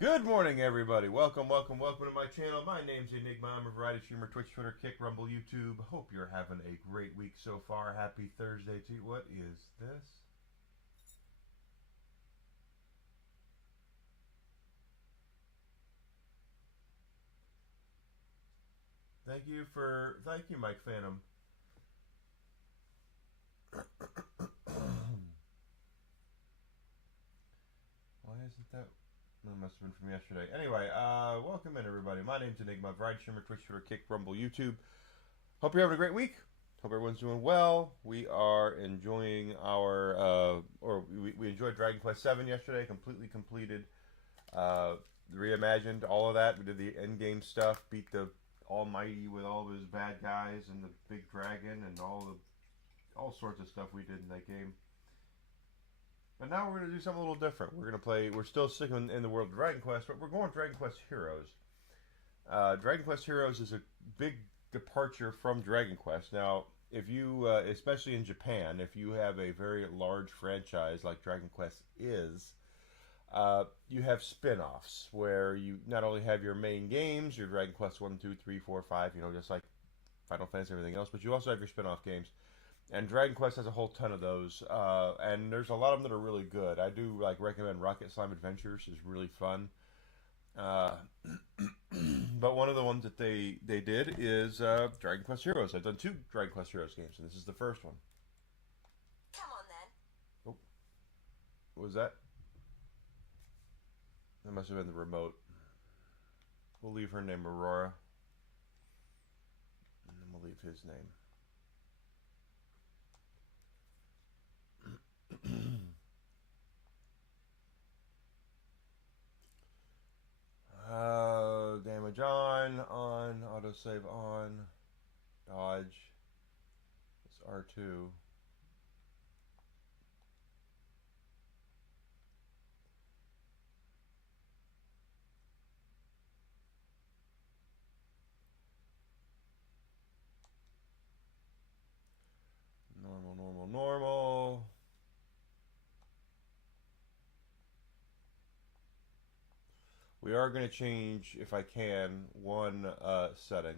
Good morning, everybody. Welcome to my channel. My name's Enigma. I'm a variety streamer, Twitch, Twitter, Kick, Rumble, YouTube. Hope you're having a great week so far. Happy Thursday to you. What is this? Thank you, Mike Phantom. Why isn't that? That must have been from yesterday. Anyway, welcome in, everybody. My name's Enigma, variety streamer, Twitch, Twitter, Kick, Rumble, YouTube. Hope you're having a great week. Hope everyone's doing well. We are enjoying we enjoyed Dragon Quest VII yesterday. Completely completed, reimagined all of that. We did the end game stuff. Beat the Almighty with all of his bad guys and the big dragon and all sorts of stuff we did in that game. But now we're gonna do something a little different. We're gonna play. We're still sticking in the world of Dragon Quest, but we're going Dragon Quest Heroes. Dragon Quest Heroes is a big departure from Dragon Quest. Now, if you, especially in Japan, if you have a very large franchise like Dragon Quest is, you have spin-offs where you not only have your main games, your Dragon Quest 1, 2, 3, 4, 5, just like Final Fantasy and everything else, but you also have your spin-off games. And Dragon Quest has a whole ton of those, and there's a lot of them that are really good. I do recommend Rocket Slime Adventures is really fun. Uh, but one of the ones that they did is Dragon Quest Heroes. I've done two Dragon Quest Heroes games, and this is the first one. Come on then. Oh, what was that? That must have been the remote. We'll leave her name Aurora, and then we'll leave his name. Damage on, autosave on, dodge. It's R2. Normal. We are going to change, if I can, one setting.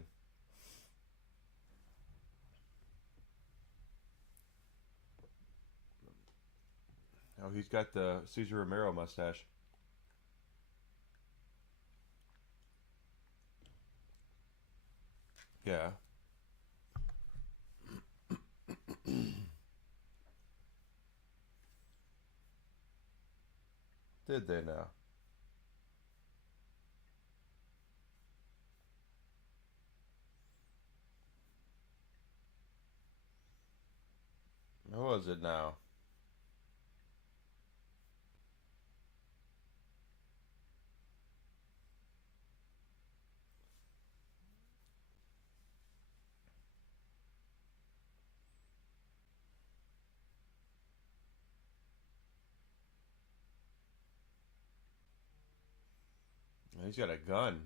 Oh, he's got the Cesar Romero mustache. Yeah. Did they now? Who was it now? He's got a gun.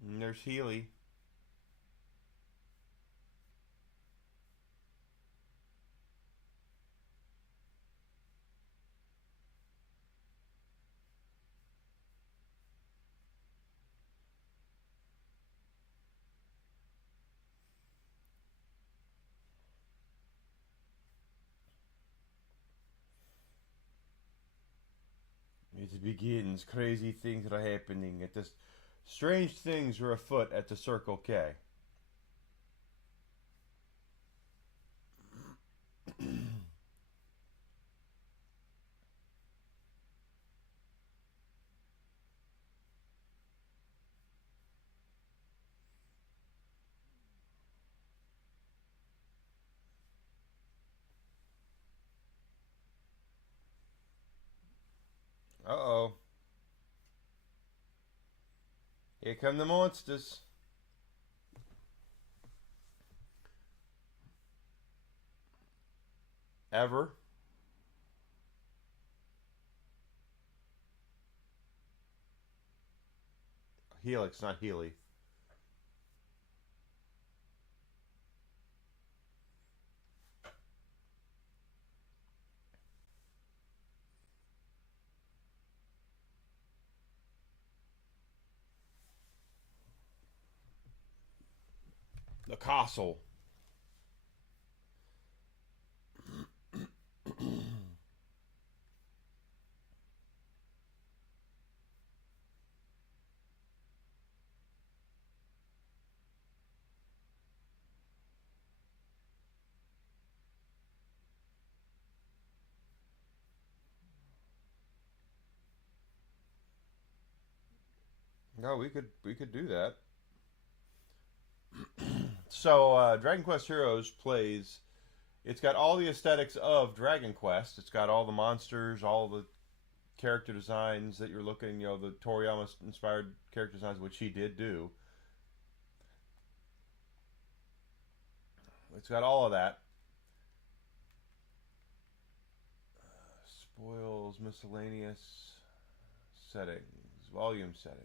And there's Healy. It begins. Crazy things are happening at this. Strange things are afoot at the Circle K. Uh-oh. Here come the monsters. ever. Helix, not Healy. The castle. No, we could do that. So Dragon Quest Heroes plays. It's got all the aesthetics of Dragon Quest. It's got all the monsters, all the character designs that you're looking. The Toriyama inspired character designs, which he did do. It's got all of that. Spoils, miscellaneous settings, volume settings.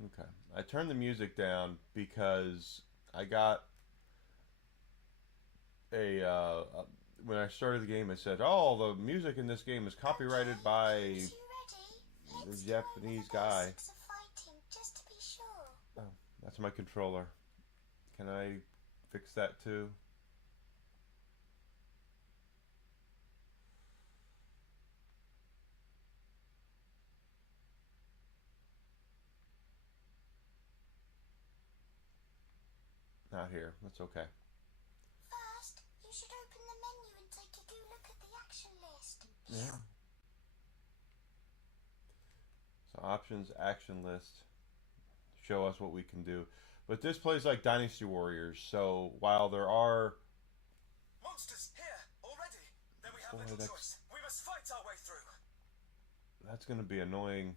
Okay. I turned the music down because I got when I started the game, it said, "Oh, the music in this game is copyrighted by the Japanese guy." Oh, that's my controller. Can I fix that too? Not here. That's okay. First, you should open the menu and take a good look at the action list. Yeah. So options, action list, show us what we can do. But this plays like Dynasty Warriors. So while there are Monsters here already. Then we have Boy, little that's choice. We must fight our way through. that's going to be annoying.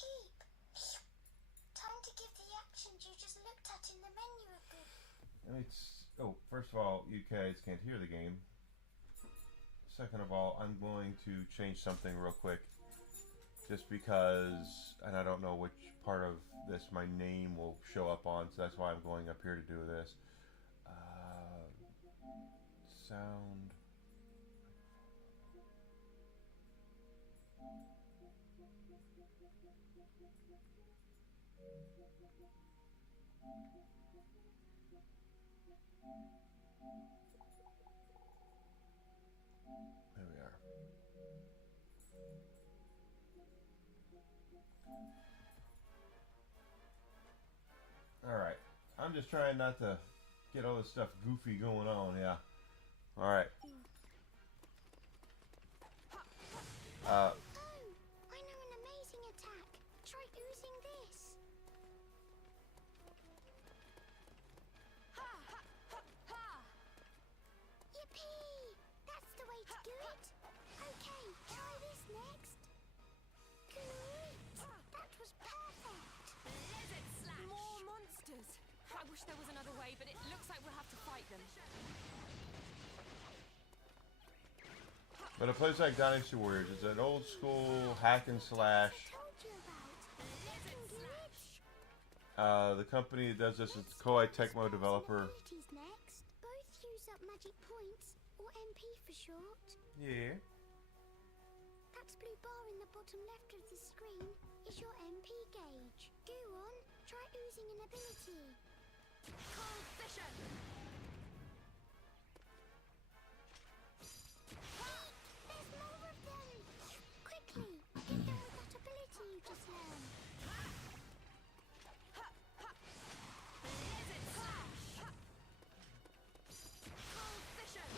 Eep. Time to give the actions you just looked at in the menu a good. First of all, you guys can't hear the game. Second of all, I'm going to change something real quick, just because, and I don't know which part of this my name will show up on, so that's why I'm going up here to do this. Sound. There we are. Alright. I'm just trying not to get all this stuff goofy going on, yeah. Alright. Oh, I know an amazing attack. Try using this. Ha ha ha ha! Yippee! That's the way to do it. Okay, try this next. Great! That was perfect. Lizard slash! More monsters! I wish there was another way, but it looks like we'll have to fight them. But it plays like Dynasty Warriors. It's an old school hack and slash. Told you about. The company that does this is Koei Tecmo developer. Abilities next. Both use up magic points, or MP for short. Yeah. That blue bar in the bottom left of the screen is your MP gauge. Go on, try oozing an ability. Cold Vision! There's more of them! Quickly, get them with that ability you just learned. Lizard slash! Cold Vision!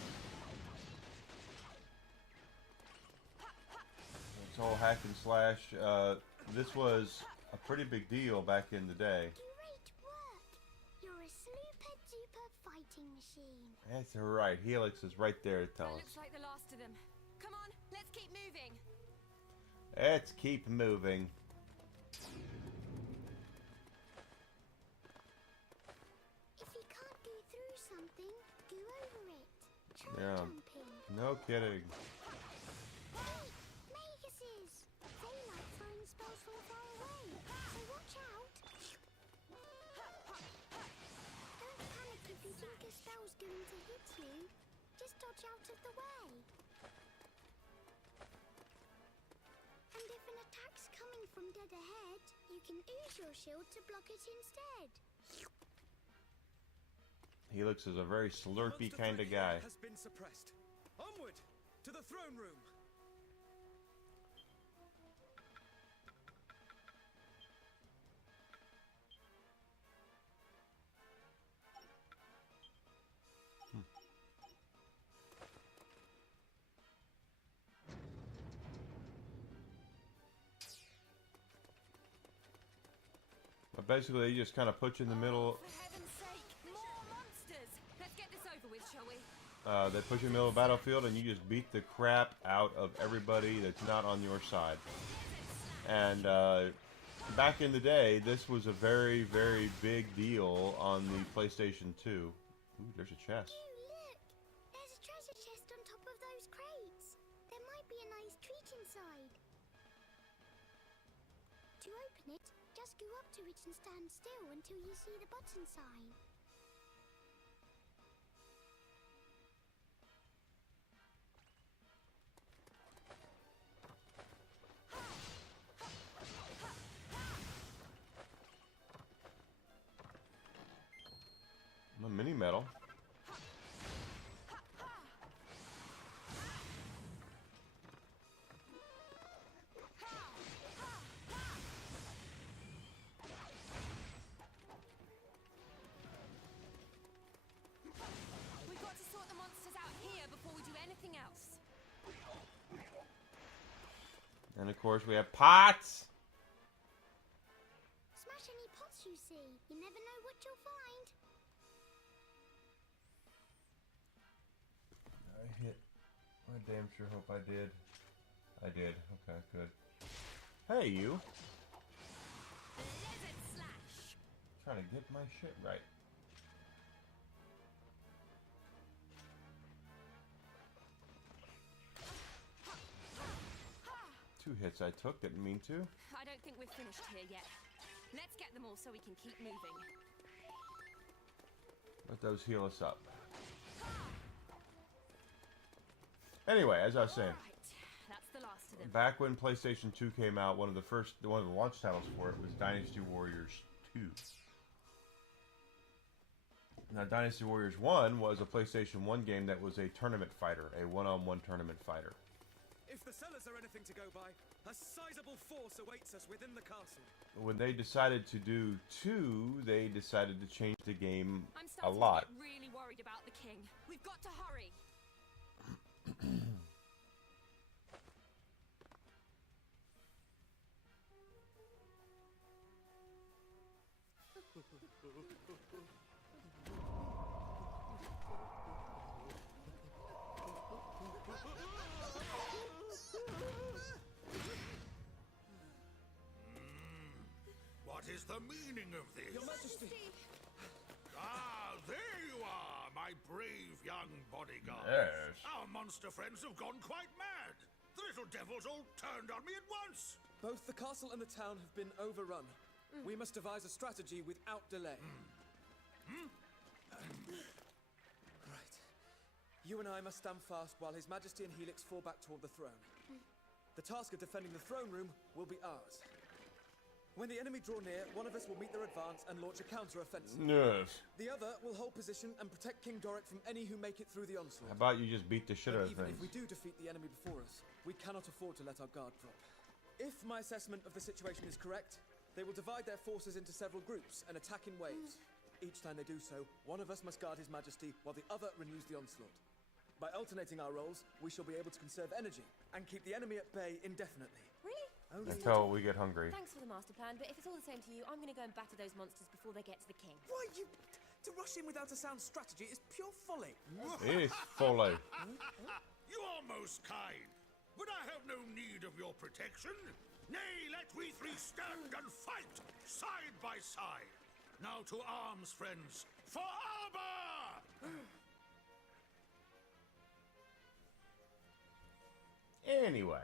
It's all hack and slash. This was a pretty big deal back in the day. Great work! You're a super duper fighting machine. That's right. Helix is right there to tell That us. looks like the last of them. Come on, let's keep moving. Let's keep moving. Try Yeah. jumping. No kidding. Hey, Maguses! They like throwing spells from far away, so watch out. Don't panic if you think a spell's going to hit you. Just dodge out of the way. And if an attack's coming from dead ahead, you can use your shield to block it instead. He looks as a very slurpy Monster kind of threat guy. has been suppressed. Onward to the throne room. But basically, they just kind of put you in the middle. For heaven's sake, more monsters! Let's get this over with, shall we? They put you in the middle of the battlefield, and you just beat the crap out of everybody that's not on your side. And back in the day, this was a very, very big deal on the PlayStation 2. Ooh, there's a chest. Ooh, look! There's a treasure chest on top of those crates. There might be a nice treat inside. To open it, just go up to it and stand still until you see the button sign. A mini medal. We've got to sort the monsters out here before we do anything else. And of course, we have pots. Smash any pots you see. You never know what you'll find. I hit. I damn sure hope I did. I did. Okay, good. Hey, you. Lizard slash! Trying to get my shit right. Two hits I took, didn't mean to. I don't think we're finished here yet. Let's get them all so we can keep moving. Let those heal us up. Anyway, as I was saying, Alright, that's the last of them. back when PlayStation 2 came out, one of the launch titles for it was Dynasty Warriors 2. Now, Dynasty Warriors 1 was a PlayStation 1 game that was a tournament fighter, a one-on-one tournament fighter. If the cellars are anything to go by, a sizable force awaits us within the castle. When they decided to do 2, they decided to change the game I'm a starting lot. to get really worried about the king. We've got to hurry. What is the meaning of this? Your Majesty! Ah, there you are, my brave young bodyguard. Yes. Our monster friends have gone quite mad. The little devils all turned on me at once. Both the castle and the town have been overrun. We must devise a strategy without delay. Right. You and I must stand fast while His Majesty and Helix fall back toward the throne. The task of defending the throne room will be ours. When the enemy draw near, one of us will meet their advance and launch a counter-offensive. Yes. The other will hold position and protect King Doric from any who make it through the onslaught. How about you just beat the shit out But of even things? if we do defeat the enemy before us, we cannot afford to let our guard drop. If my assessment of the situation is correct, they will divide their forces into several groups and attack in waves. Each time they do so, one of us must guard His Majesty while the other renews the onslaught. By alternating our roles, we shall be able to conserve energy and keep the enemy at bay indefinitely. Really? Only Until we get hungry. Thanks for the master plan, but if it's all the same to you, I'm going to go and batter those monsters before they get to the king. Why, you... To rush in without a sound strategy is pure folly. It's Foley. You are most kind, but I have no need of your protection. Nay, let we three stand and fight, side by side. Now to arms, friends, for Alba! Anyway,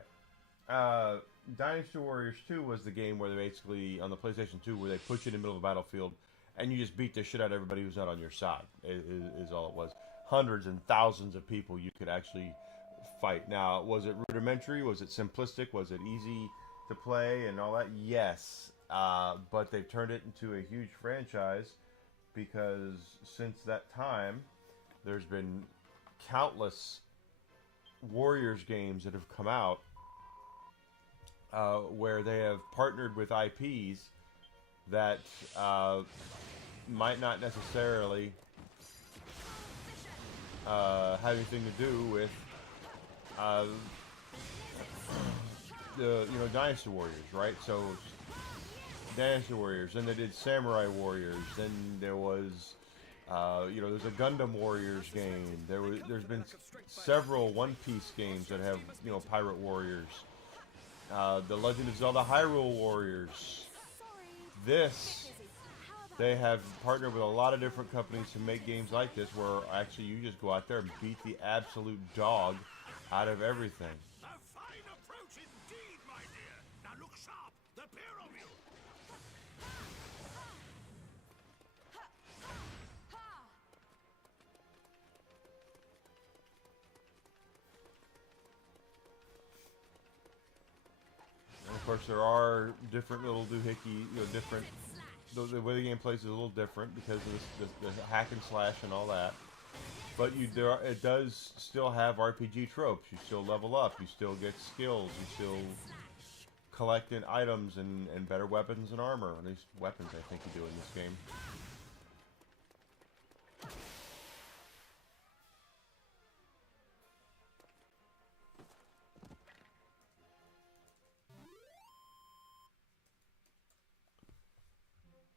Dynasty Warriors 2 was the game where they basically, on the PlayStation 2, where they put you in the middle of a battlefield and you just beat the shit out of everybody who's not on your side, is all it was. Hundreds and thousands of people you could actually fight. Now, was it rudimentary? Was it simplistic? Was it easy to play and all that? Yes. But they've turned it into a huge franchise because since that time, there's been countless Warriors games that have come out where they have partnered with IPs that might not necessarily have anything to do with the Dynasty Warriors, right? So Dynasty Warriors, then they did Samurai Warriors, then there was there's a Gundam Warriors game. There's been several One Piece games that have Pirate Warriors. The Legend of Zelda Hyrule Warriors. They have partnered with a lot of different companies to make games like this where actually you just go out there and beat the absolute dog out of everything. A fine approach indeed, my dear. Now look sharp, the pair of you. And of course, there are different little doohickey, different. The way the game plays is a little different because of the hack and slash and all that. But it does still have RPG tropes. You still level up. You still get skills. You still collect in items and better weapons and armor. At least weapons, I think you do in this game.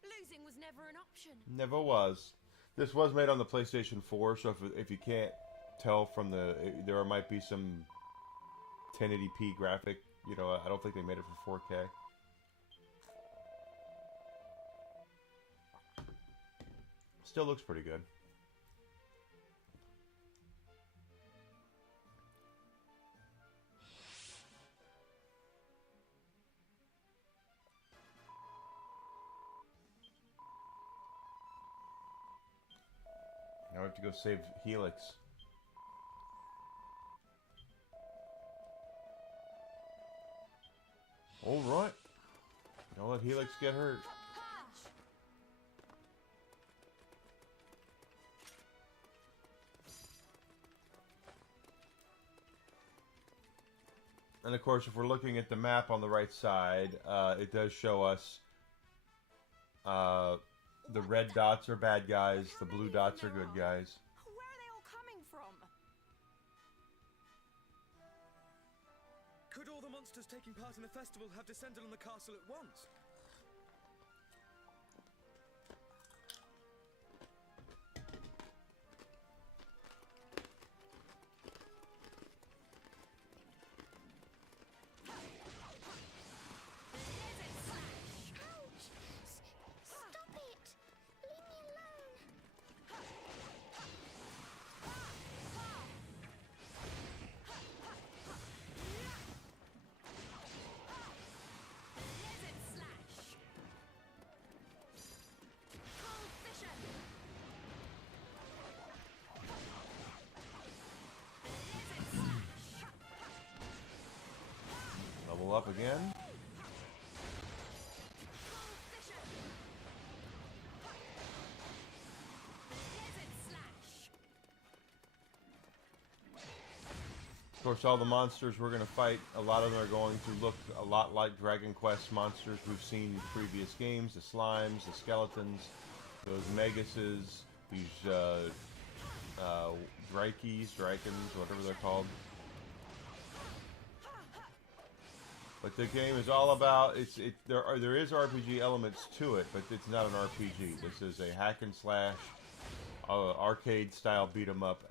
Losing was never an option. Never was. This was made on the PlayStation 4, so if you can't tell from there might be some 1080p graphic. I don't think they made it for 4K. Still looks pretty good. Now we have to go save Helix. Alright. Don't let Helix get hurt. And of course, if we're looking at the map on the right side, it does show us the red dots are bad guys, the blue dots are good guys. Where are they all coming from? Could all the monsters taking part in the festival have descended on the castle at once? Stop it! Leave me alone! Level up again. Of course, all the monsters we're going to fight, a lot of them are going to look a lot like Dragon Quest monsters we've seen in previous games. The slimes, the skeletons, those meguses, these drakens, whatever they're called. But the game is all about, there is RPG elements to it, but it's not an RPG. This is a hack and slash, arcade style beat 'em up,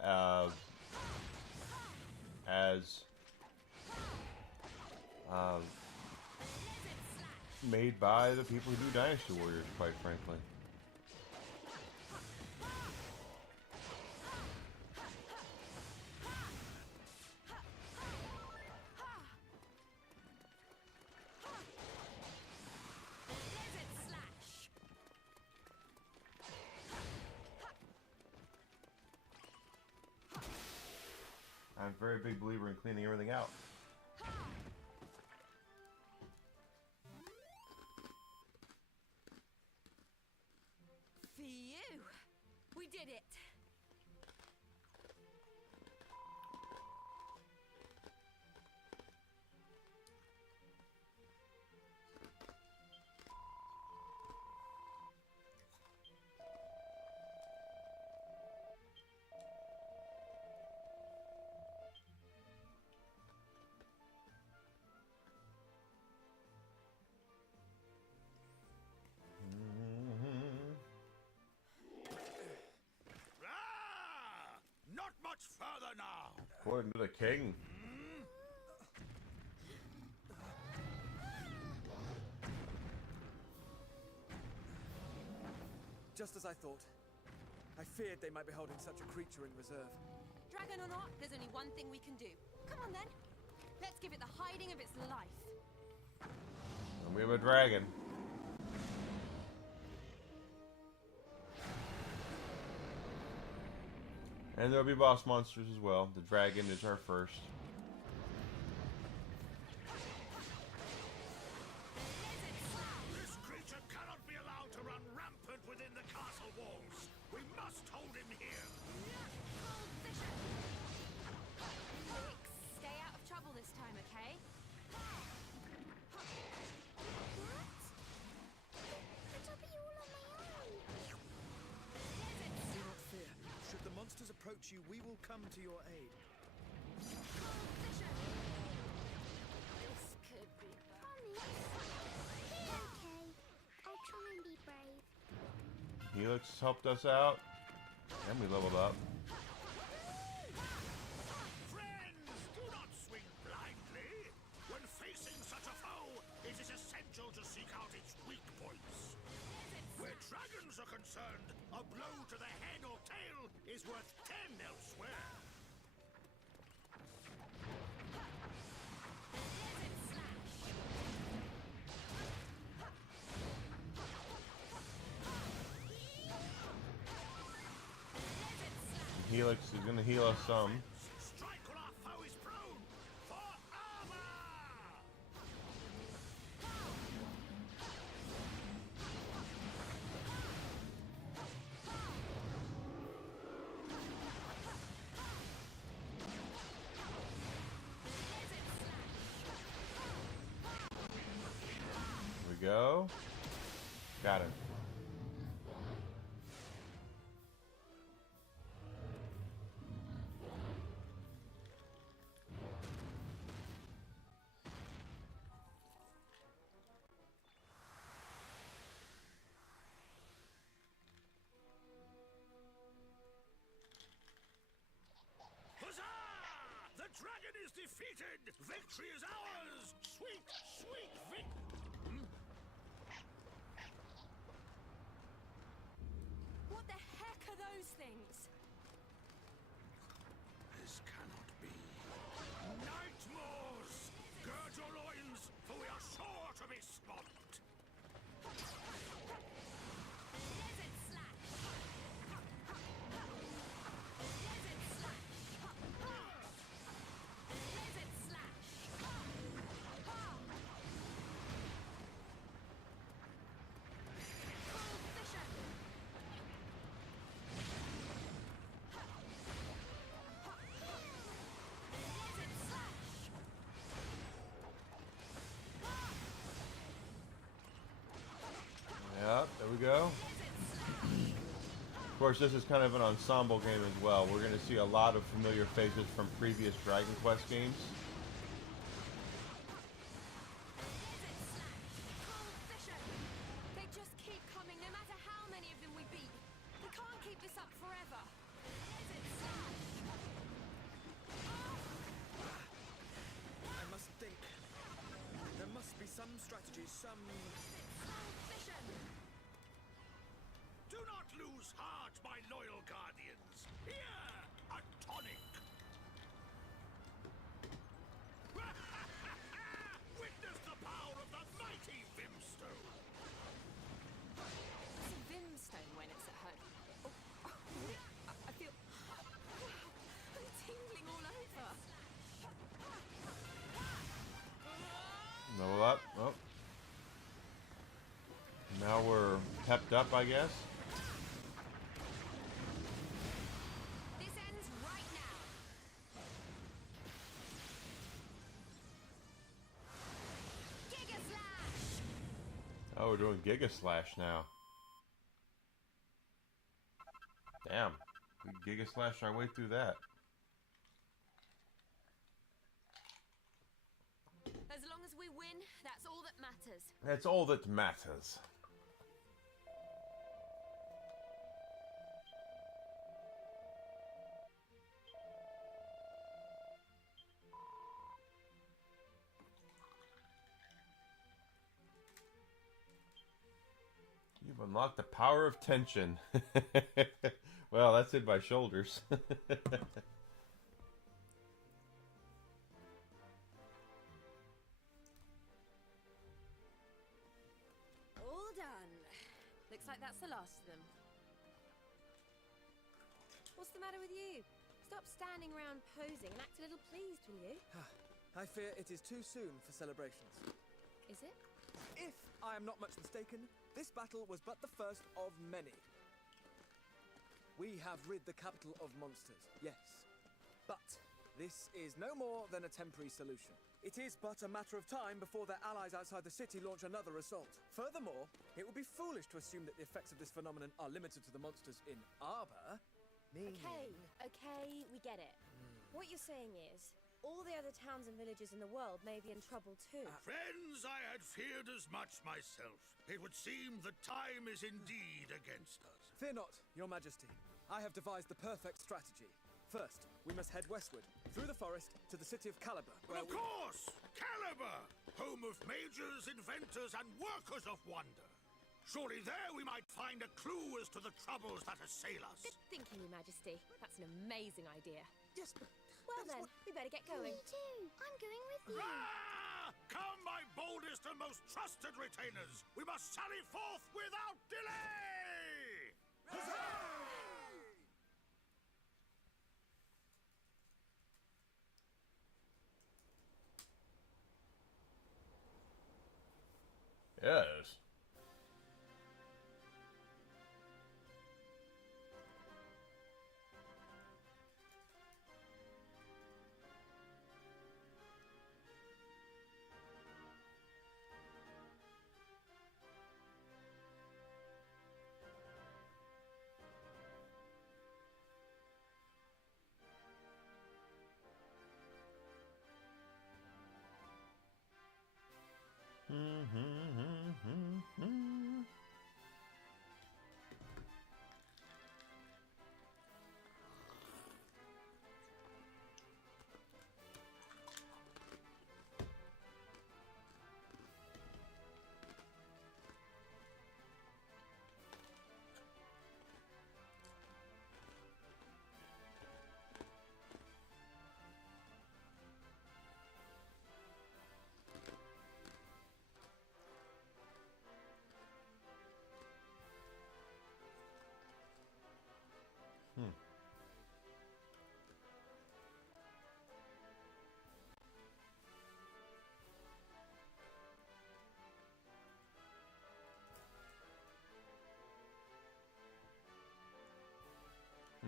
made by the people who do Dynasty Warriors, quite frankly. I'm a very big believer in cleaning everything out. Phew! We did it! Ah! Not much further now. According to the king. Just as I thought. I feared they might be holding such a creature in reserve. Dragon or not, there's only one thing we can do. Come on then. Let's give it the hiding of its life. And we have a dragon. And there'll be boss monsters as well. The dragon is our first. This creature cannot be allowed to run rampant within the castle walls. We must hold him here. Fisher! Stay out of trouble this time, okay? What? But I'll be all on my own. Do not fear. Should the monsters approach you, we will come to your aid. Fisher! This could be bad. Promise? Okay. I'll try and be brave. Helix helped us out. And we leveled up. Friends, do not swing blindly. When facing such a foe, it is essential to seek out its weak points. Where dragons are concerned, a blow to the head or tail is worth 10 elsewhere. Helix is going to heal us some. Strike while our foe is prone. For armor! Here we go. Got it. Huzzah! The dragon is defeated! Victory is ours! Sweet, sweet victory! What the heck are those things? This cannot be. Nightmares! Gird your loins, for we are sure to be swamped! Desert slash! Desert slash! Desert slash! Cold Fisher! Desert slash! Yep, there we go. Of course, this is kind of an ensemble game as well. We're going to see a lot of familiar faces from previous Dragon Quest games. Cold Fisher! They just keep coming, no matter how many of them we beat. We can't keep this up forever. Desert slash! I must think. There must be some strategy, some... Cold Fisher! Do not lose heart, my loyal guardians! Here, a tonic! Witness the power of the mighty Vimstone! It's a Vimstone when it's at home. I feel... I'm tingling all over. Now we're pepped up, I guess. This ends right now. Giga Slash! Oh, we're doing Giga Slash now. Damn. We Giga Slash our way through that. As long as we win, that's all that matters. That's all that matters. You've unlocked the power of tension. Well, that's in my shoulders. All done. Looks like that's the last of them. What's the matter with you? Stop standing around posing and act a little pleased, will you? I fear it is too soon for celebrations. Is it? If I am not much mistaken, this battle was but the first of many. We have rid the capital of monsters, yes. But this is no more than a temporary solution. It is but a matter of time before their allies outside the city launch another assault. Furthermore, it would be foolish to assume that the effects of this phenomenon are limited to the monsters in Arbor. Okay, we get it. What you're saying is, all the other towns and villages in the world may be in trouble too. Friends, I had feared as much myself. It would seem the time is indeed against us. Fear not, your majesty. I have devised the perfect strategy. First, we must head westward, through the forest, to the city of Caliber, where Of course! Caliber! Home of mages, inventors, and workers of wonder. Surely there we might find a clue as to the troubles that assail us. Good thinking, your majesty. That's an amazing idea. Yes, but Well then, we better get going. Me too. I'm going with you. Ah! Come, my boldest and most trusted retainers! We must sally forth without delay! Yes.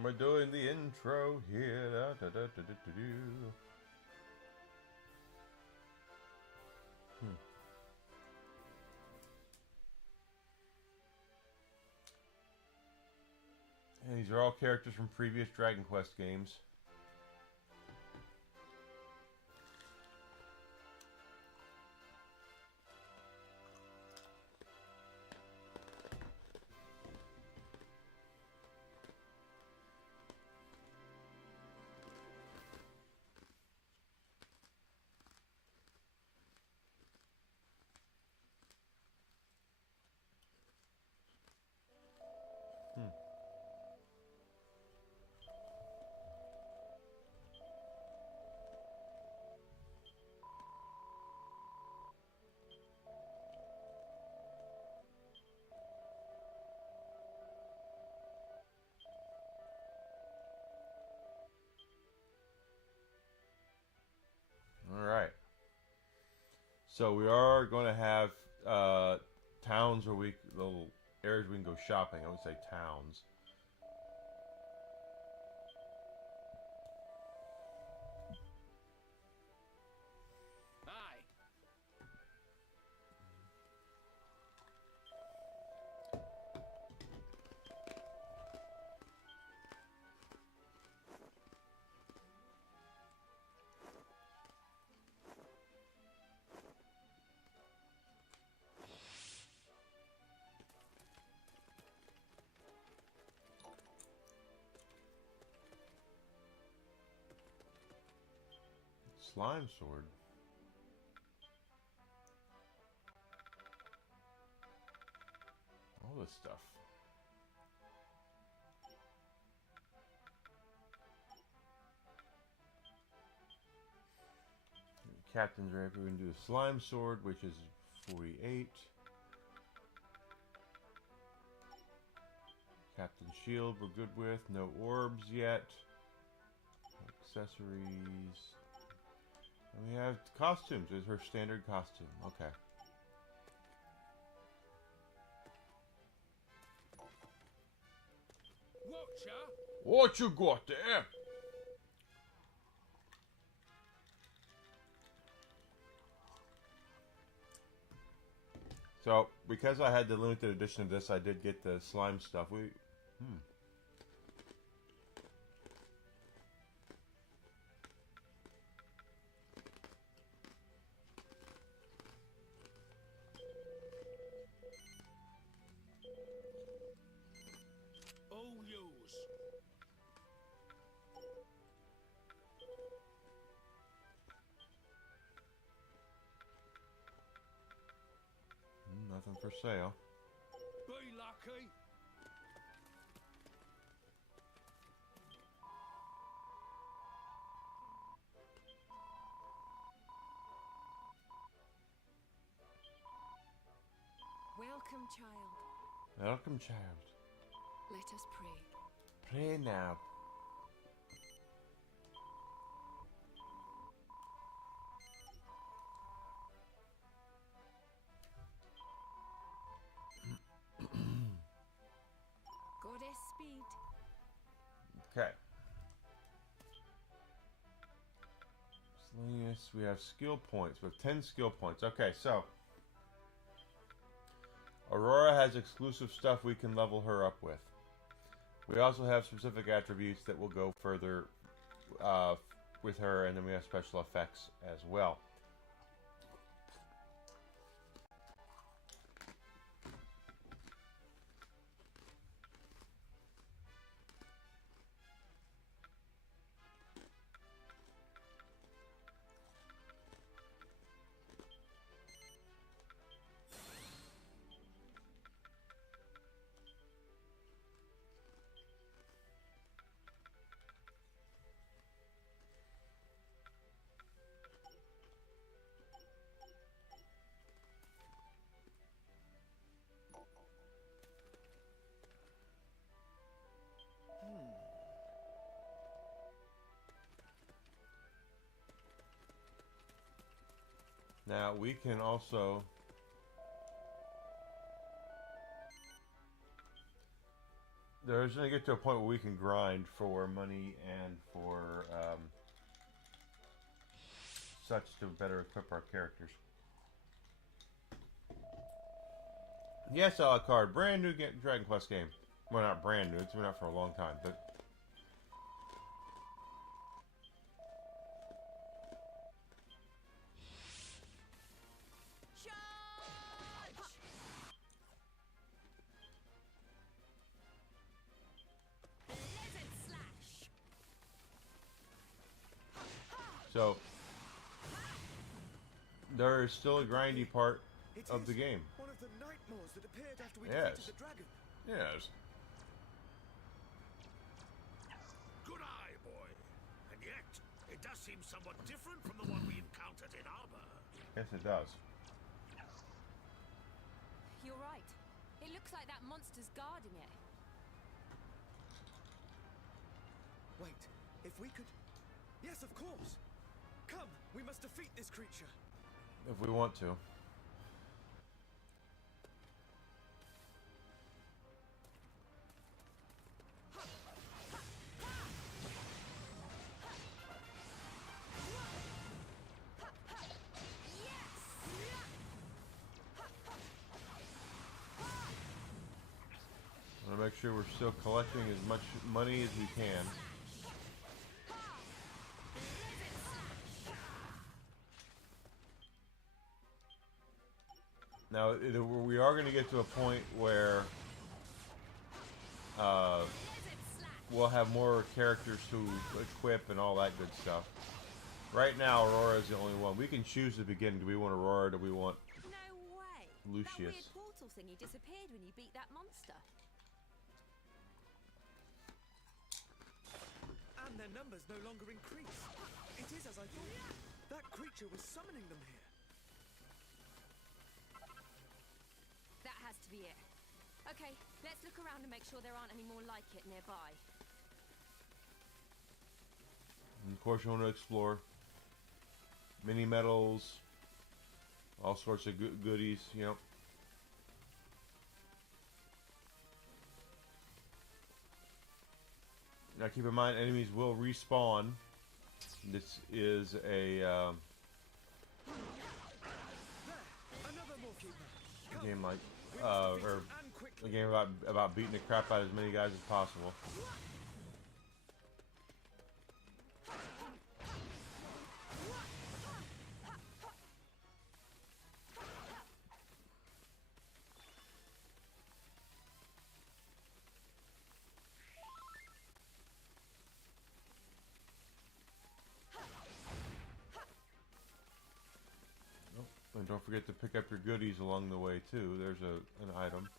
We're doing the intro here. Da, da, da, da, da, da, do. And these are all characters from previous Dragon Quest games. All right. So we are going to have towns where little areas we can go shopping. I would say towns. Aye. Slime sword. All this stuff. Captain's Rapier. We can do the slime sword, which is 48. Captain's shield we're good with. No orbs yet. Accessories. And we have costumes. Is her standard costume. Okay. Watcher. What you got there? So, because I had the limited edition of this, I did get the slime stuff. Oh, use. Nothing for sale. Be lucky. Welcome, child. Welcome, child. Let us pray. Play now. Goddess speed. Okay. Miscellaneous. We have skill points. We have 10 skill points. Okay, so Aurora has exclusive stuff we can level her up with. We also have specific attributes that will go further with her, and then we have special effects as well. Now we can also there's going to get to a point where we can grind for money and for such to better equip our characters. Yes, a la carte, brand new Dragon Quest game. Well, not brand new; it's been out for a long time, but. So, there is still a grindy part of the game. One of the nightmares that appeared after we Yes. defeated the dragon. Yes. Good eye, boy. And yet, it does seem somewhat different from the one we encountered in Arbor. Yes, it does. You're right. It looks like that monster's guarding it. Wait, if we could... Yes, of course. Come, we must defeat this creature. If we want to. Make sure we're still collecting as much money as we can. Now, we are going to get to a point where we'll have more characters to equip and all that good stuff. Right now, Aurora is the only one. We can choose to begin. Do we want Aurora or do we want No way. Lucius? That weird portal thingy disappeared when you beat that monster. And their numbers no longer increase. It is as I thought. That creature was summoning them here. That has to be it. Okay, let's look around and make sure there aren't any more like it nearby. And of course, you want to explore. Mini medals, all sorts of goodies, you know. Now keep in mind, enemies will respawn. This is a Another more keeper. game like, We must defeat or him, and quickly. a game about beating the crap out of as many guys as possible. And don't forget to pick up your goodies along the way too. There's an item.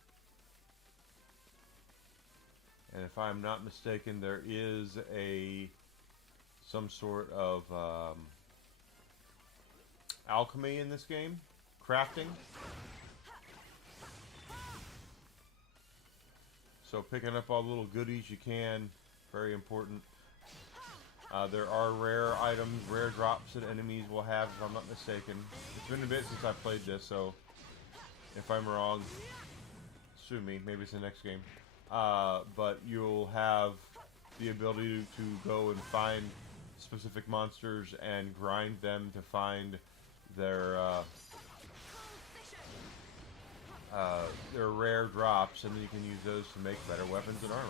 And if I'm not mistaken, there is some sort of alchemy in this game. Crafting. So picking up all the little goodies you can, very important. There are rare items, rare drops that enemies will have, if I'm not mistaken. It's been a bit since I played this, so if I'm wrong, sue me. Maybe it's the next game. But you'll have the ability to go and find specific monsters and grind them to find their rare drops, and then you can use those to make better weapons and armor.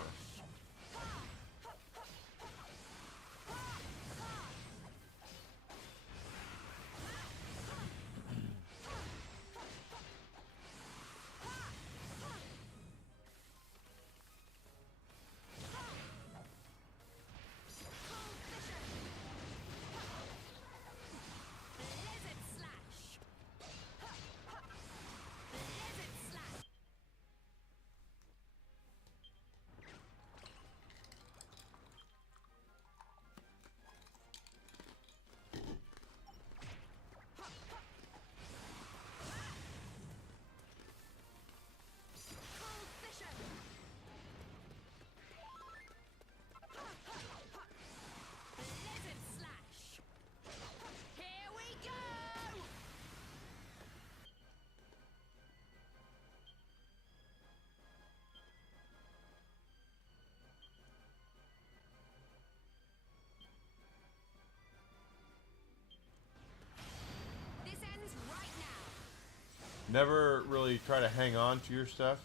Never really try to hang on to your stuff.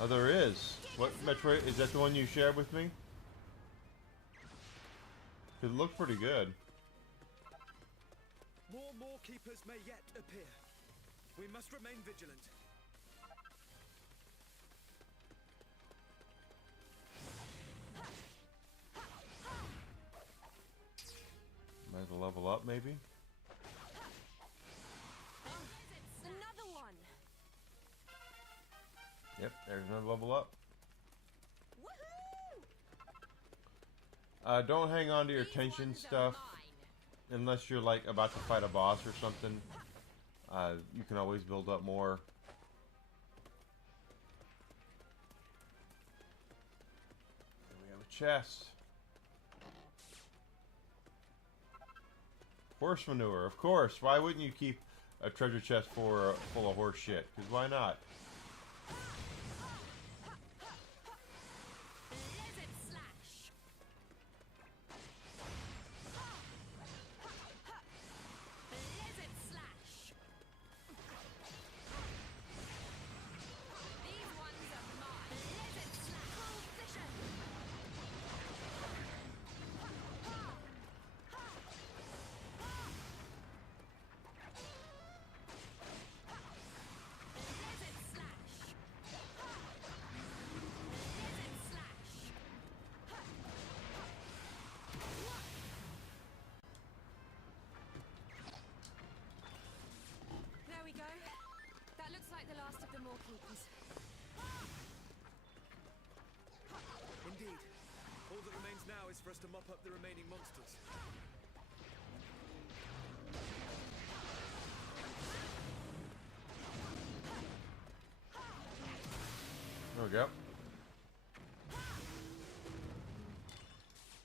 Oh, there is. What Metroid? Is that the one you shared with me? It looked pretty good. More keepers may yet appear. We must remain vigilant. Might as well level up, maybe? Another one. Yep, there's another level up. Woohoo! Don't hang on to your These tension ones are stuff. mine. Unless you're like about to fight a boss or something. You can always build up more. And we have a chest. Horse manure, of course. Why wouldn't you keep a treasure chest full of horse shit? Because why not? Lizard slash. Lizard slash. These ones are mine. Lizard more keepers. Indeed. All that remains now is for us to mop up the remaining monsters. There we go.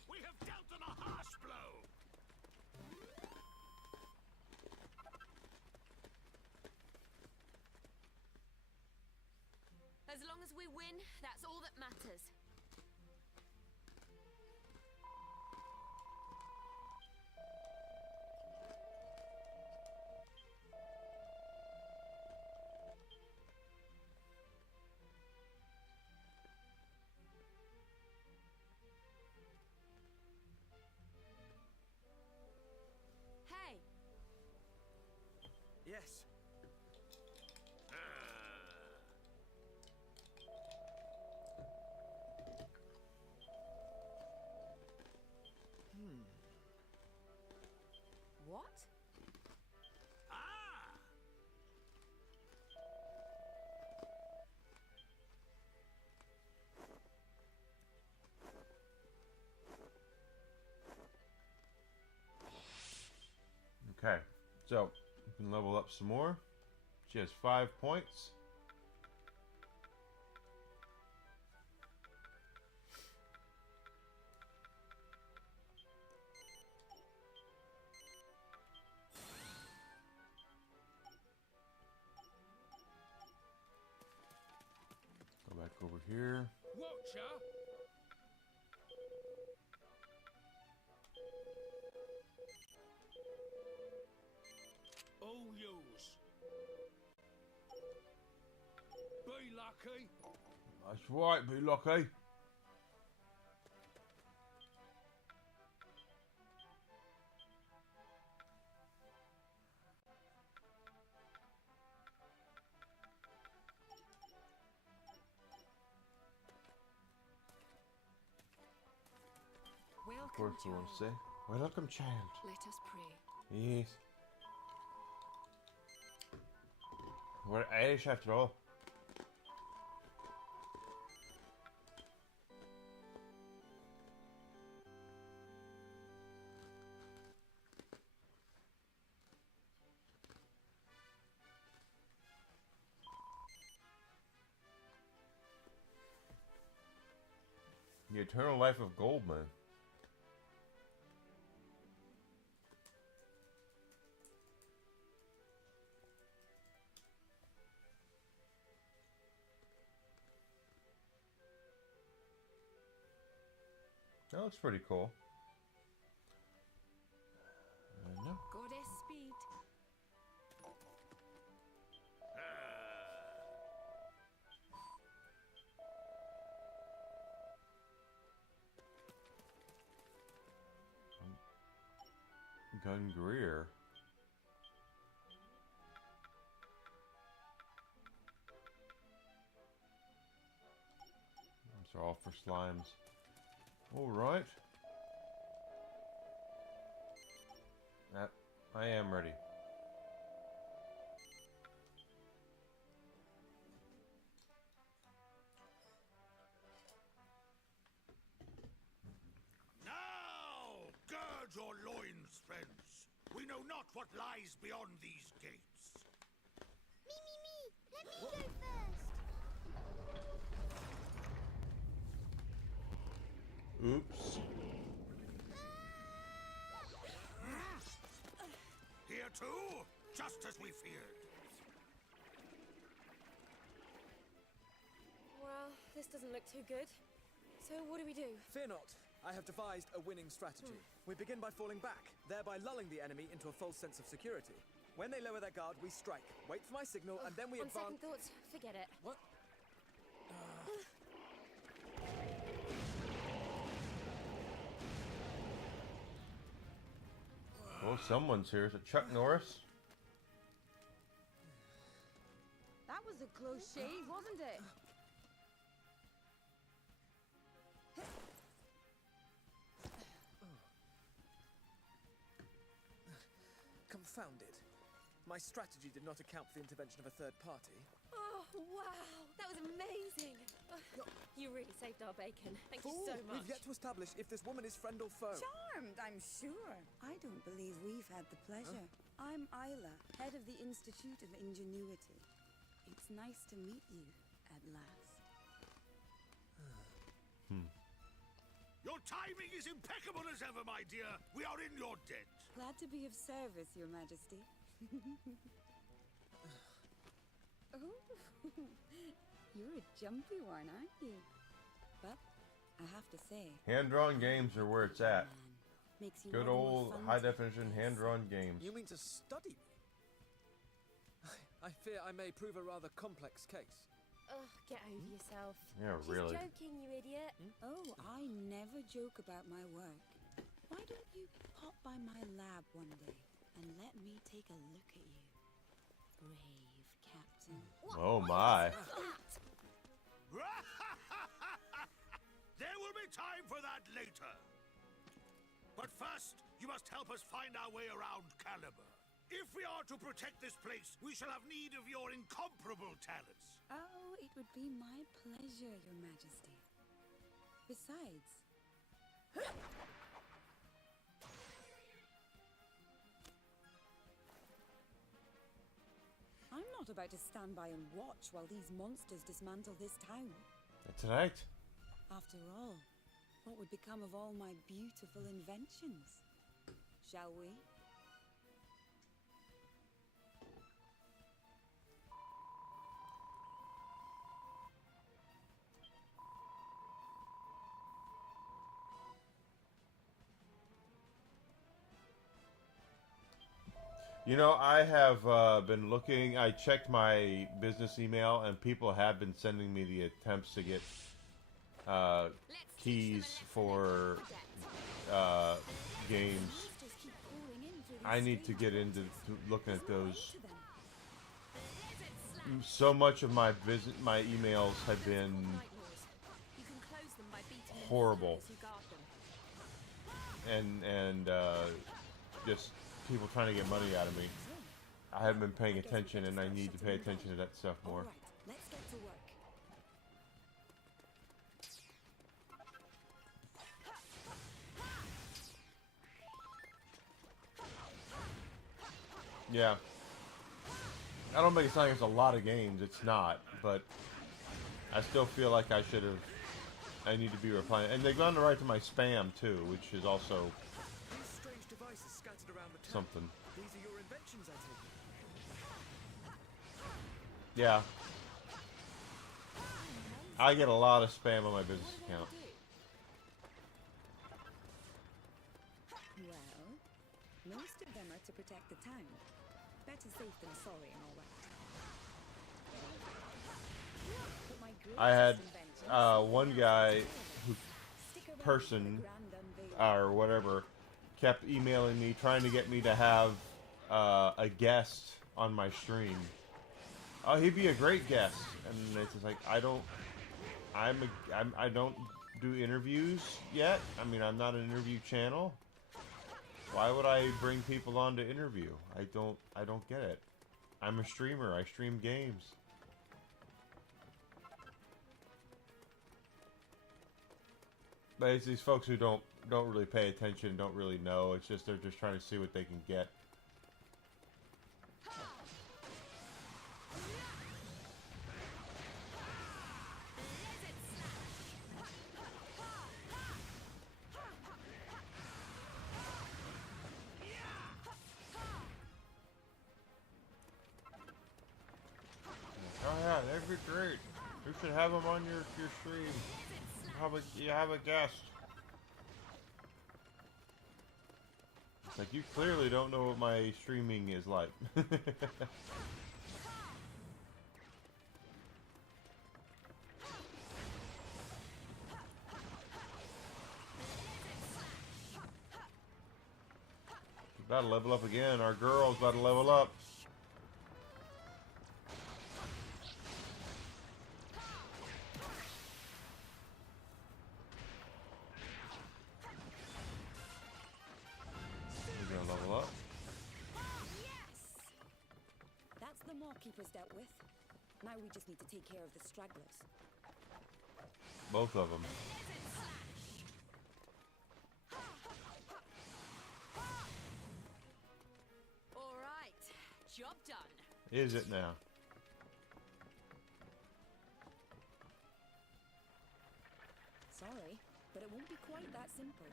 We have dealt them a harsh blow. As long as we win, that's all that matters. Hey, Yes. what? Ah! Okay, so we can level up some more. She has 5 points. Go back over here. Watcher! Oh, yous. Be lucky. That's right, be lucky. Of course, Welcome, we want to child. say, welcome, child. Let us pray. Yes. We're Irish after all. The Eternal Life of Goldman. That looks pretty cool. No. Goddess speed. Gun Greer. Those are all for slimes. Alright. I am ready. Now, gird your loins, friends. We know not what lies beyond these gates. Me. Let me go first. Oops. Here too, just as we feared. Well, this doesn't look too good. So what do we do? Fear not. I have devised a winning strategy. We begin by falling back, thereby lulling the enemy into a false sense of security. When they lower their guard, we strike. Wait for my signal, and then we On advance. second thoughts, forget it. What? Well, someone's here. Is it Chuck Norris? That was a close shave, wasn't it? Confounded. My strategy did not account for the intervention of a third party. Oh, Wow, that was amazing. You really saved our bacon. Thank you Fool! so much. We've yet to establish if this woman is friend or foe. Charmed, I'm sure. I don't believe we've had the pleasure. I'm Isla, head of the Institute of Ingenuity. It's nice to meet you at last. Your timing is impeccable as ever, my dear. We are in your debt. Glad to be of service, Your Majesty. Oh, you're a jumpy one, aren't you? But I have to say, Hand-drawn games are where it's at. man, makes you Good all the more old fun to high-definition play. hand-drawn games. You mean to study me? I fear I may prove a rather complex case. Ugh, get over yourself. Yeah, She's really. joking, you idiot. Oh, I never joke about my work. Why don't you pop by my lab one day and let me take a look at you? Brave Captain. Oh my. There will be time for that later. But first, you must help us find our way around Caliber. If we are to protect this place, we shall have need of your incomparable talents. Oh, it would be my pleasure, Your Majesty. Besides, I'm not about to stand by and watch while these monsters dismantle this town. That's right. After all, what would become of all my beautiful inventions? Shall we? You know, I have been looking. I checked my business email, and people have been sending me the attempts to get keys for games. Monsters keep pouring in through these I need to streets. get into looking at There's no those. end to them. So much of my my emails have been You can close them by beating the horrible. soldiers who guard them. and just people trying to get money out of me. I haven't been paying attention, and I need to pay attention to that stuff All more. right, let's get to work. Yeah. I don't make it sound like it's a lot of games. It's not, but I still feel like I should have. I need to be replying, and they've gone right to my spam too, which is also These strange devices scattered around the town. something. These are your inventions, I take it. Yeah. I get a lot of spam on my business account. Well, most of them are to protect the town. Better safe than sorry and all that. But my I had greatest invention one guy who stick around for the person grand unveiling. or whatever kept emailing me trying to get me to have a guest on my stream. Oh, he'd be a great guest, and it's just like I don't do interviews yet. I mean, I'm not an interview channel. Why would I bring people on to interview? I don't get it. I'm a streamer. I stream games. But it's these folks who don't really pay attention, don't really know. It's just they're just trying to see what they can get. Oh yeah, that'd be great. You should have them on your stream. You have a guest. It's like you clearly don't know what my streaming is like. About to level up again. Our girl's about to level up. We're gonna level up. That's the Mawkeepers dealt with. Now we just need to take care of the stragglers. Both of them. All right, job done. Is it now? Sorry, but it won't be quite that simple.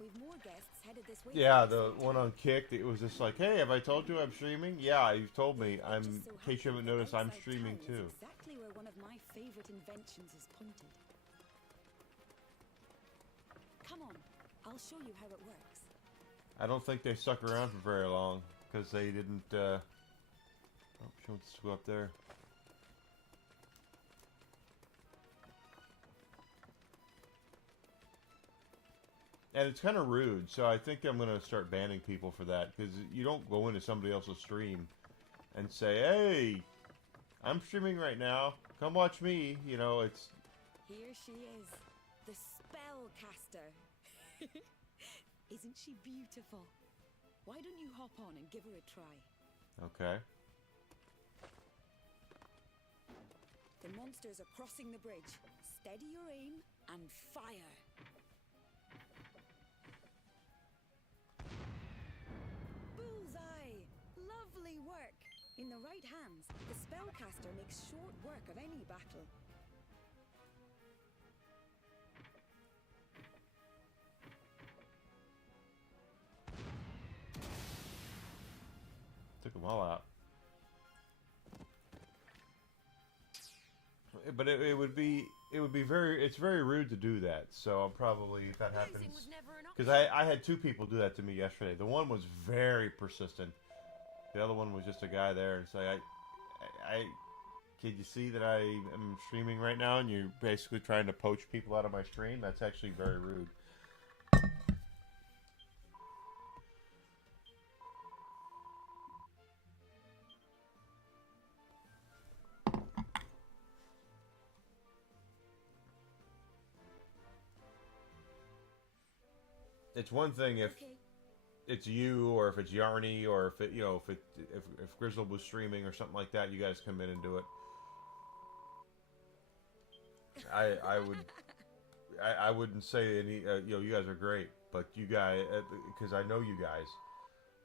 We've more guests headed this way. Yeah, the one on Kicked, it was just like, hey, have I told you I'm streaming? Yeah, you've told me. It just In so case you haven't happens that noticed, I'm outside streaming town too. is exactly where one of my favorite inventions is pointed. Come on, I'll show you how it works. I don't think they stuck around for very long because they didn't. Oh, she wants to go up there. And it's kind of rude, so I think I'm going to start banning people for that, because you don't go into somebody else's stream and say, hey, I'm streaming right now, come watch me, you know, it's... Here she is, the spellcaster. Isn't she beautiful? Why don't you hop on and give her a try? Okay. The monsters are crossing the bridge. Steady your aim and fire. Bullseye! Lovely work! In the right hands, the spellcaster makes short work of any battle. Took them all out. But it would be very, it's very rude to do that, so I'll probably, if that happens... Losing was never an Because option. I had two people do that to me yesterday. The one was very persistent. The other one was just a guy there and say, can you see that I am streaming right now and you're basically trying to poach people out of my stream? That's actually very rude. It's one thing if Okay. it's you, or if it's Yarny, or if it, you know, if Grizzle was streaming or something like that, you guys come in and do it. I wouldn't say any, you know, you guys are great, but you guys, because I know you guys,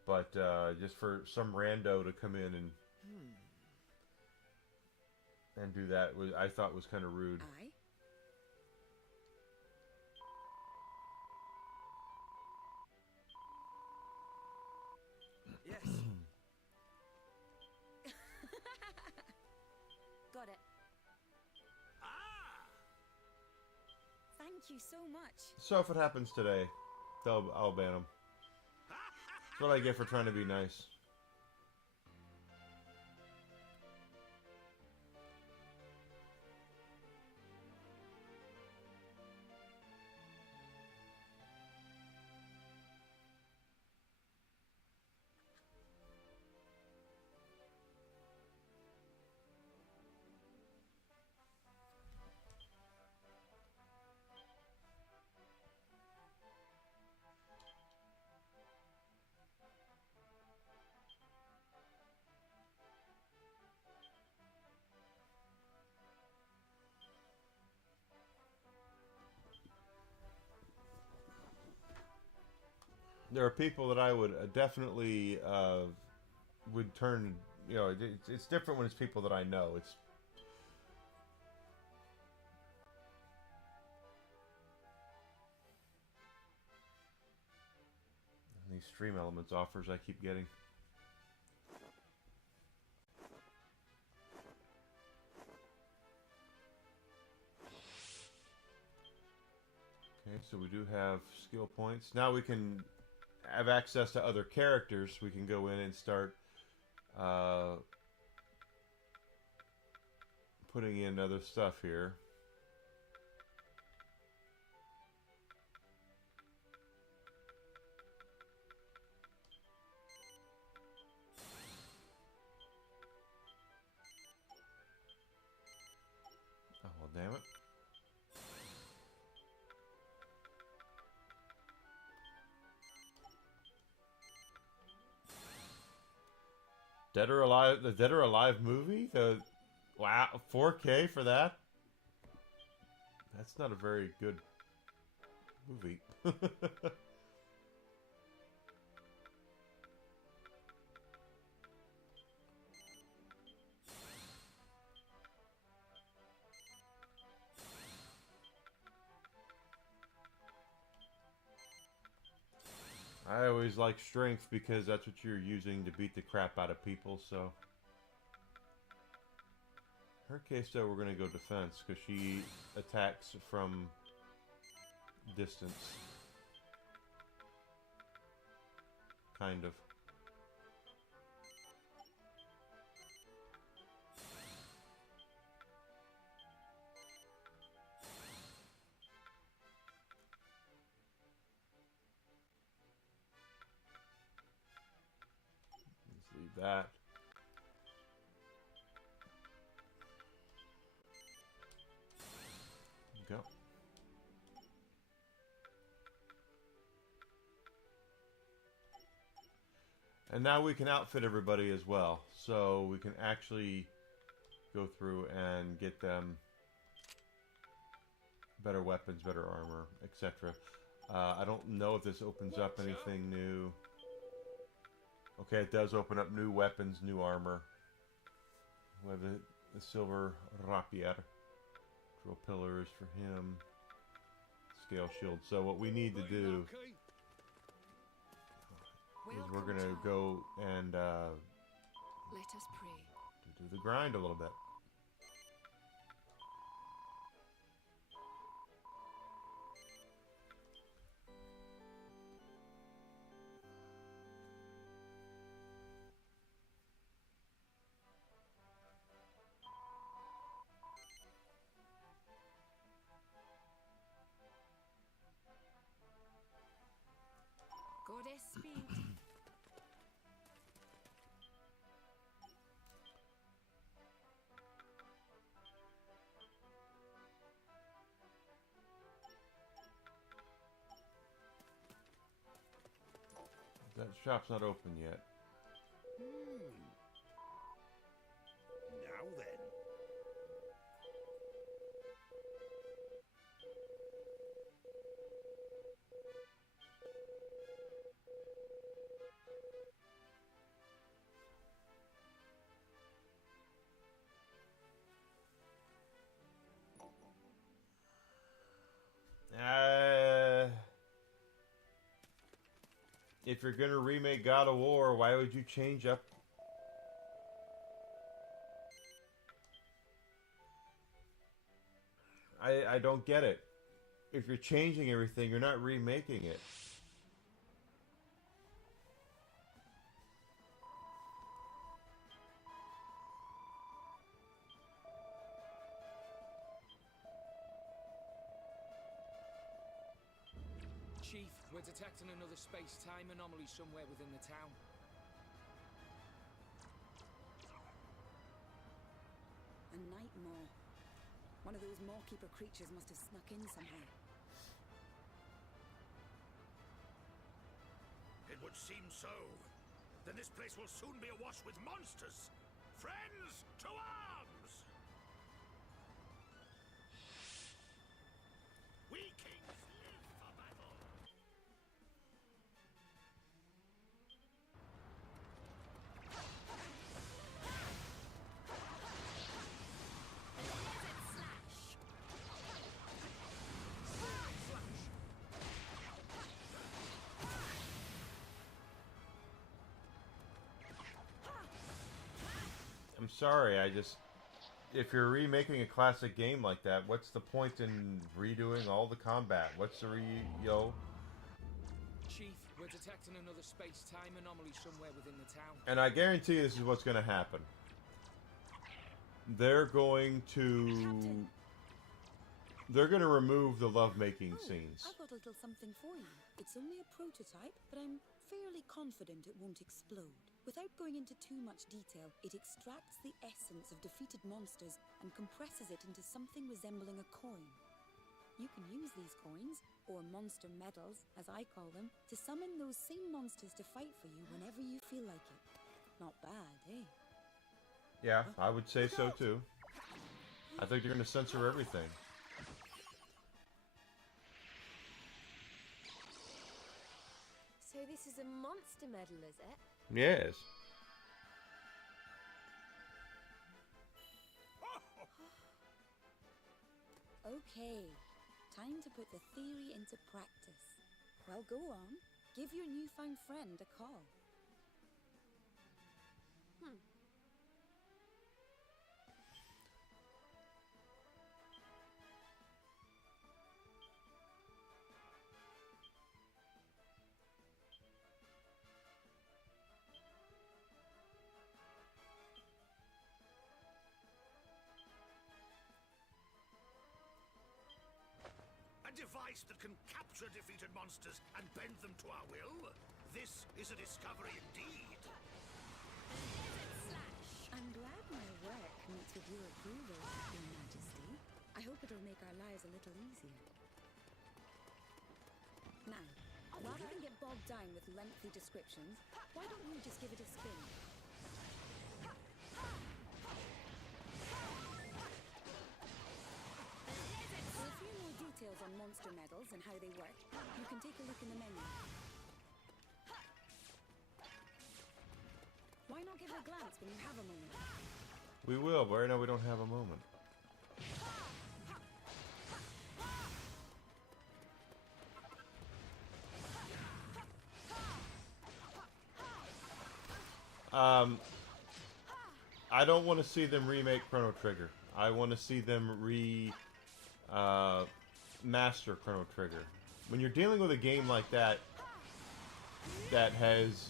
but just for some rando to come in and do that was, I thought was kind of rude. Aye. Yes. Got it. Thank you so much. So if it happens today, I'll ban them. That's what I get for trying to be nice. There are people that I would definitely would turn. You know, it's different when it's people that I know. It's these Stream Elements offers I keep getting. Okay, so we do have skill points. Now we can have access to other characters. We can go in and start putting in other stuff here. Oh, well, damn it. Dead or Alive, the Dead or Alive movie? The Wow, 4K for that? That's not a very good movie. I always like strength because that's what you're using to beat the crap out of people, so. In her case, though, we're going to go defense because she attacks from distance. Kind of. Let's leave that. Go. And now we can outfit everybody as well. So we can actually go through and get them better weapons, better armor, etc. I don't know if this opens up anything new. Okay, it does open up new weapons, new armor. We have the silver rapier. Drill pillars for him. Scale shield. So what we need to do is we're going to go and Let us pray. do the grind a little bit. Goddess speed. That shop's not open yet. Now then. If you're gonna remake God of War, why would you change up? I don't get it. If you're changing everything, you're not remaking it. Chief, we're detecting another space-time anomaly somewhere within the town. A night maw. One of those Mawkeeper creatures must have snuck in somehow. It would seem so. Then this place will soon be awash with monsters. Friends, to arms! We kings live for battle. I'm sorry, if you're remaking a classic game like that, what's the point in redoing all the combat? What's the Chief, we're detecting another space-time anomaly somewhere within the town. And I guarantee this is what's going to happen. They're going to remove the lovemaking scenes. I've got a little something for you. It's only a prototype, but I'm fairly confident it won't explode. Without going into too much detail, it extracts the essence of defeated monsters and compresses it into something resembling a coin. You can use these coins, or monster medals, as I call them, to summon those same monsters to fight for you whenever you feel like it. Not bad, eh? Yeah, I would say so too. I think they're going to censor everything. So this is a monster medal, is it? Yes. Okay, time to put the theory into practice. Well, go on. Give your newfound friend a call. A device that can capture defeated monsters and bend them to our will? This is a discovery indeed. I'm glad my work meets with your approval, Your Majesty. I hope it'll make our lives a little easier. Now, rather than get bogged down with lengthy descriptions, why don't you just give it a spin? For a few more details on monster medals and how they work, you can take a look in the menu. Why not give it a glance when you have a moment? We will, but right now we don't have a moment. I don't want to see them remake Chrono Trigger. I want to see them master Chrono Trigger. When you're dealing with a game like that, that has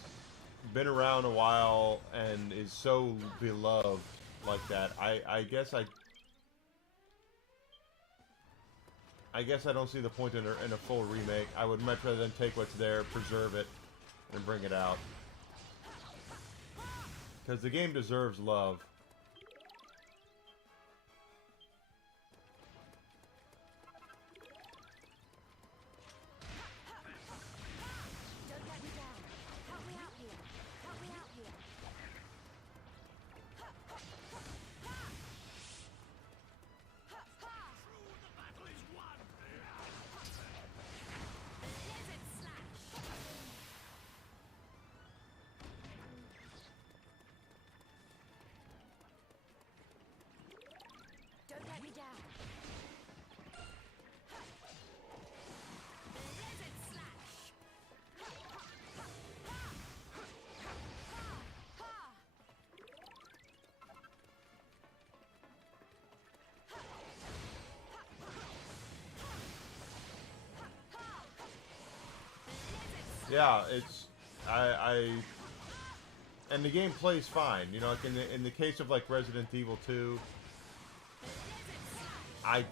been around a while and is so beloved like that, I guess I don't see the point in a full remake. I would much rather than take what's there, preserve it, and bring it out. Because the game deserves love. Don't let me down. Help me out here. Help me out here. The battle is won! Blizzard slash. Don't let me down. Blizzard slash. Yeah, it's and the game plays fine. You know, like in the case of like Resident Evil 2, I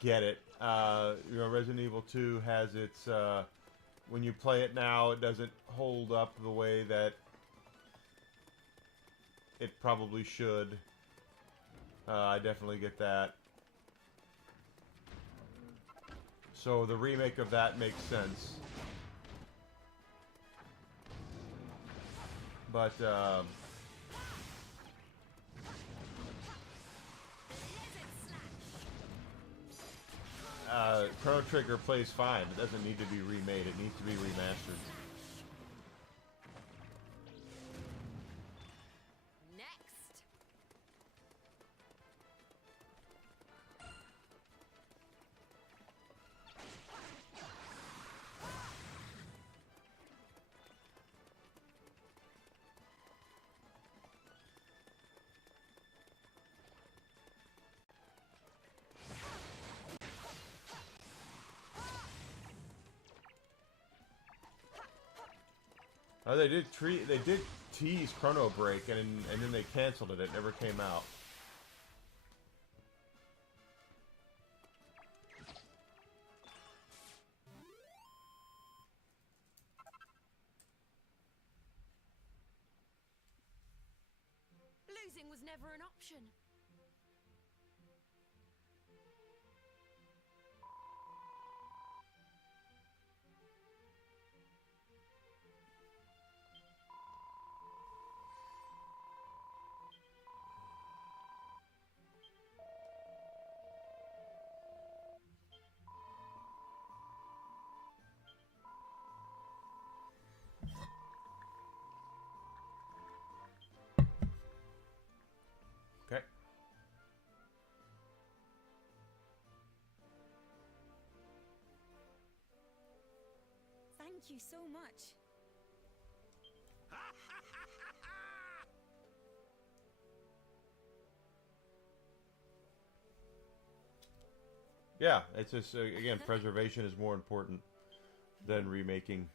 get it. You know, Resident Evil 2 has its when you play it now, it doesn't hold up the way that it probably should. I definitely get that. So the remake of that makes sense. But Chrono Trigger plays fine. It doesn't need to be remade. It needs to be remastered. Next. Oh, they did tease Chrono Break, and then they canceled it. It never came out. Losing was never an option. Thank you so much. Yeah, it's just again, preservation is more important than remaking.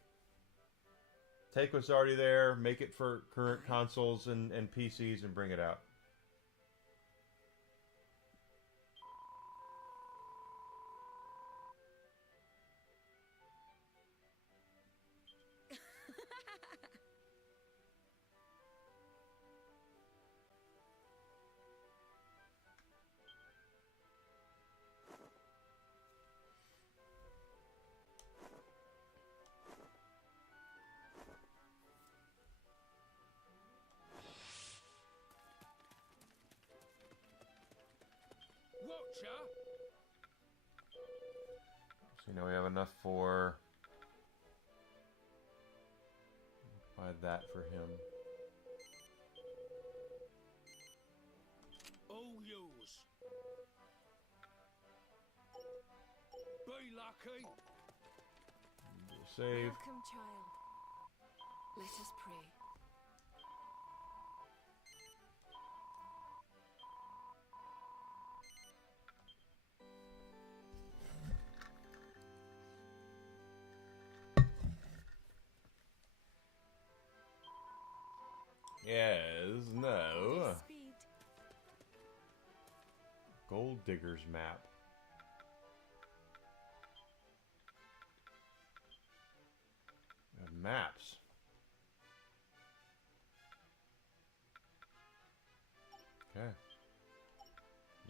Take what's already there, make it for current consoles and PCs, and bring it out. Watcher! So now we have enough for... buy that for him. All yours. Be lucky. Save. Welcome, child. Let us pray. Yes, no. Speed. Gold Diggers map. We have maps. Okay.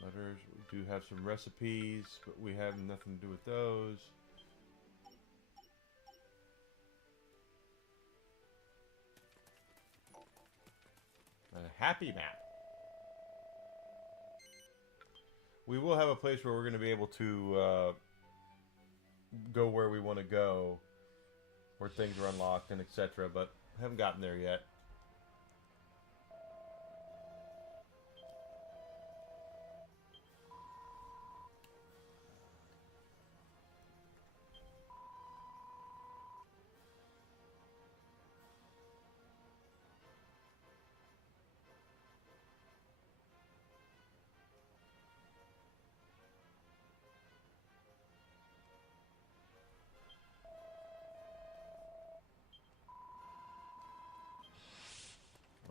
Letters. We do have some recipes, but we have nothing to do with those. A happy map. We will have a place where we're going to be able to go where we want to go, where things are unlocked and etc. But haven't gotten there yet.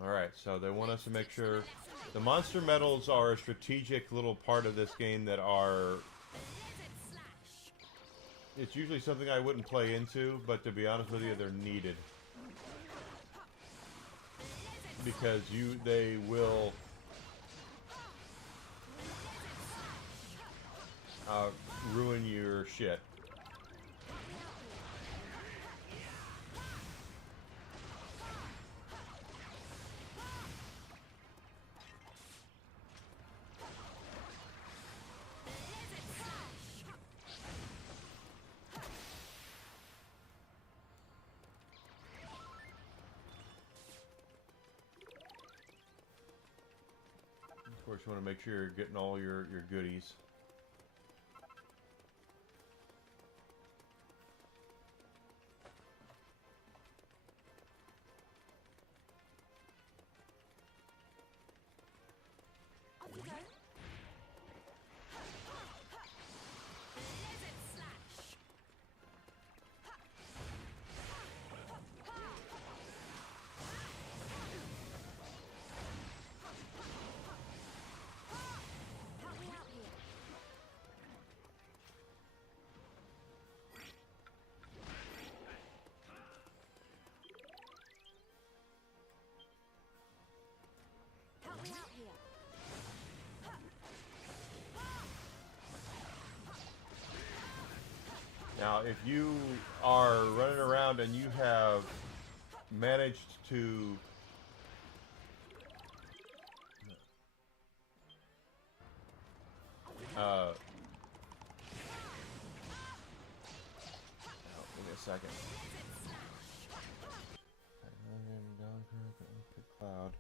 Alright, so they want us to make sure... The monster medals are a strategic little part of this game that are... It's usually something I wouldn't play into, but to be honest with you, they're needed. Because they will... ruin your shit. Of course, you want to make sure you're getting all your goodies. Off you go. Help me out here. Help me out here. Now, if you are running around and you have managed to... give me a second. Cloud.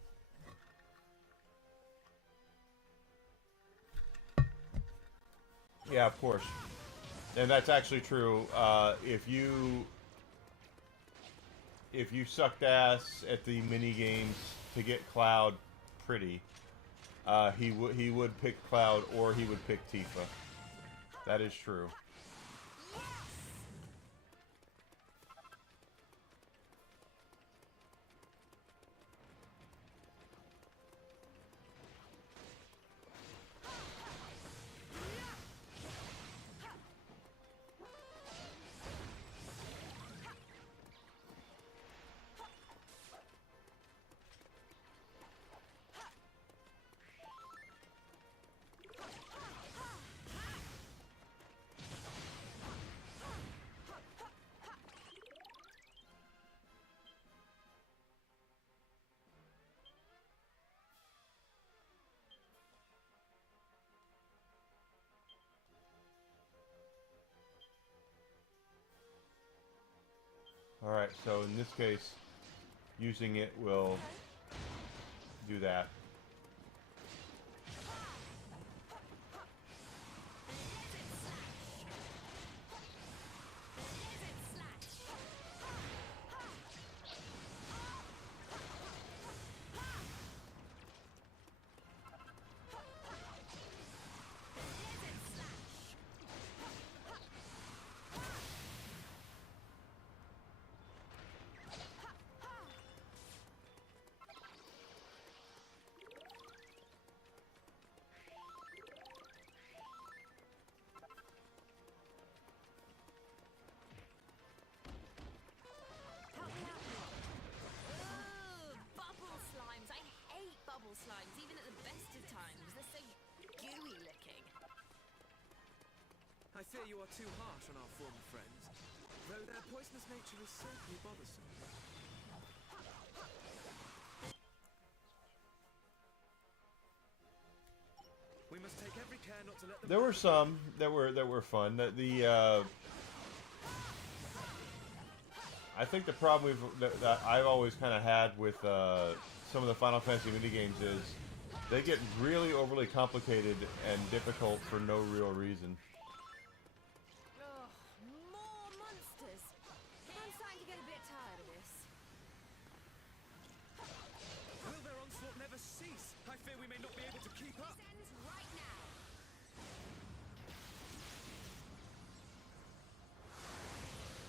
Yeah, of course. And that's actually true. If you if you sucked ass at the mini games to get Cloud pretty, he would pick Cloud or he would pick Tifa. That is true. Alright, so in this case, using it will do that. Bubble slimes. I hate bubble slimes, even at the best of times. They're so gooey looking. I fear you are too harsh on our former friends, though their poisonous nature is certainly bothersome. We must take every care not to let them. There were some that were fun. I think the problem that I've always kind of had with some of the Final Fantasy minigames is they get really overly complicated and difficult for no real reason. Ugh, more monsters. I'm starting to get a bit tired of this. Will their onslaught never cease? I fear we may not be able to keep up. Ends right now.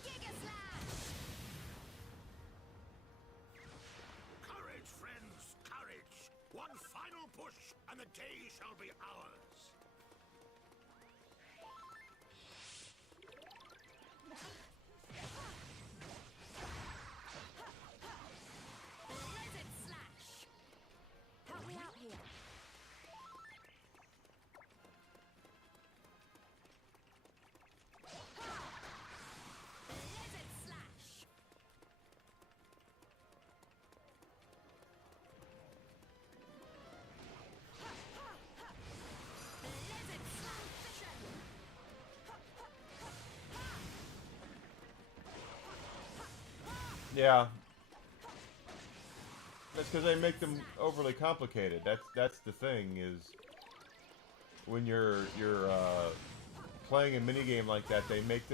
Giga Slash! Courage, friends, courage! One final push, and the day shall be ours. Blizzard Slash! Help me out here. Blizzard Slash! Blizzard Slam Fission! Yeah. That's because they make them overly complicated. That's the thing is when you're playing a minigame like that, they make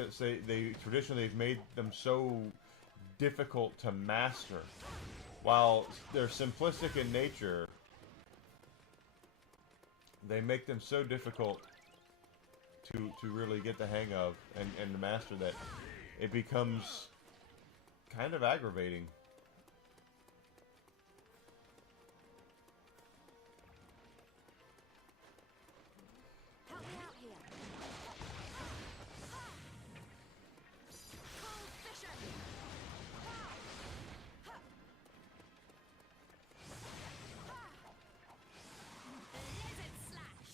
traditionally they've made them so difficult to master. While they're simplistic in nature, they make them so difficult to really get the hang of and to master that it becomes kind of aggravating. Help me out here. Cold Fission! Blizzard Slash!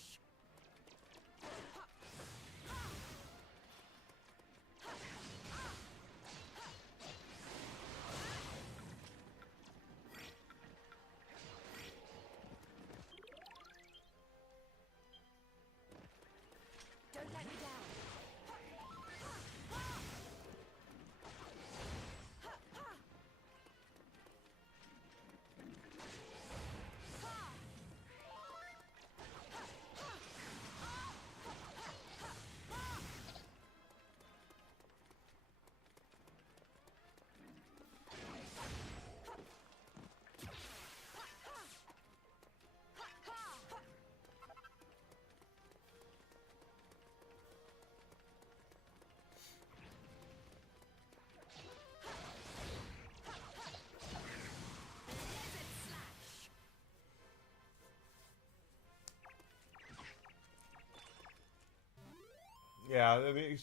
Yeah, I mean,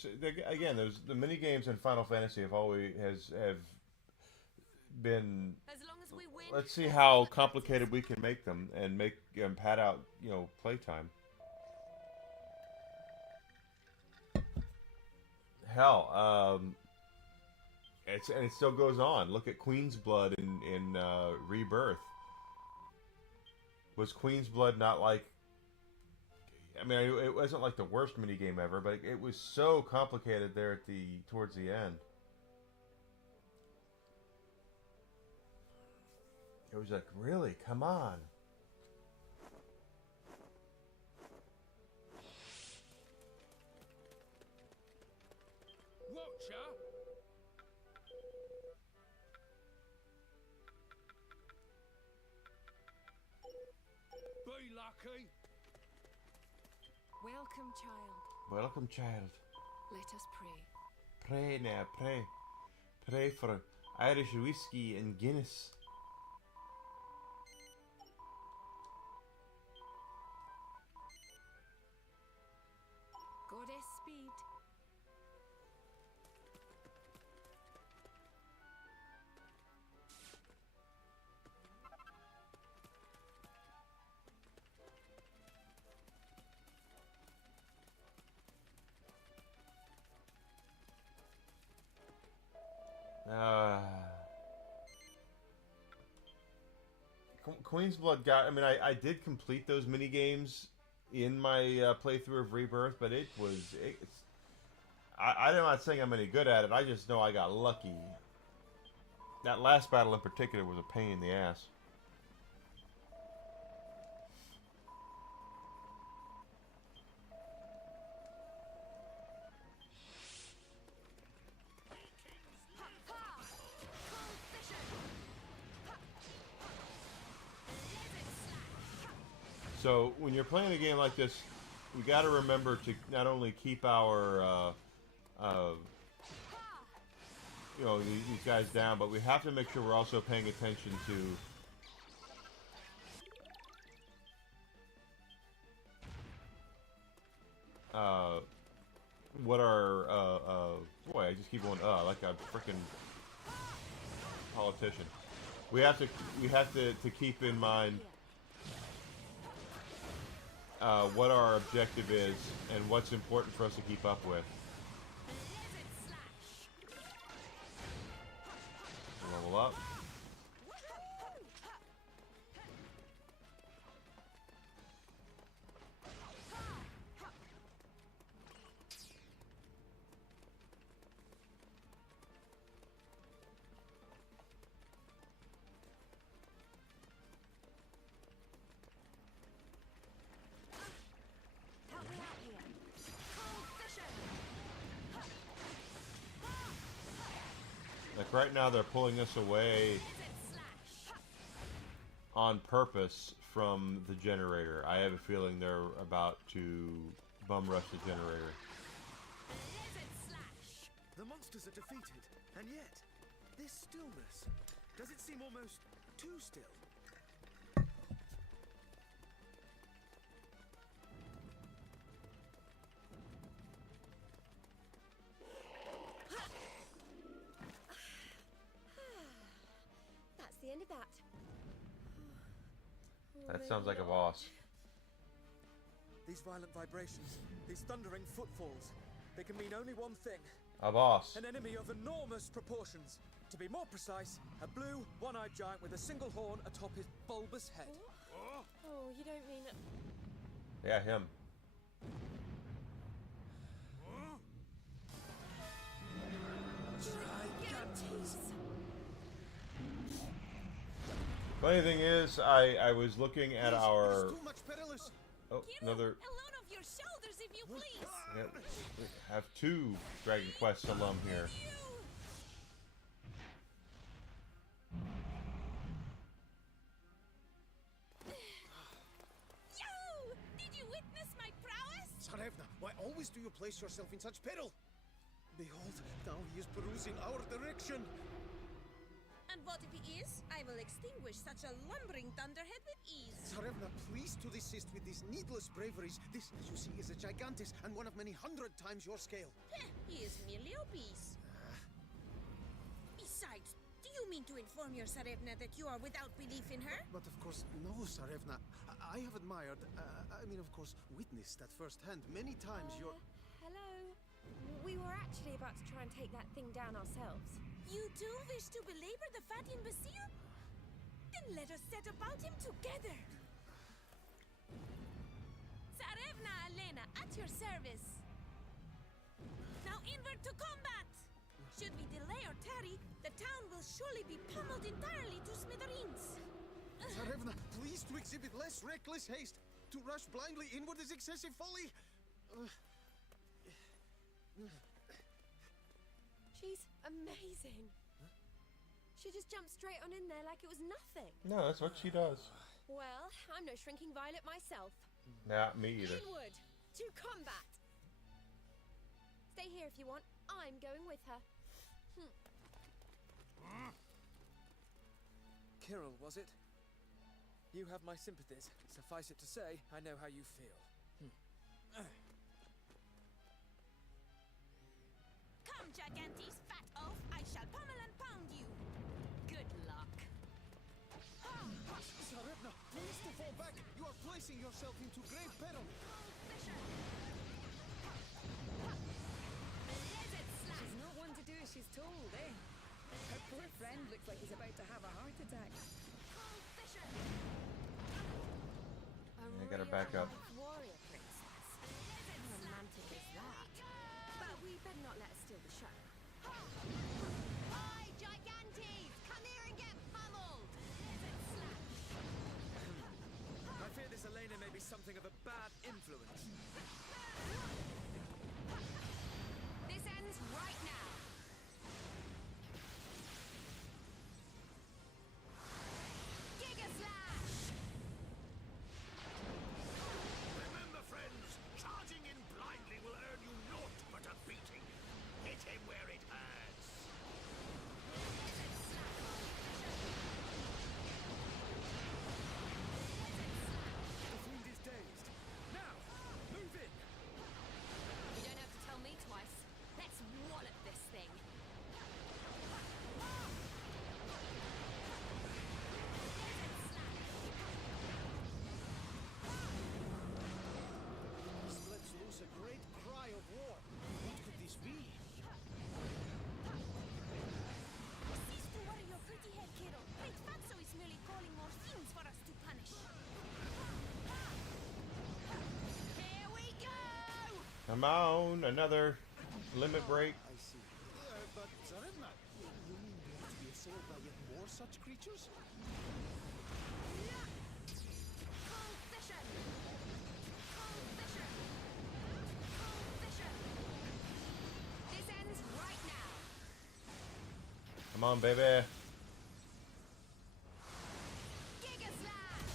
again, those the mini games in Final Fantasy have always have been. As long as we win. Let's see how complicated we can make them and make pad out, playtime. Hell, it still goes on. Look at Queen's Blood in Rebirth. Was Queen's Blood not like? I mean, it wasn't like the worst minigame ever, but it was so complicated there at towards the end. It was like, really? Come on. Watcher? Be lucky. Welcome, child. Welcome, child. Let us pray. Pray now, pray. Pray for Irish whiskey and Guinness. Goddess speed. Queen's Blood got. I mean, I did complete those mini games in my playthrough of Rebirth, but I'm not saying I'm any good at it. I just know I got lucky. That last battle in particular was a pain in the ass. So when you're playing a game like this, we got to remember to not only keep our, these guys down, but we have to make sure we're also paying attention to what our boy, I just keep going like a freaking politician. We have to keep in mind what our objective is and what's important for us to keep up with. Level up. Like right now they're pulling us away on purpose from the generator. I have a feeling they're about to bum rush the generator. The monsters are defeated, and yet, this stillness. Does it seem almost too still? That's the end of that. That sounds like a boss. These violent vibrations, these thundering footfalls, they can mean only one thing. A boss. An enemy of enormous proportions. To be more precise, a blue, one-eyed giant with a single horn atop his bulbous head. Oh, you don't mean... Yeah, him. Funny thing is, I was looking at our... Oh, another... Alone of your shoulders, if you please. Yeah, we have two Dragon Quest alum here. Did you witness my prowess? Tsarevna, why always do you place yourself in such peril? Behold, now he is perusing our direction. And what if he is? I will extinguish such a lumbering thunderhead with ease. Tsarevna, please to desist with these needless braveries. This, as you see, is a gigantis and one of many 100 times your scale. Heh, he is merely obese. Besides, do you mean to inform your Tsarevna that you are without belief in her? But of course, no, Tsarevna. I have admired, of course, witnessed at first hand many times your... Hello. We were actually about to try and take that thing down ourselves. You too wish to belabor the fat imbecile? Then let us set about him together. Tsarevna Elena, at your service. Now inward to combat! Should we delay or tarry, the town will surely be pummeled entirely to smithereens. Tsarevna, please to exhibit less reckless haste. To rush blindly inward is excessive folly. She's amazing. She just jumped straight on in there like it was nothing. No, that's what she does. Well, I'm no shrinking violet myself. Nah, me either. Inward to combat. Stay here if you want. I'm going with her. Kirill, was it? You have my sympathies. Suffice it to say, I know how you feel. Come, Gigantes, fat oaf, I shall pummel and pound you. Good luck. Tsarevna, please to fall back. You are placing yourself into grave peril. She's not one to do as she's told, eh? Her poor friend looks like he's about to have a heart attack. I gotta back up. Warrior princess. How romantic is that? But we better not let her steal the show. Hi, Gigantes! Come here and get pummeled! I fear this Elena may be something of a bad influence. This ends right now. Giga Slash! Remember, friends, charging in blindly will earn you naught but a beating. Hit him where it hurts. The fiend is dazed. Now, move in. You don't have to tell me twice. Let's wallop this thing. This lets loose a great cry of war. What could this be? Cease to worry your pretty head, kiddo. Great Fatso is merely calling more fiends for us to punish. Here we go! Come on, another limit break. I see. But Tsarevna, you mean we have to be assailed by yet more such creatures? Cold Fisher! Cold Fisher! Cold Fisher! This ends right now. Come on, baby. Giga Slash!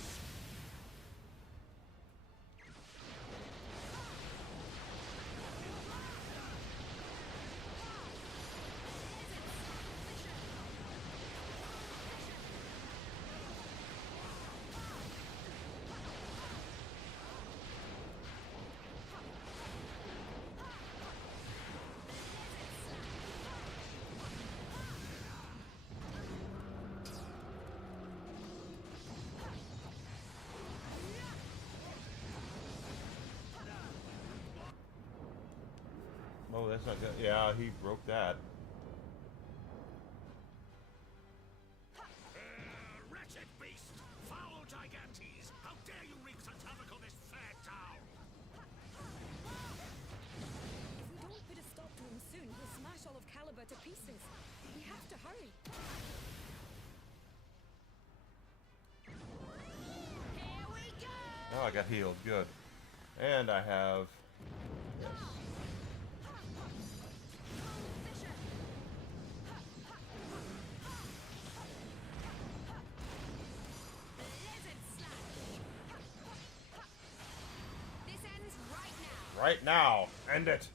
Oh, that's not good. Yeah, he broke that. Wretched beast! Foul Gigantes! How dare you wreak such havoc on this fair town! If we don't put a stop to him soon, he'll smash all of Caliber to pieces. We have to hurry. Here we go! Oh, I got healed. Good. And I have... Yes. This ends right now. Right now. End it.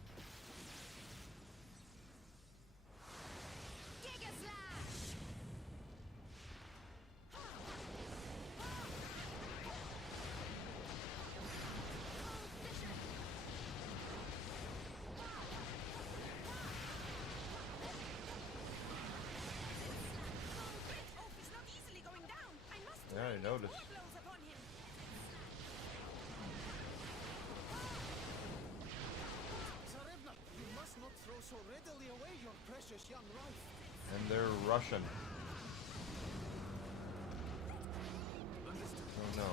Giga Slash! noticed. Blows upon him. Tsarevna, you must not throw so readily away your precious young wife. And they're Russian. Oh no.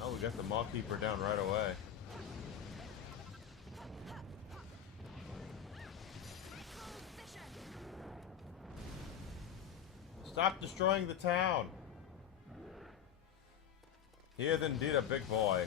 Oh, we got the Maw Keeper down right away. Stop destroying the town! He is indeed a big boy.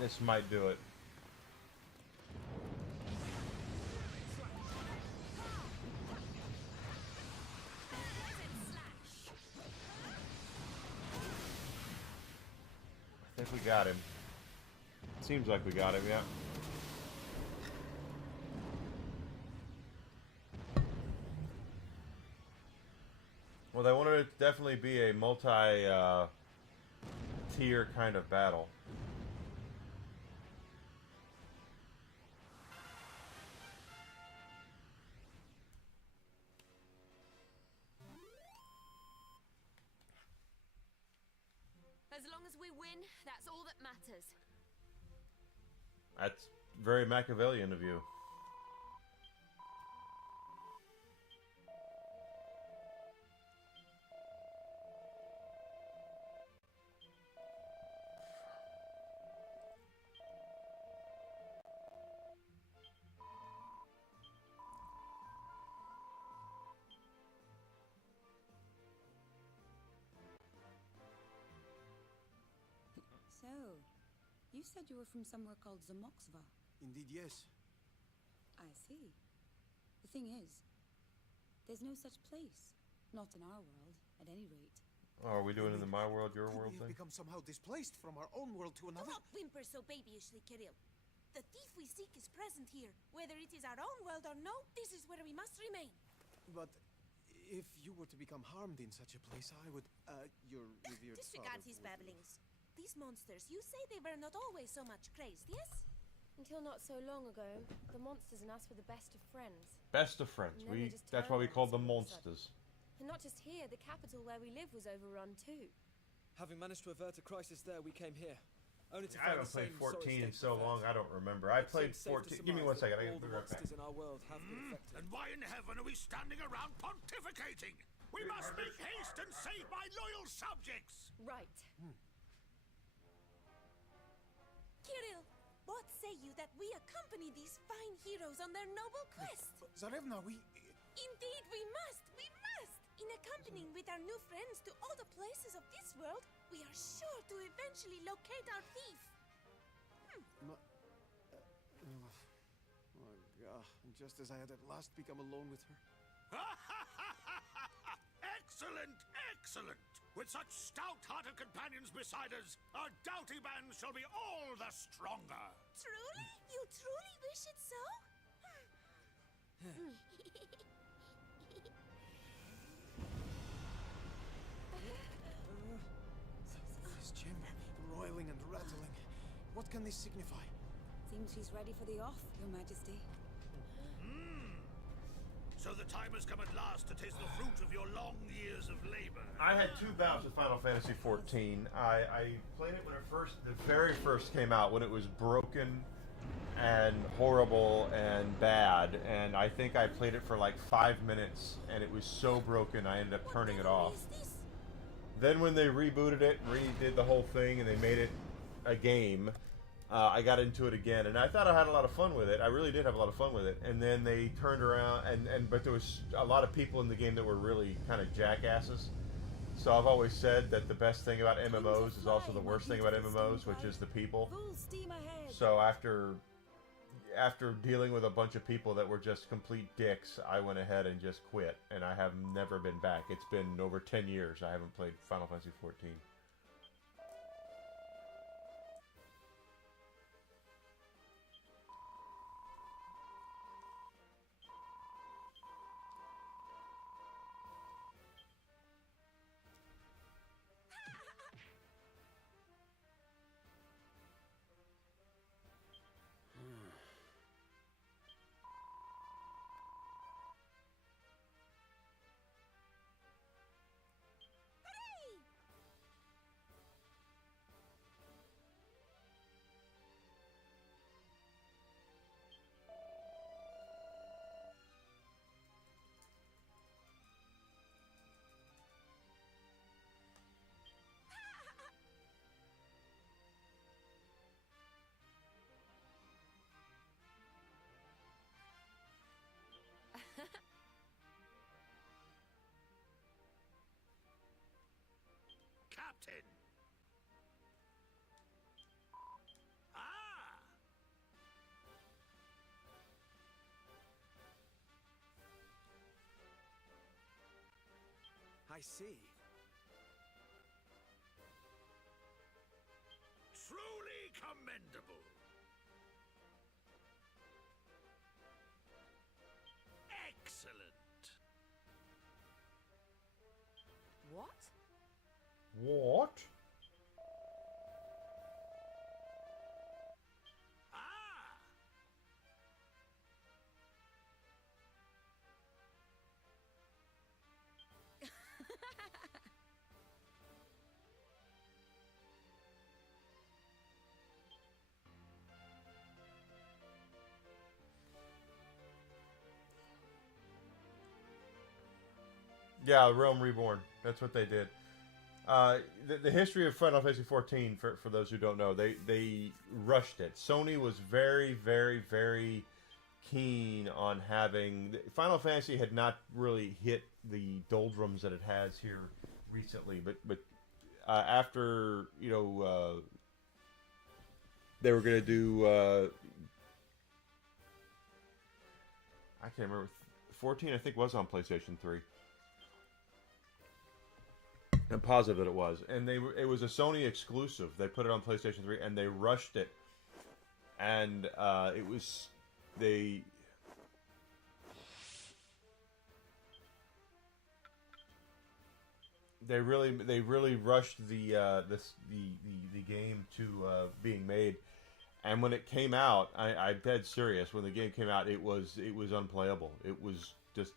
This might do it. I think we got him. Seems like we got him, yeah. Well, they wanted it to definitely be a multi-tier kind of battle. As long as we win, that's all that matters. That's very Machiavellian of you. So, you said you were from somewhere called Zamoxva. Indeed, yes. I see. The thing is, there's no such place. Not in our world, at any rate. Oh, are we doing it in the my world, your Could world we have thing? become somehow displaced from our own world to Do another? not whimper so babyishly, Kirill. The thief we seek is present here. Whether it is our own world or no, this is where we must remain. But if you were to become harmed in such a place, I would, your revered Disregard father his would- babblings. These monsters, you say they were not always so much crazed, yes? Until not so long ago, the monsters and us were the best of friends. Best of friends. And then they We just that's turned why we on called us them all of a sudden. monsters. And not just here, the capital where we live was overrun too. Having managed to avert a crisis there, we came here. Only to I find haven't the played same 14 in sorry state so of long, affairs. I don't remember. I It played seems safe to 14. Give me 1 surmise second. I that can all be the right back. monsters in our world have been affected. And why in heaven are we standing around pontificating? We must make haste and save my loyal subjects! Right. Kirill, what say you that we accompany these fine heroes on their noble quest? Tsarevna, we... Indeed, we must! We must! In accompanying with our new friends to all the places of this world, we are sure to eventually locate our thief. Oh, God. Just as I had at last become alone with her. Excellent, excellent! With such stout-hearted companions beside us, our doughty band shall be all the stronger! Truly? You truly wish it so? This chamber, roiling and rattling. What can this signify? Seems she's ready for the off, Your Majesty. So the time has come at last to taste the fruit of your long years of labor. I had 2 bouts with Final Fantasy 14. I played it when it the very first came out, when it was broken and horrible and bad, and I think I played it for like 5 minutes, and it was so broken I ended up turning it off. What is this? Then when they rebooted it, redid the whole thing, and they made it a game, I got into it again, and I thought I had a lot of fun with it. I really did have a lot of fun with it. And then they turned around, but there was a lot of people in the game that were really kind of jackasses. So I've always said that the best thing about MMOs is also the worst thing about MMOs, which is the people. Full steam ahead. So after dealing with a bunch of people that were just complete dicks, I went ahead and just quit, and I have never been back. It's been over 10 years I haven't played Final Fantasy 14. Captain! Ah! I see. Truly commendable. Excellent. What? What? Ah! Yeah, Realm Reborn. That's what they did. The history of Final Fantasy XIV, for those who don't know, they rushed it. Sony was very, very, very keen on having... Final Fantasy had not really hit the doldrums that it has here recently, but after, you know, they were going to do... I can't remember. 14, I think, was on PlayStation 3. I'm positive that it was, and it was a Sony exclusive. They put it on PlayStation 3, and they rushed it, and it was they really rushed the game to being made. And when it came out, I'm dead serious. When the game came out, it was unplayable. It was just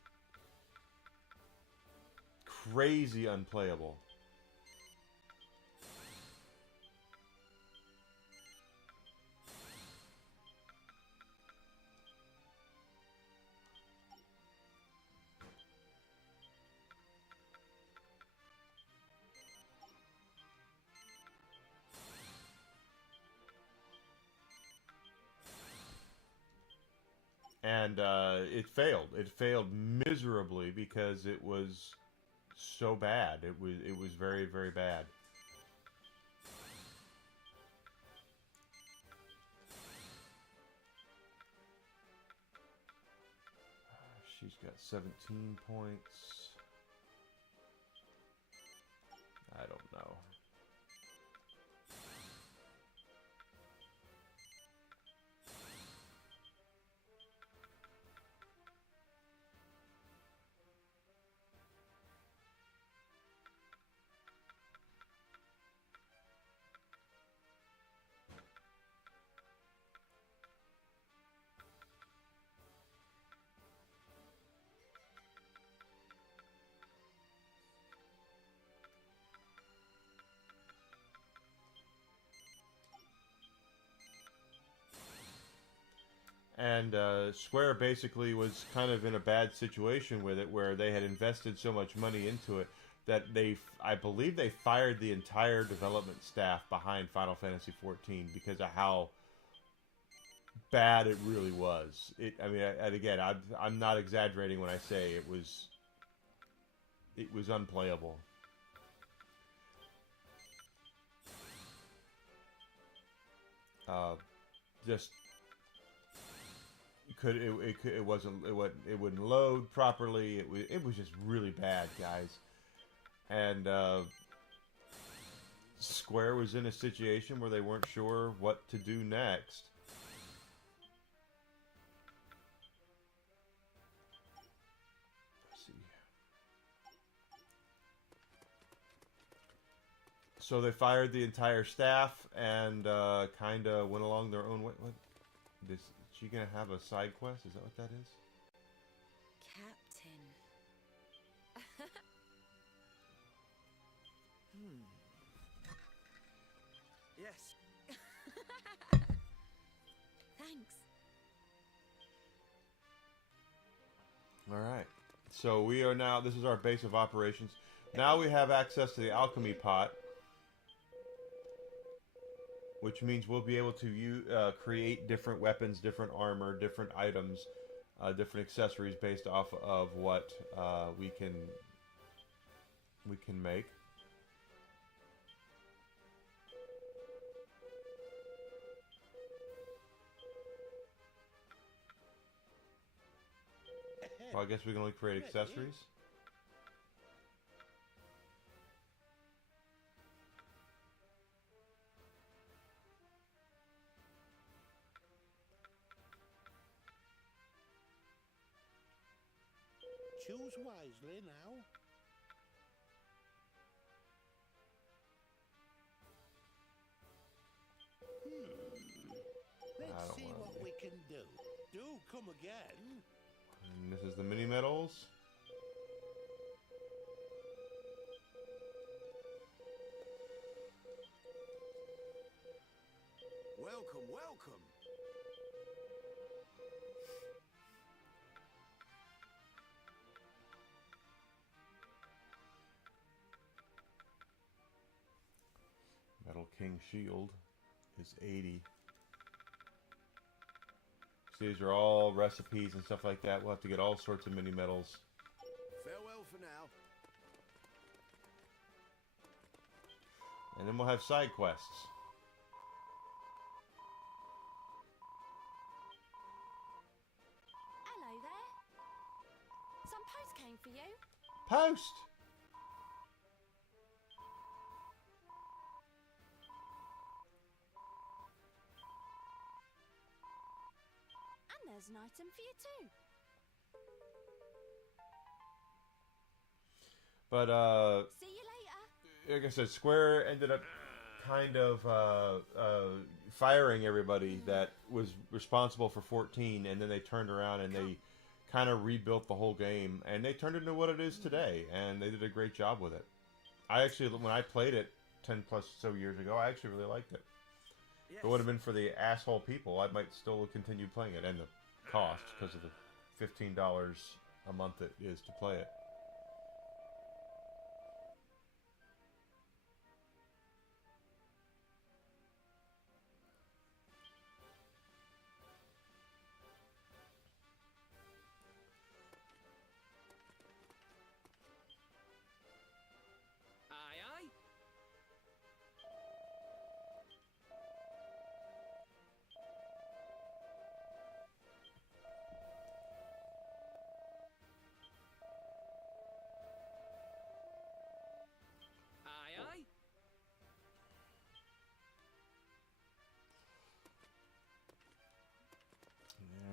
crazy unplayable. And it failed. It failed miserably because it was so bad. It was very, very bad. She's got 17 points. I don't know. And Square basically was kind of in a bad situation with it, where they had invested so much money into it that I believe they fired the entire development staff behind Final Fantasy XIV because of how bad it really was. I mean, and again, I'm not exaggerating when I say it was unplayable. Just it wouldn't load properly. It was just really bad, guys. And Square was in a situation where they weren't sure what to do next. Let's see. So they fired the entire staff and kind of went along their own way. Is she gonna have a side quest? Is that what that is? Captain. Yes. Thanks. All right. So we are now. This is our base of operations. Now we have access to the alchemy pot, which means we'll be able to create different weapons, different armor, different items different accessories based off of what we can make. Well, I guess we can only create accessories. Choose wisely now. Let's see what we can do. Do come again. And this is the mini medals. Welcome, welcome. Metal King Shield is 80. So these are all recipes and stuff like that. We'll have to get all sorts of mini medals. Farewell for now. And then we'll have side quests. Hello there. Some post came for you. Post! And there's an item for you too. But, See you later. like I said, Square ended up kind of firing everybody that was responsible for 14, and then they turned around and they kind of rebuilt the whole game, and they turned it into what it is today, and they did a great job with it. I actually, when I played it 10 plus so years ago, I actually really liked it. Yes. If it would have been for the asshole people, I might still continue playing it, and the cost, because of the $15 a month it is to play it. Aye, aye. Aye, aye.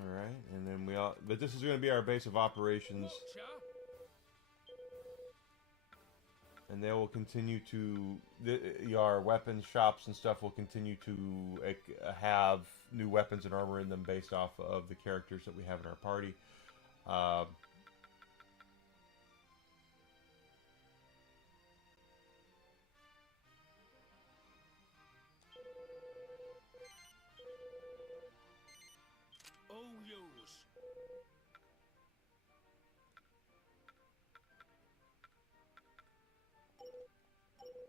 Alright, and then but this is going to be our base of operations. Watcher. And they will continue to, our weapons shops and stuff will continue to have new weapons and armor in them based off of the characters that we have in our party. Oh, yous.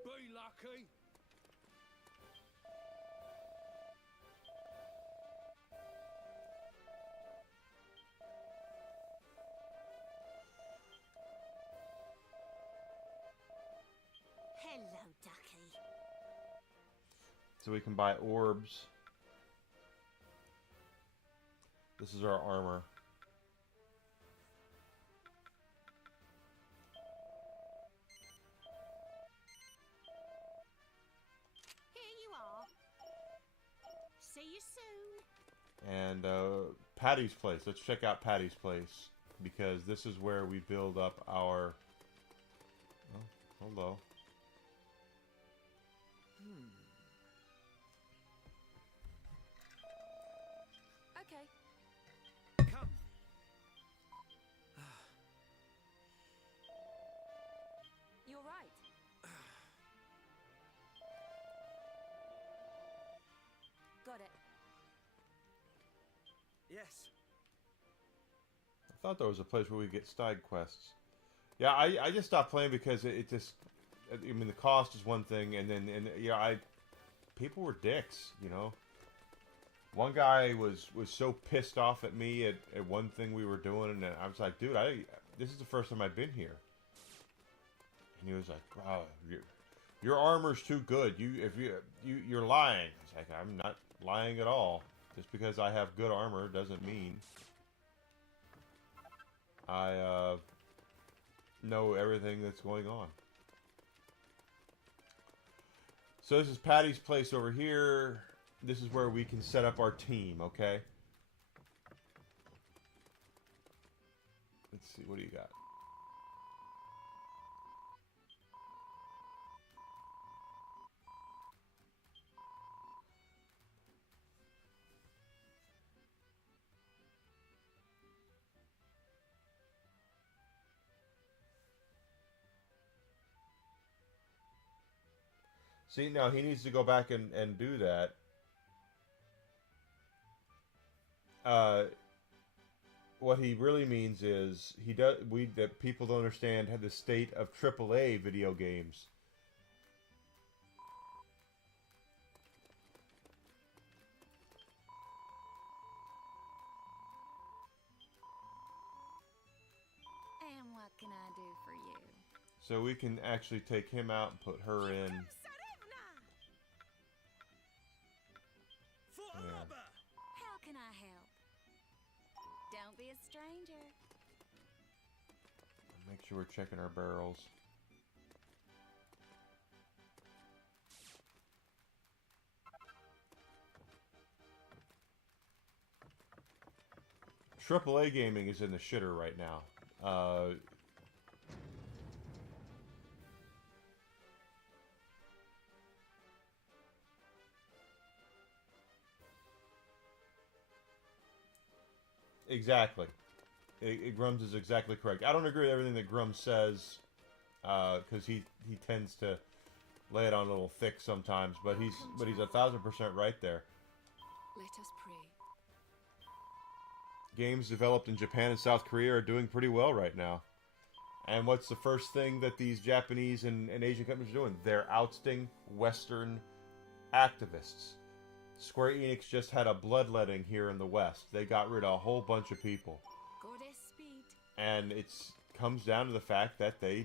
Be lucky. Hello, Ducky. So we can buy orbs. This is our armor. Here you are. See you soon. And Patty's Place. Let's check out Patty's Place, because this is where we build up our... Oh, hello. Okay. Come. You're right. Got it. Yes. I thought there was a place where we get side quests. Yeah, I just stopped playing because it just... I mean, the cost is one thing, and then, people were dicks, you know? One guy was so pissed off at me at one thing we were doing, and I was like, dude, this is the first time I've been here. And he was like, wow, your armor's too good. You're lying. I was like, I'm not lying at all. Just because I have good armor doesn't mean I know everything that's going on. So this is Patty's place over here. This is where we can set up our team, okay? Let's see, what do you got? See, now he needs to go back and do that. What he really means is that people don't understand the state of AAA video games. And what can I do for you? So we can actually take him out and put her in. Yeah. How can I help? Don't be a stranger. Make sure we're checking our barrels. AAA gaming is in the shitter right now. Exactly. Grums is exactly correct. I don't agree with everything that Grums says, because he tends to lay it on a little thick sometimes. But he's 1,000% right there. Let us pray. Games developed in Japan and South Korea are doing pretty well right now. And what's the first thing that these Japanese and Asian companies are doing? They're ousting Western activists. Square Enix just had a bloodletting here in the West. They got rid of a whole bunch of people. Goddess speed. And it comes down to the fact that they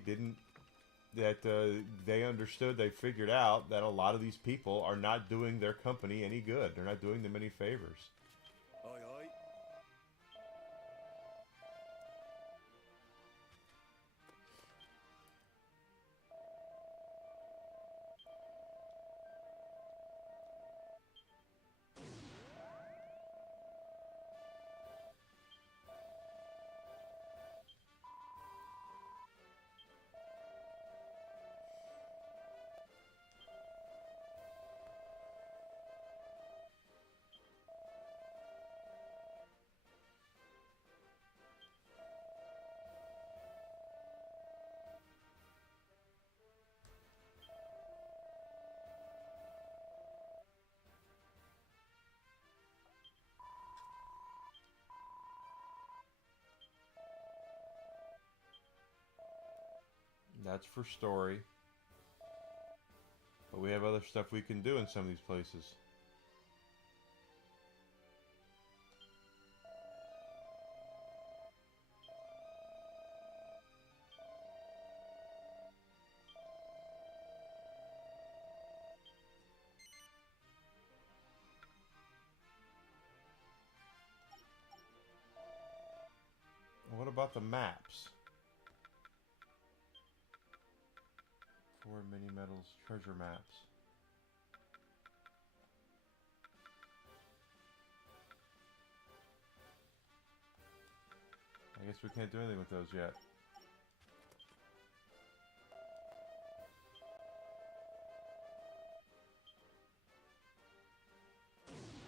understood, they figured out that a lot of these people are not doing their company any good. They're not doing them any favors. Aye, aye. That's for story. But we have other stuff we can do in some of these places. What about the maps? 4 mini metals treasure maps. I guess we can't do anything with those yet.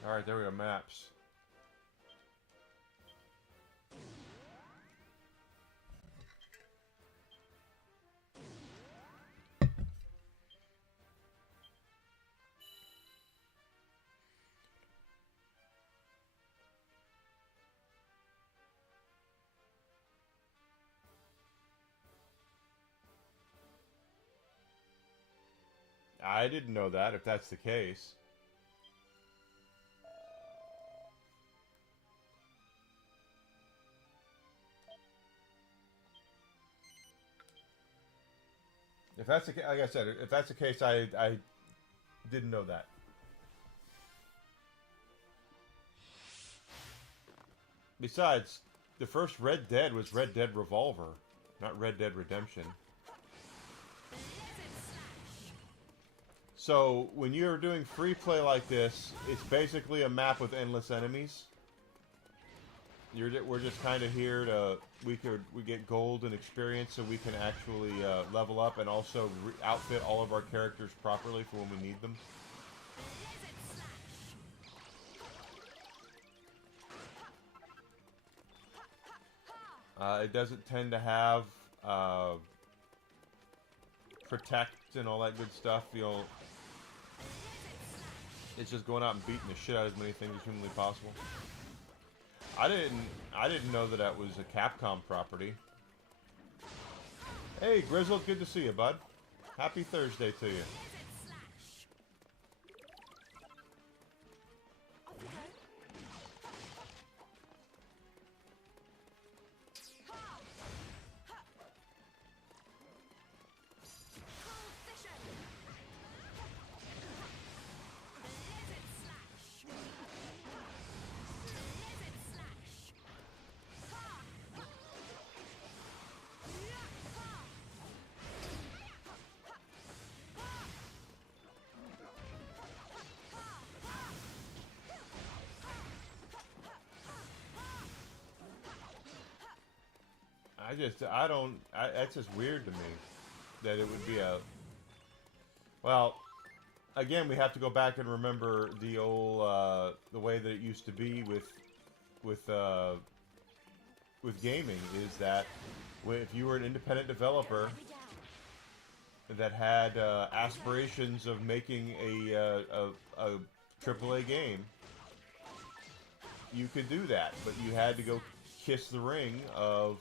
Alright, there we go, maps. I didn't know that, if that's the case. If that's the like I said, if that's the case, I didn't know that. Besides, the first Red Dead was Red Dead Revolver, not Red Dead Redemption. So when you're doing free play like this, it's basically a map with endless enemies. We're just kind of here to we get gold and experience so we can actually level up and also outfit all of our characters properly for when we need them. It doesn't tend to have protect and all that good stuff. You know, it's just going out and beating the shit out of as many things as humanly possible. I didn't know that was a Capcom property. Hey, Grizzled, good to see you, bud. Happy Thursday to you. That's just weird to me that it would be a. Well, again, we have to go back and remember the old the way that it used to be with gaming is that if you were an independent developer that had aspirations of making a AAA game, you could do that, but you had to go kiss the ring of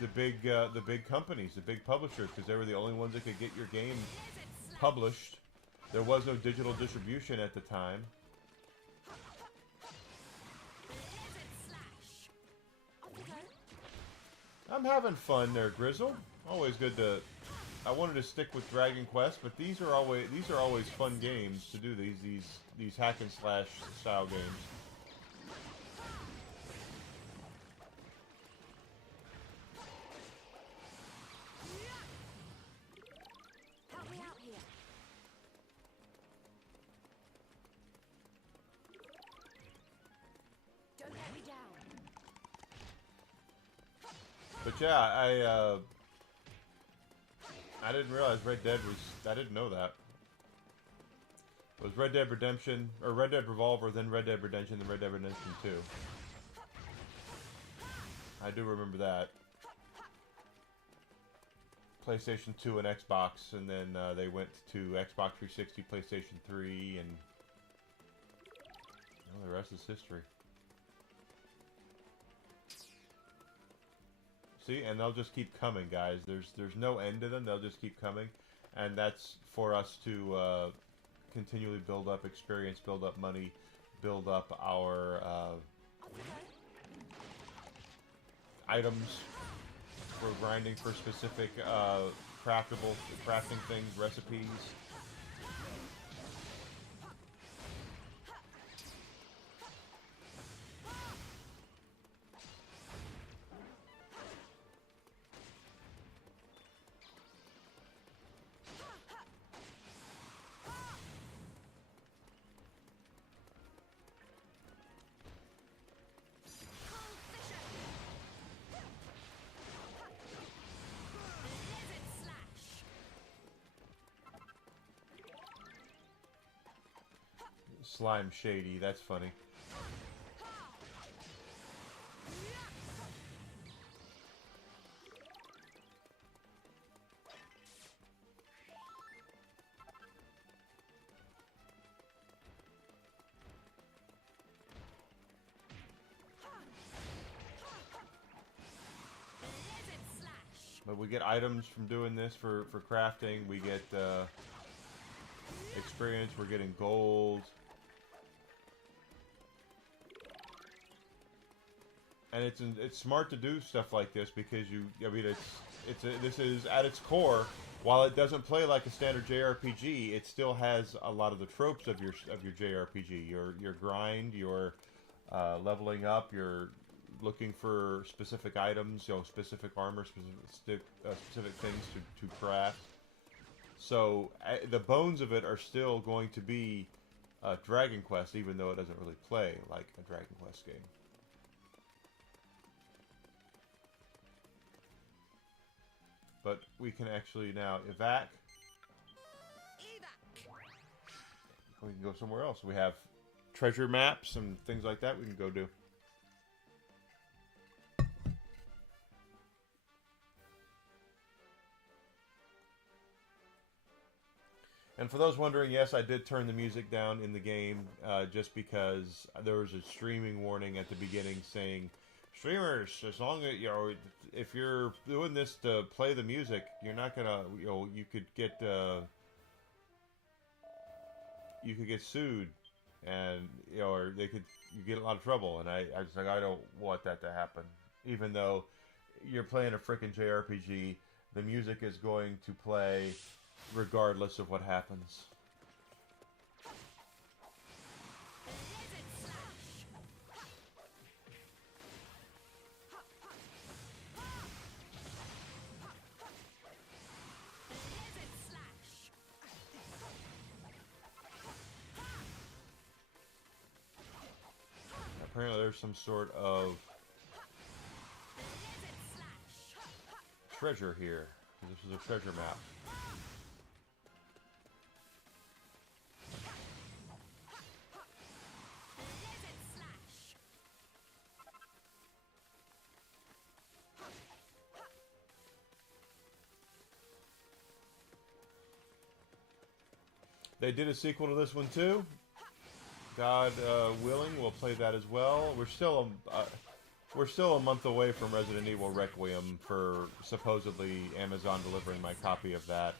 the big companies, the big publishers, because they were the only ones that could get your game published. There was no digital distribution at the time. I'm having fun there, Grizzle. Always good to. I wanted to stick with Dragon Quest, but these are always fun games to do. These hack and slash style games. But yeah, I didn't realize Red Dead was. I didn't know that. It was Red Dead Redemption or Red Dead Revolver, then Red Dead Redemption, then Red Dead Redemption 2. I do remember that. PlayStation 2 and Xbox, and then they went to Xbox 360, PlayStation 3, and well, the rest is history. See, and they'll just keep coming, guys. There's no end to them. They'll just keep coming, and that's for us to continually build up experience, build up money, build up our items. We're grinding for specific crafting things, recipes. Slime Shady, that's funny. But we get items from doing this for crafting. We get experience. We're getting gold. and it's smart to do stuff like this because this is at its core. While it doesn't play like a standard JRPG, it still has a lot of the tropes of your JRPG. Your grind, your leveling up, your looking for specific items, specific armor, specific things to craft. So the bones of it are still going to be Dragon Quest, even though it doesn't really play like a Dragon Quest game. But we can actually now evac. We can go somewhere else. We have treasure maps and things like that we can go do. And for those wondering, yes, I did turn the music down in the game just because there was a streaming warning at the beginning saying, streamers, as long as, if you're doing this to play the music, you're not gonna, you could get sued, and or you get a lot of trouble. And I was like, I don't want that to happen. Even though you're playing a freaking JRPG, the music is going to play regardless of what happens. Apparently there's some sort of treasure here. This is a treasure map. They did a sequel to this one too. God willing, we'll play that as well. We're still a month away from Resident Evil Requiem for supposedly Amazon delivering my copy of that.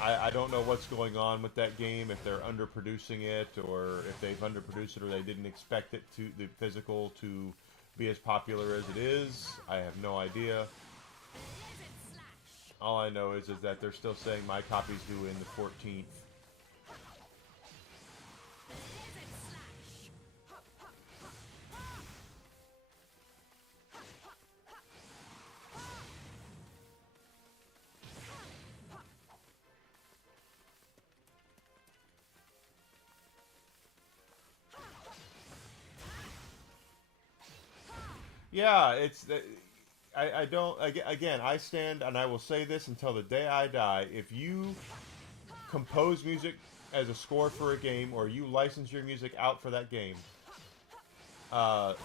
I don't know what's going on with that game, if they're underproducing it, or if they've underproduced it, or they didn't expect it the physical to be as popular as it is. I have no idea. All I know is that they're still saying my copy's due in the 14th. Yeah, it's... I don't... Again, I stand, and I will say this until the day I die. If you compose music as a score for a game, or you license your music out for that game, as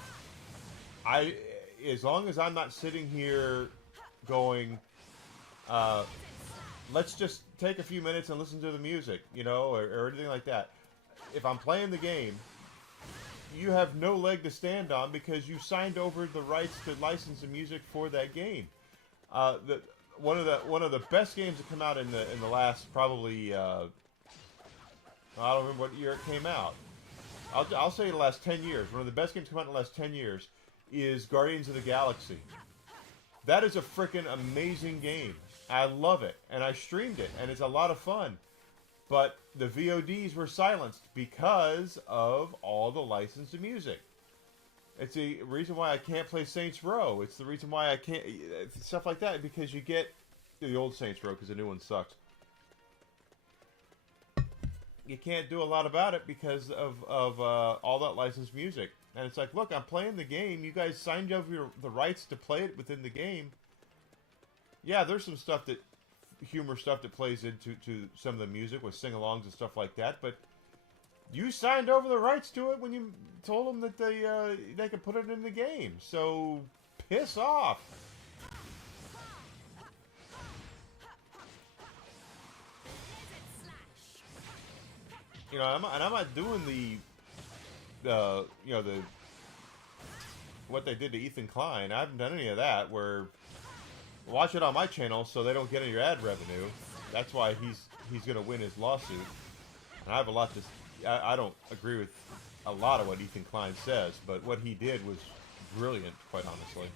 long as I'm not sitting here going, let's just take a few minutes and listen to the music, or anything like that. If I'm playing the game, you have no leg to stand on because you signed over the rights to license the music for that game. One of the best games that come out in the last probably I don't remember what year it came out. I'll say the last 10 years. One of the best games to come out in the last 10 years is Guardians of the Galaxy. That is a freaking amazing game. I love it, and I streamed it, and it's a lot of fun. But the VODs were silenced because of all the licensed music. It's the reason why I can't play Saints Row. It's the reason why I can't... Stuff like that, because you get... The old Saints Row, because the new one sucked. You can't do a lot about it because of all that licensed music. And it's like, look, I'm playing the game. You guys signed over the rights to play it within the game. Yeah, there's some stuff that... humor stuff that plays into some of the music with sing-alongs and stuff like that, but you signed over the rights to it when you told them that they could put it in the game. So piss off. I'm not doing the what they did to Ethan Klein. I haven't done any of that. Where watch it on my channel so they don't get any ad revenue. That's why he's going to win his lawsuit. And I have a lot to... I don't agree with a lot of what Ethan Klein says, but what he did was brilliant, quite honestly.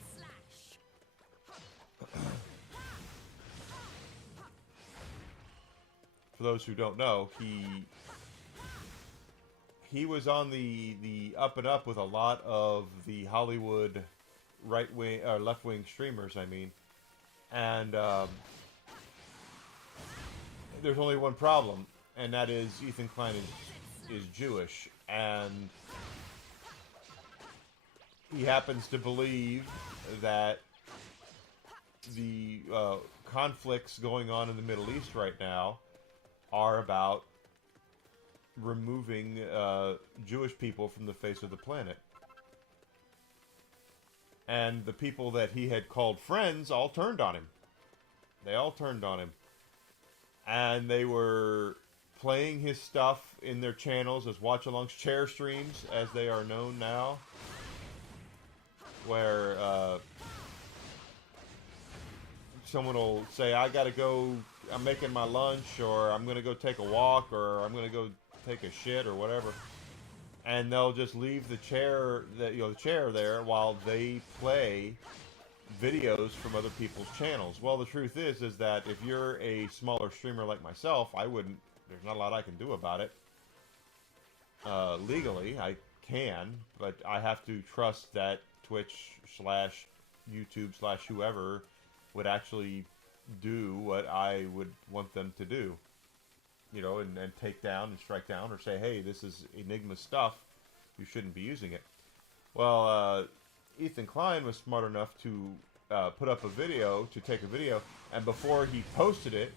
For those who don't know, he was on the up and up with a lot of the Hollywood right wing or left wing streamers. I mean, and there's only one problem, and that is Ethan Klein is Jewish, and he happens to believe that the conflicts going on in the Middle East right now are about removing Jewish people from the face of the planet. And the people that he had called friends all turned on him. They all turned on him. And they were playing his stuff in their channels as watch-alongs, chair streams, as they are known now. Where someone will say, I gotta go, I'm making my lunch, or I'm gonna go take a walk, or I'm gonna go take a shit, or whatever. And they'll just leave the chair, the chair there while they play videos from other people's channels. Well, the truth is that if you're a smaller streamer like myself, there's not a lot I can do about it. Legally, I can, but I have to trust that Twitch/YouTube/whoever would actually do what I would want them to do. You know, and take down and strike down, or say, hey, this is Enigma stuff, you shouldn't be using it. Well, Ethan Klein was smart enough to put up a video, and before he posted it,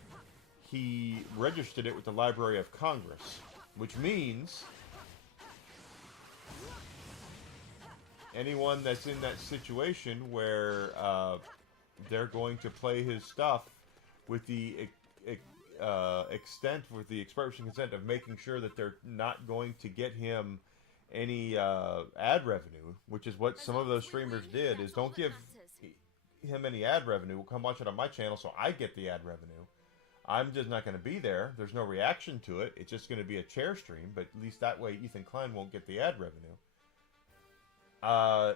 he registered it with the Library of Congress, which means anyone that's in that situation where they're going to play his stuff with the with the express consent of making sure that they're not going to get him any ad revenue, which is what some of those streamers did, is don't give him any ad revenue. Come watch it on my channel so I get the ad revenue. I'm just not going to be there. There's no reaction to it. It's just going to be a chair stream, but at least that way Ethan Klein won't get the ad revenue.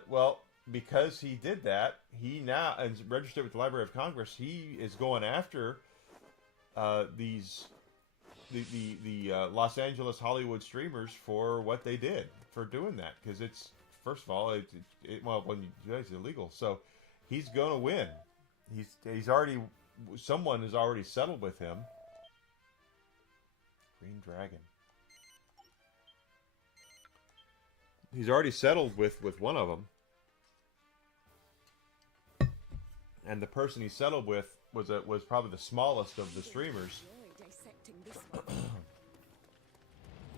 Well, because he did that, he now and registered with the Library of Congress, he is going after the Los Angeles Hollywood streamers for what they did, for doing that, because it's, first of all, when you do it, it's illegal. So he's going to win. Someone has already settled with him. Green Dragon. He's already settled with one of them. And the person he settled with was probably the smallest of the streamers.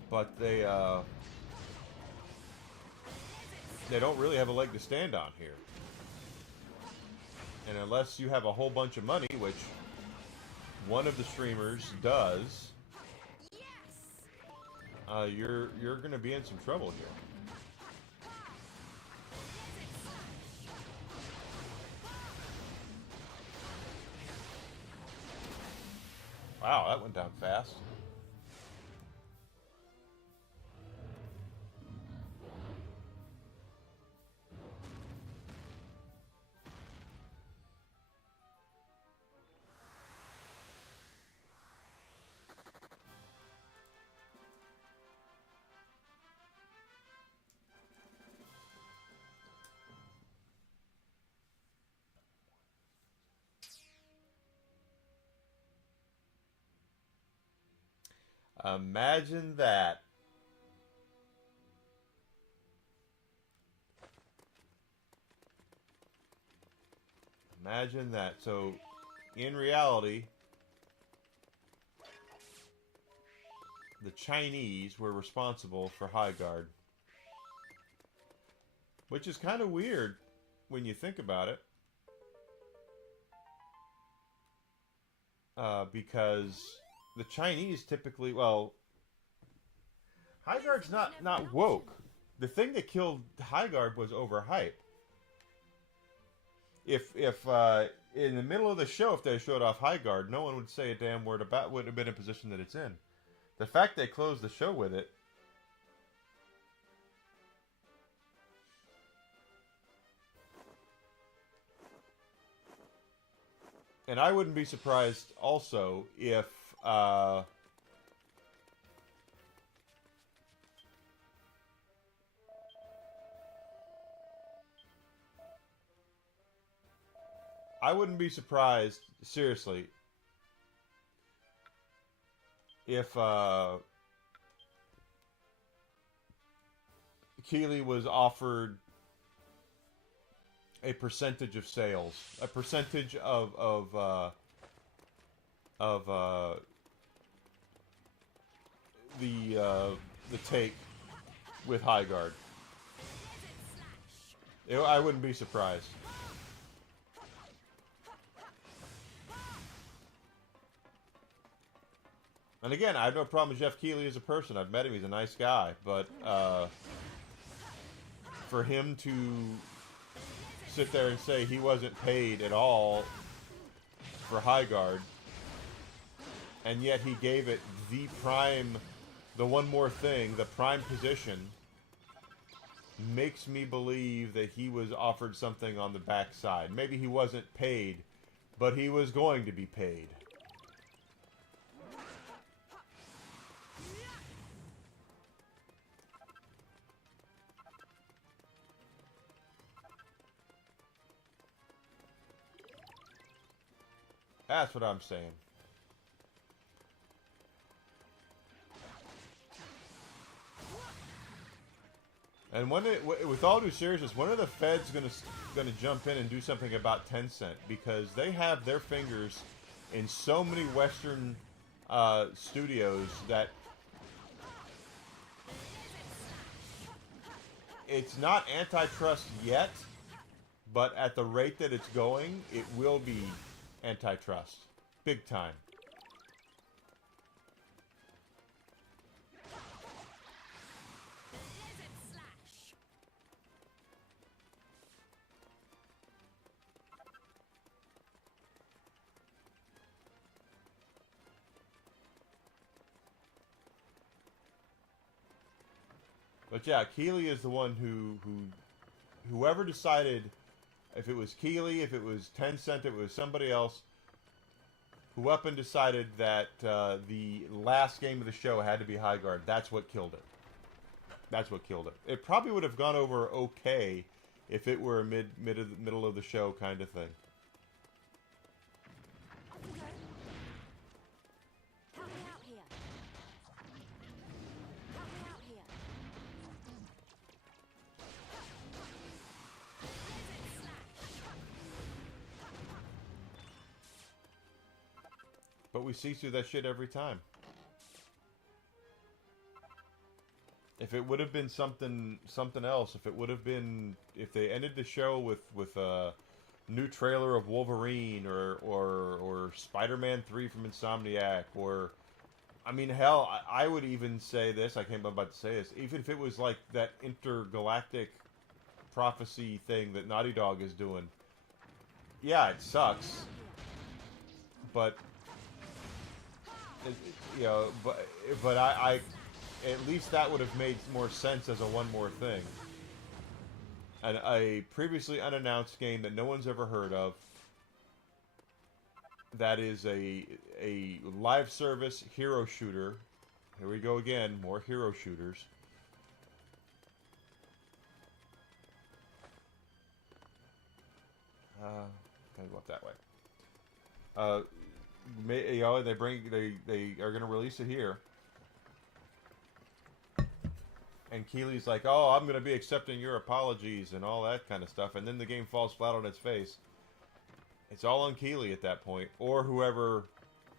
But they don't really have a leg to stand on here. And unless you have a whole bunch of money, which one of the streamers does, you're going to be in some trouble here. Wow, that went down fast. Imagine that. Imagine that. So, in reality, the Chinese were responsible for Highguard. Which is kind of weird when you think about it. Because the Chinese typically, well, Highguard's not woke. The thing that killed Highguard was overhype. If in the middle of the show, if they showed off Highguard, no one would say a damn word about, wouldn't have been in a position that it's in. The fact they closed the show with it And I wouldn't be surprised also if I wouldn't be surprised, seriously, if Keighley was offered a percentage of sales, a percentage of the take with Highguard. I wouldn't be surprised. And again, I have no problem with Jeff Keighley as a person. I've met him; he's a nice guy. But for him to sit there and say he wasn't paid at all for Highguard, and yet he gave it the prime, the one more thing, the prime position, makes me believe that he was offered something on the backside. Maybe he wasn't paid, but he was going to be paid. That's what I'm saying. And when with all due seriousness, when are the feds gonna jump in and do something about Tencent? Because they have their fingers in so many Western studios that it's not antitrust yet, but at the rate that it's going, it will be antitrust. Big time. But yeah, Keighley is the one whoever decided, if it was Keighley, if it was Tencent, if it was somebody else, who up and decided that the last game of the show had to be Highguard. That's what killed it. That's what killed it. It probably would have gone over okay if it were a middle of the show kind of thing. But we see through that shit every time. If it would have been something else, if it would have been, if they ended the show with a new trailer of Wolverine or Spider-Man 3 from Insomniac, or I mean, hell, I would even say this. I can't believe I'm about to say this. Even if it was like that intergalactic prophecy thing that Naughty Dog is doing. Yeah, it sucks, but. You know, but I at least that would have made more sense as a one more thing. A previously unannounced game that no one's ever heard of. That is a live service hero shooter. Here we go again, more hero shooters. Gotta go up that way. You know, they are going to release it here, and Keighley's like, "Oh, I'm going to be accepting your apologies and all that kind of stuff," and then the game falls flat on its face. It's all on Keighley at that point, or whoever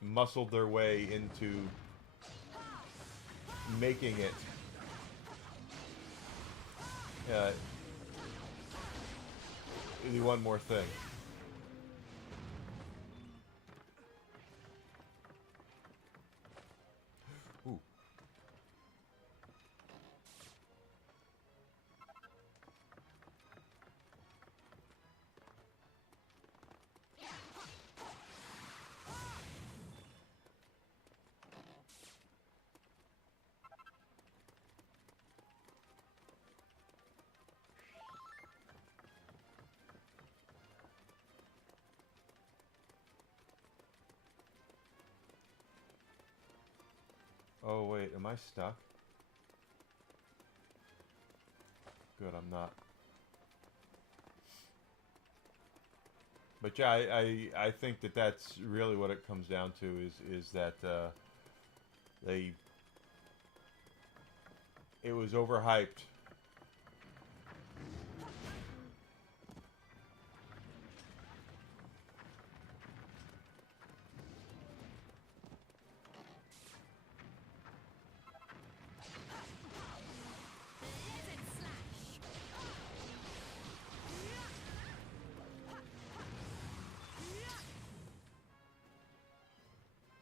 muscled their way into making it. The one more thing. Oh wait, am I stuck? Good, I'm not. But yeah, I think that that's really what it comes down to is that it was overhyped.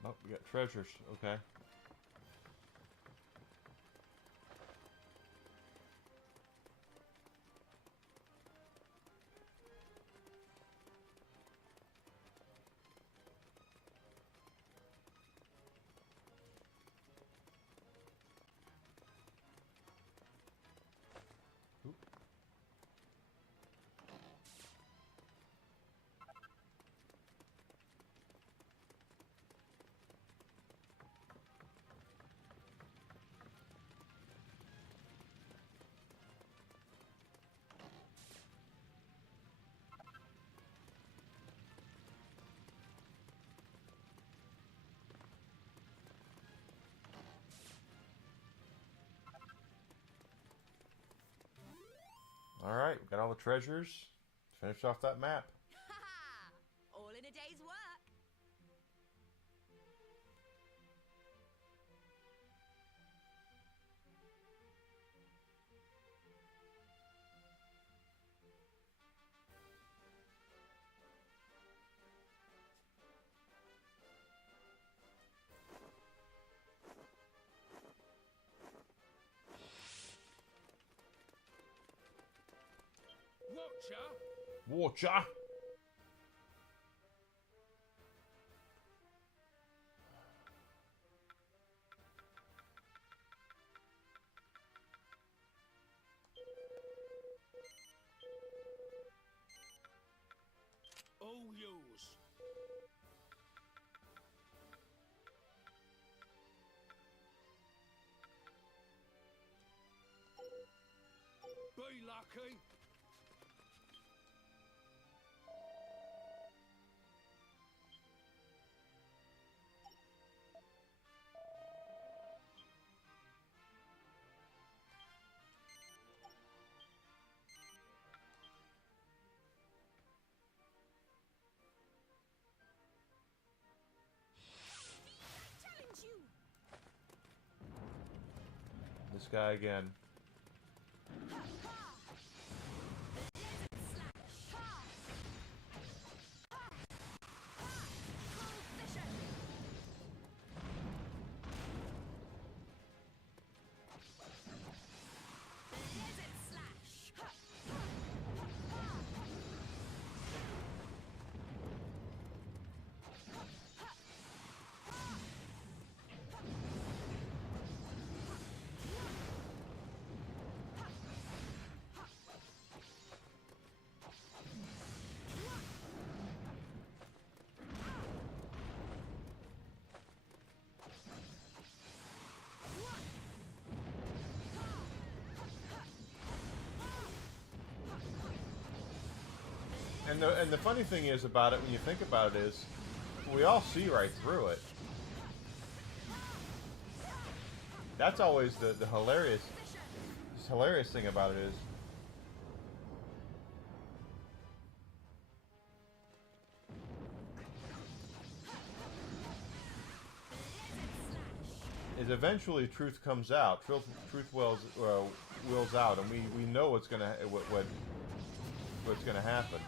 Oh, we got treasures. Okay. Oop. All right, we got all the treasures. Finish off that map. All in a day's work. Watcher? Watcher. All yours. Be lucky. Challenge you. This guy again. And the funny thing is about it, when you think about it, is we all see right through it. That's always the hilarious thing about it is. Is eventually truth comes out. Truth wills out, and we know what's gonna what's gonna happen.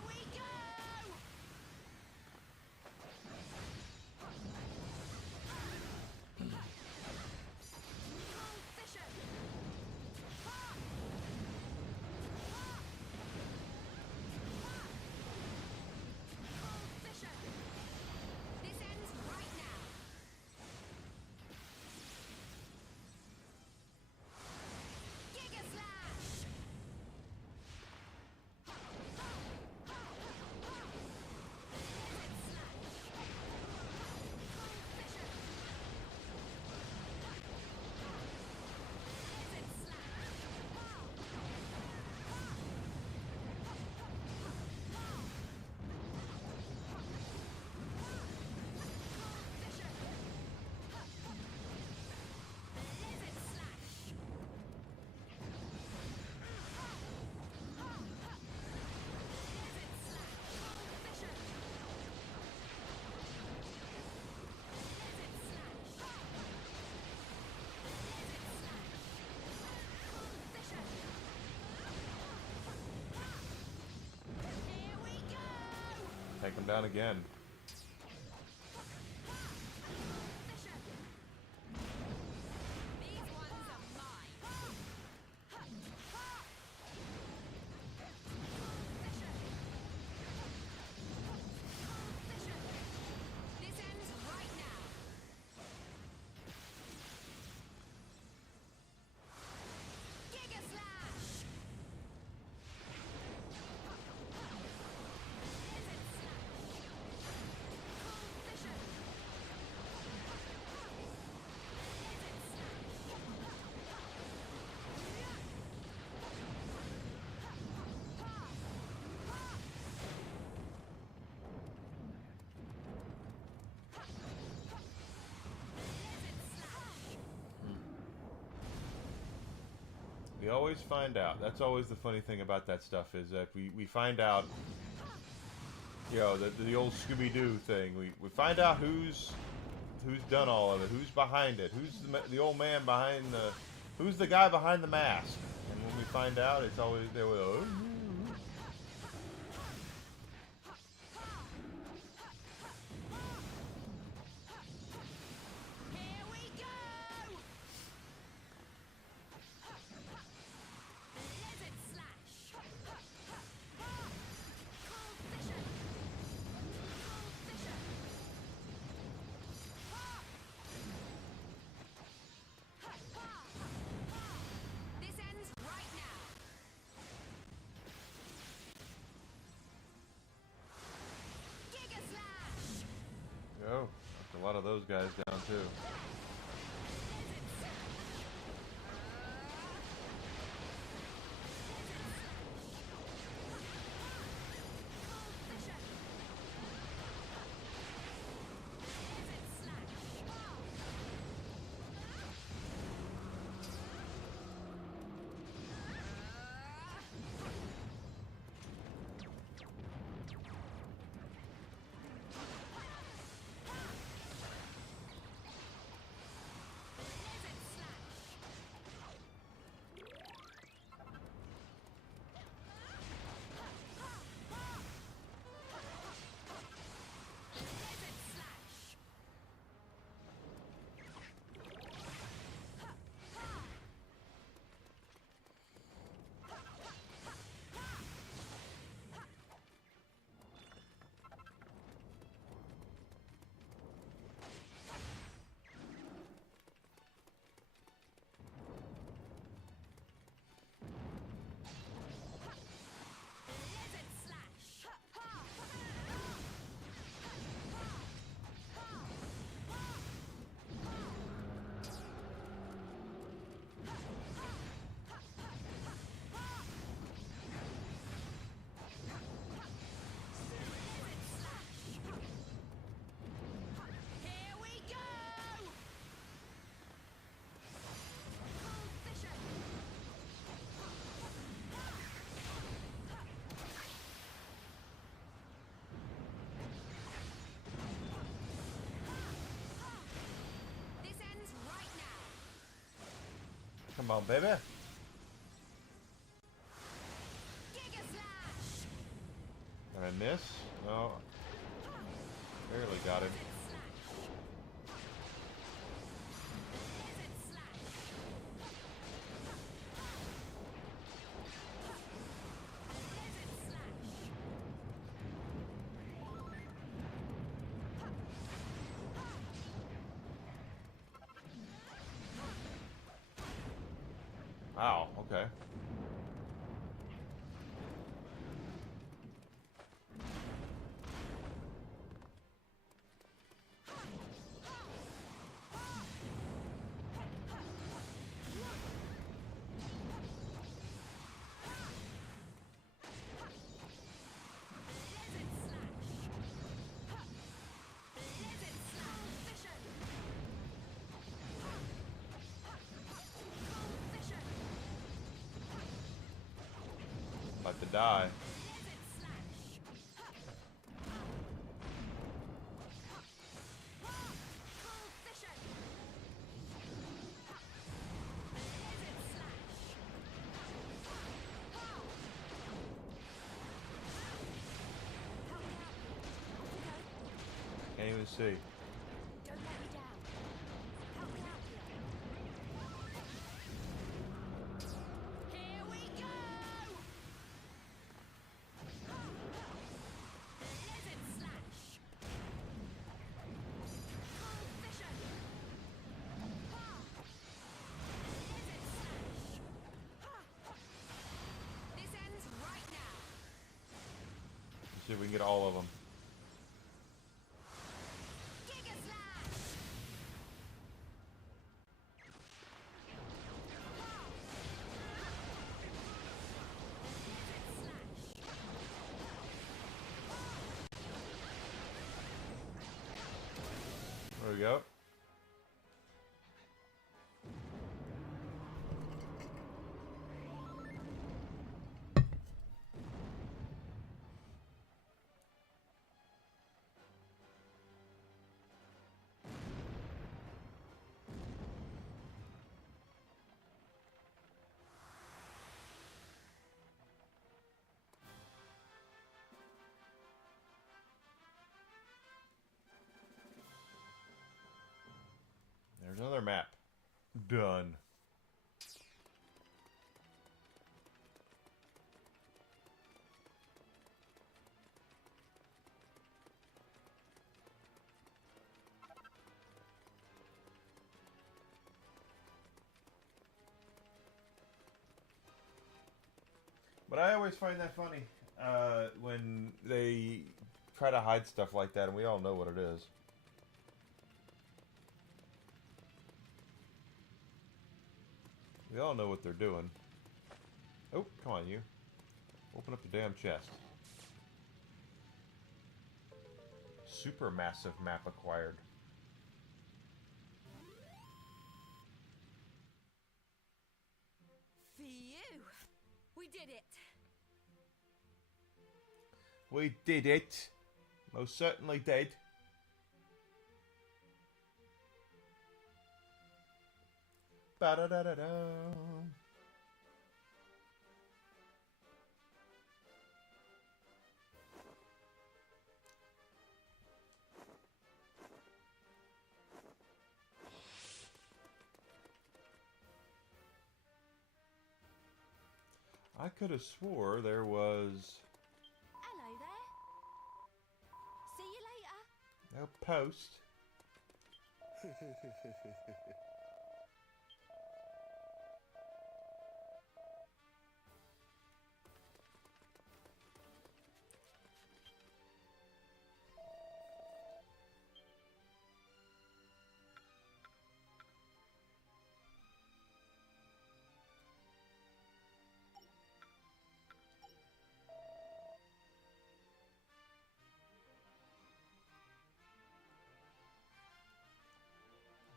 Take him down again. These ones are mine. This ends right now. Giga Slash! Lizard Slash! Cold Fission! Lizard We always find out. That's always the funny thing about that stuff is that we find out, you know, the old Scooby-Doo thing. We find out who's done all of it, who's behind it, who's the old man behind who's the guy behind the mask. And when we find out, it's always there. Oh. Here we go! Lizard Slash! Cold Fission! Cold Fission! This ends right now. Giga Slash! Oh, knocked a lot of those guys down too. Here we go! Cold Fission! This ends right now. Come on, baby. Giga Slash! Did I miss? No. Barely got him. Lizard Slash! Lizard Slash! Wow, okay. About to die. Can't even see. Don't let me down. Help me out here. Here we go! Lizard slash! Cold vision! Lizard slash! This ends right now! Let's see if we can get all of them. Giga slash! There we go. There's another map. Done. But I always find that funny when they try to hide stuff like that, and we all know what it is. We all know what they're doing. Oh, come on, you. Open up the damn chest. Supermassive map acquired. Phew! We did it! We did it. Most certainly did. Ba-da-da-da-da. I could have swore there was Hello there. See you later. a post.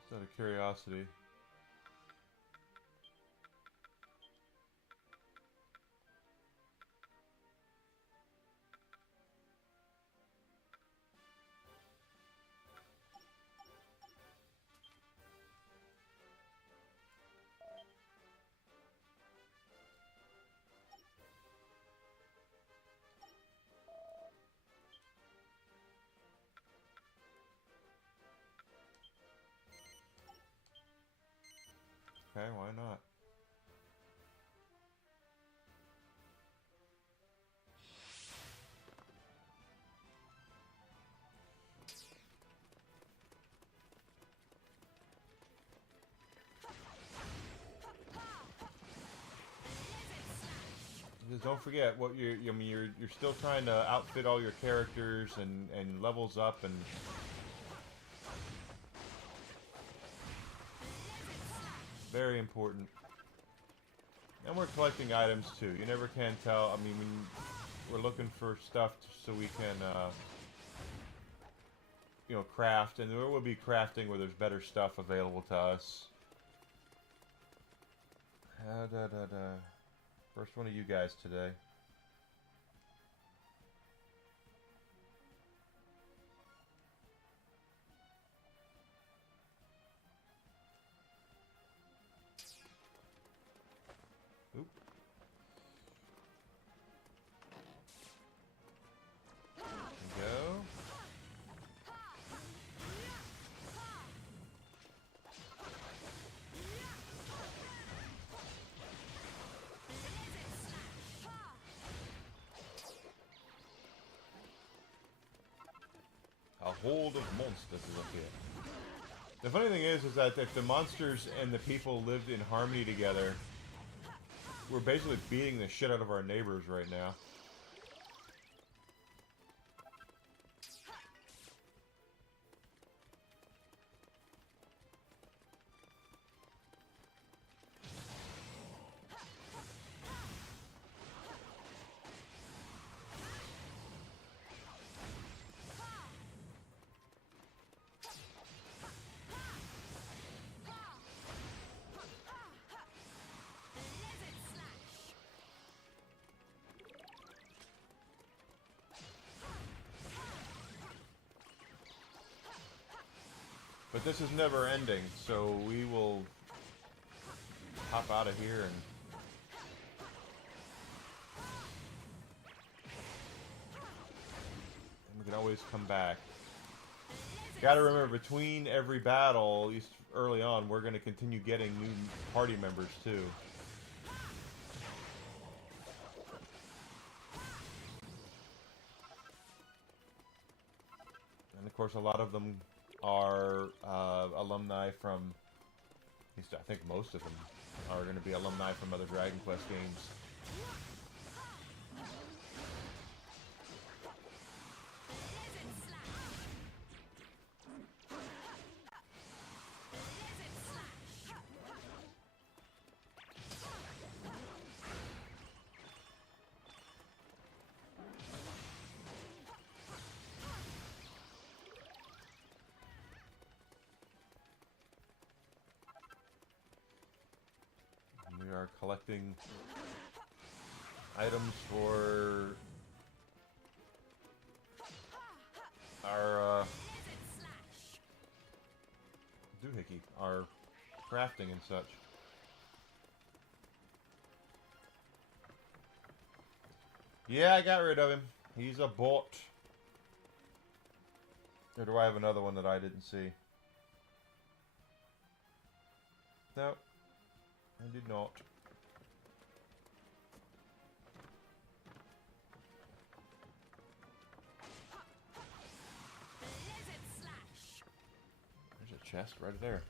Just out of curiosity. Okay, why not? Just don't forget what I mean, you're still trying to outfit all your characters and levels up and. Very important. And we're collecting items too. You never can tell. I mean, we're looking for stuff so we can, you know, craft. And there will be crafting where there's better stuff available to us. First one of you guys today. Oop. There we go. horde of monsters is up here. The funny thing is that if the monsters and the people lived in harmony together, we're basically beating the shit out of our neighbors right now. But this is never ending, so we will hop out of here and we can always come back. Gotta remember, between every battle, at least early on, we're gonna continue getting new party members too. And of course, a lot of them are alumni from, at least I think most of them are going to be alumni from other Dragon Quest games. We are collecting items for our doohickey, our crafting and such. Yeah, I got rid of him. He's a bot. Or do I have another one that I didn't see? No. I did not. There's a chest right there.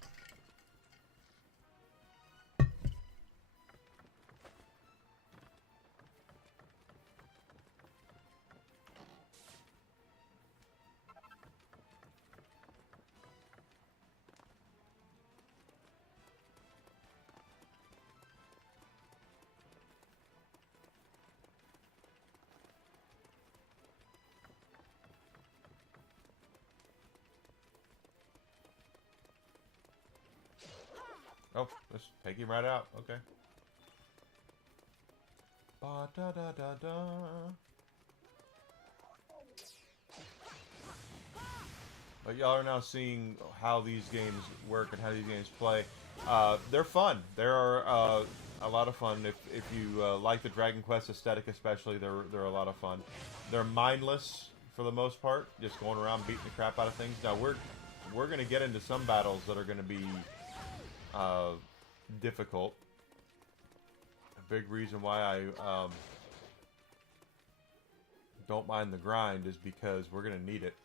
Oh, just take him right out. Okay. Ba da da da da. But y'all are now seeing how these games work and how these games play. They're fun. They're a lot of fun. If you like the Dragon Quest aesthetic, especially, they're a lot of fun. They're mindless for the most part, just going around beating the crap out of things. Now we're gonna get into some battles that are gonna be difficult. A big reason why I don't mind the grind is because we're gonna need it.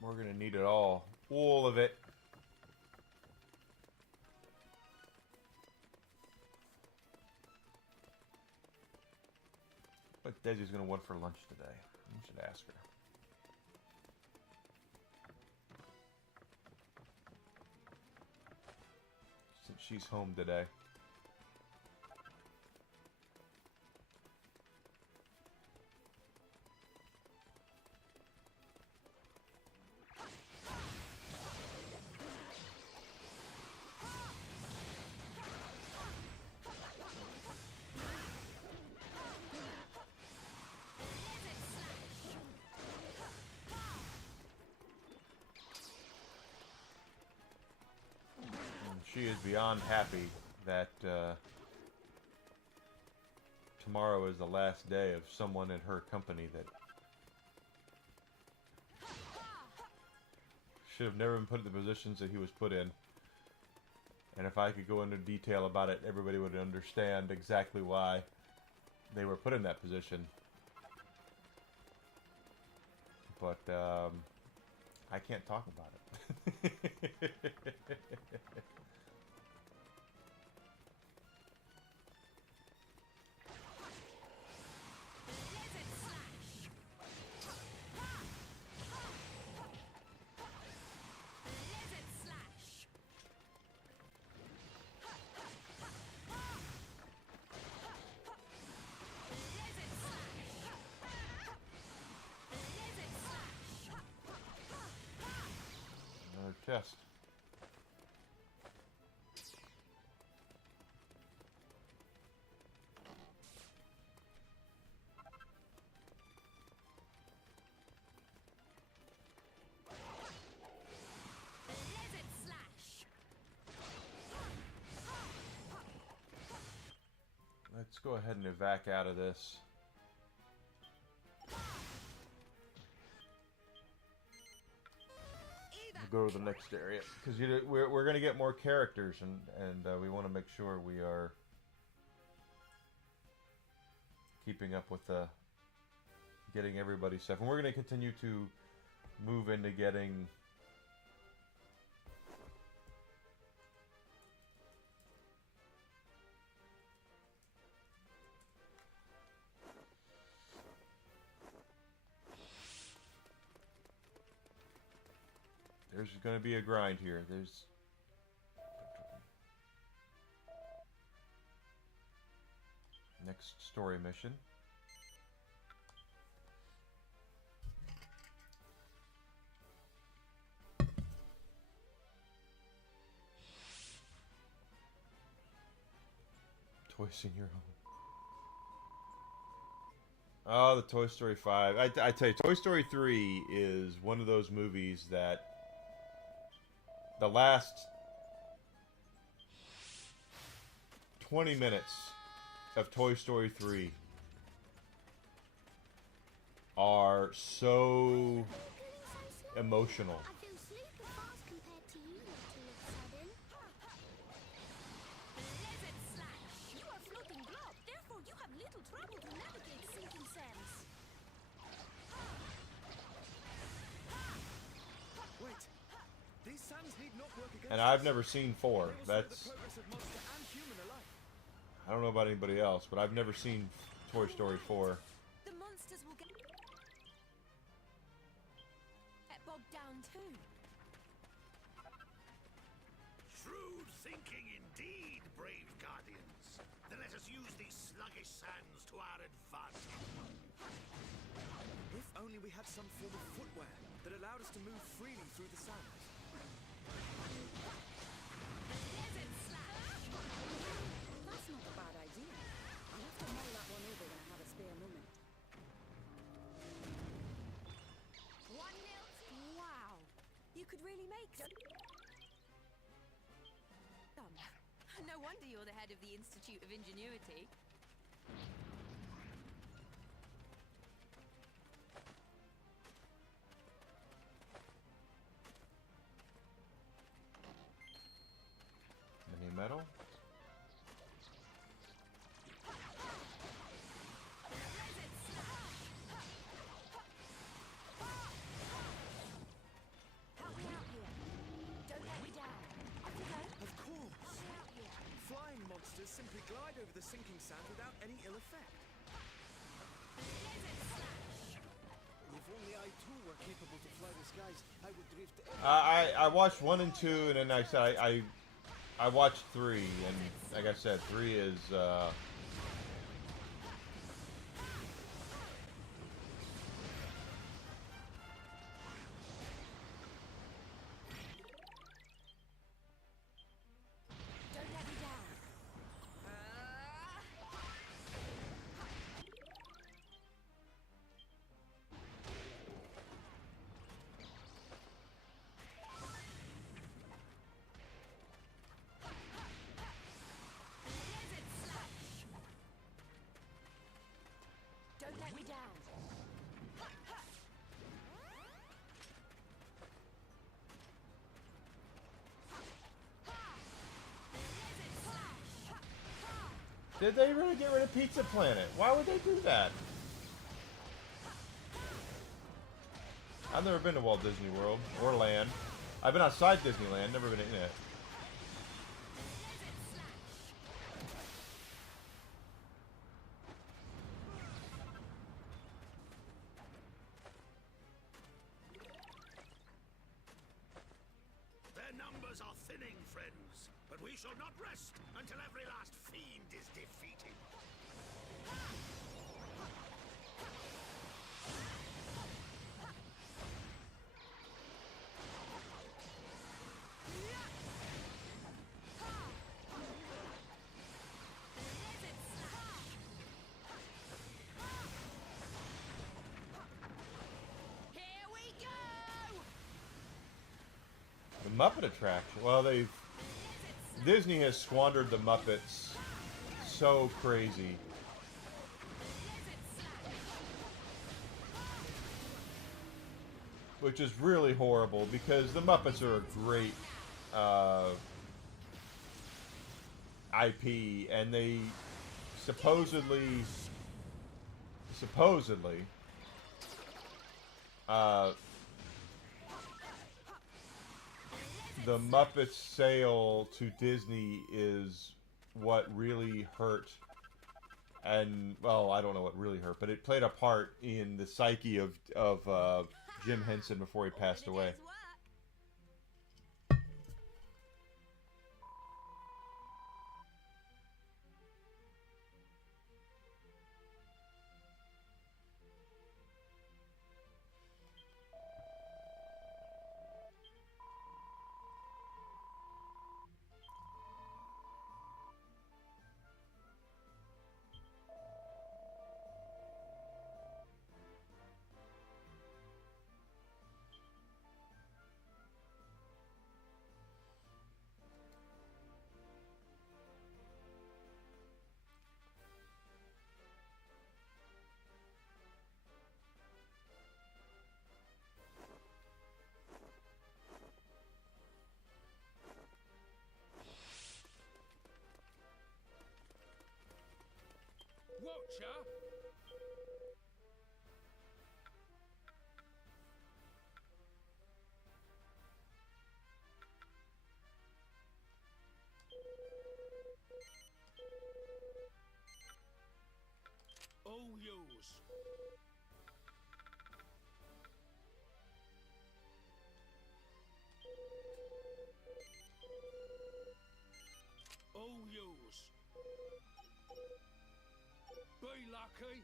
We're gonna need it all of it. What Desi's gonna want for lunch today? We should ask her. Since she's home today. She is beyond happy that tomorrow is the last day of someone in her company that should have never been put in the positions that he was put in. And if I could go into detail about it, everybody would understand exactly why they were put in that position. But I can't talk about it. Another chest. Let's go ahead and evac out of this. We'll go to the next area because we're going to get more characters, and we want to make sure we are keeping up with getting everybody stuff, and we're going to continue to move into getting there's going to be a grind here. There's next story mission. Toy Senior Home. Oh, the Toy Story 5. I tell you, Toy Story 3 is one of those movies that the last 20 minutes of Toy Story 3 are so emotional. I feel super fast compared to you lot all of a sudden. Lizard Slash! You are floating blob, therefore you have little trouble to navigate sinking sands. Wait. These sands need not work against And I've never seen 4. That's, the progress of monster and human alike. I don't know about anybody else, but I've never seen Toy Story 4. The monsters will get bogged down too. Shrewd thinking indeed, brave guardians. Then let us use these sluggish sands to our advantage. If only we had some form of footwear that allowed us to move freely through the sands. Lizard Slash! That's not a bad idea. I'll have to mull that one over when I have a spare moment. 1-0. Wow. You could really make some. No wonder you're the head of the Institute of Ingenuity. Mini metal. Help me out here. Don't let me down. Off you go. Of course. Help me out here. Flying monsters simply glide over the sinking sand without any ill effect. Lizard Slash! If only I too were capable to fly the skies, I would drift I watched 1 and 2, and then I said I watched 3, and like I said, 3 is Don't let me down. Lizard Slash! Did they really get rid of Pizza Planet? Why would they do that? I've never been to Walt Disney World or Land. I've been outside Disneyland, never been in it. Their numbers are thinning, friends, but we shall not rest until every last fiend is defeated. Here we go! The Muppet attraction. Well, Disney has squandered the Muppets so crazy. Which is really horrible because the Muppets are a great IP, and they supposedly the Muppets sale to Disney is what really hurt, and well, I don't know what really hurt, but it played a part in the psyche of Jim Henson before he passed away. Watcher? All yours. All yours. Be lucky.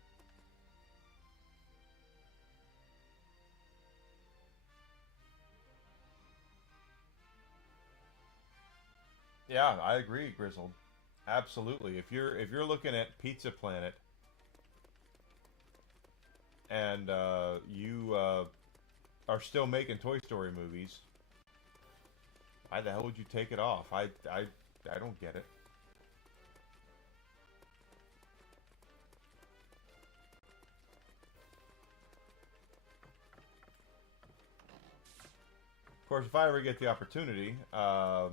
Yeah, I agree, Grizzled. Absolutely. If you're looking at Pizza Planet and you are still making Toy Story movies, why the hell would you take it off? I don't get it. Of course, if I ever get the opportunity, I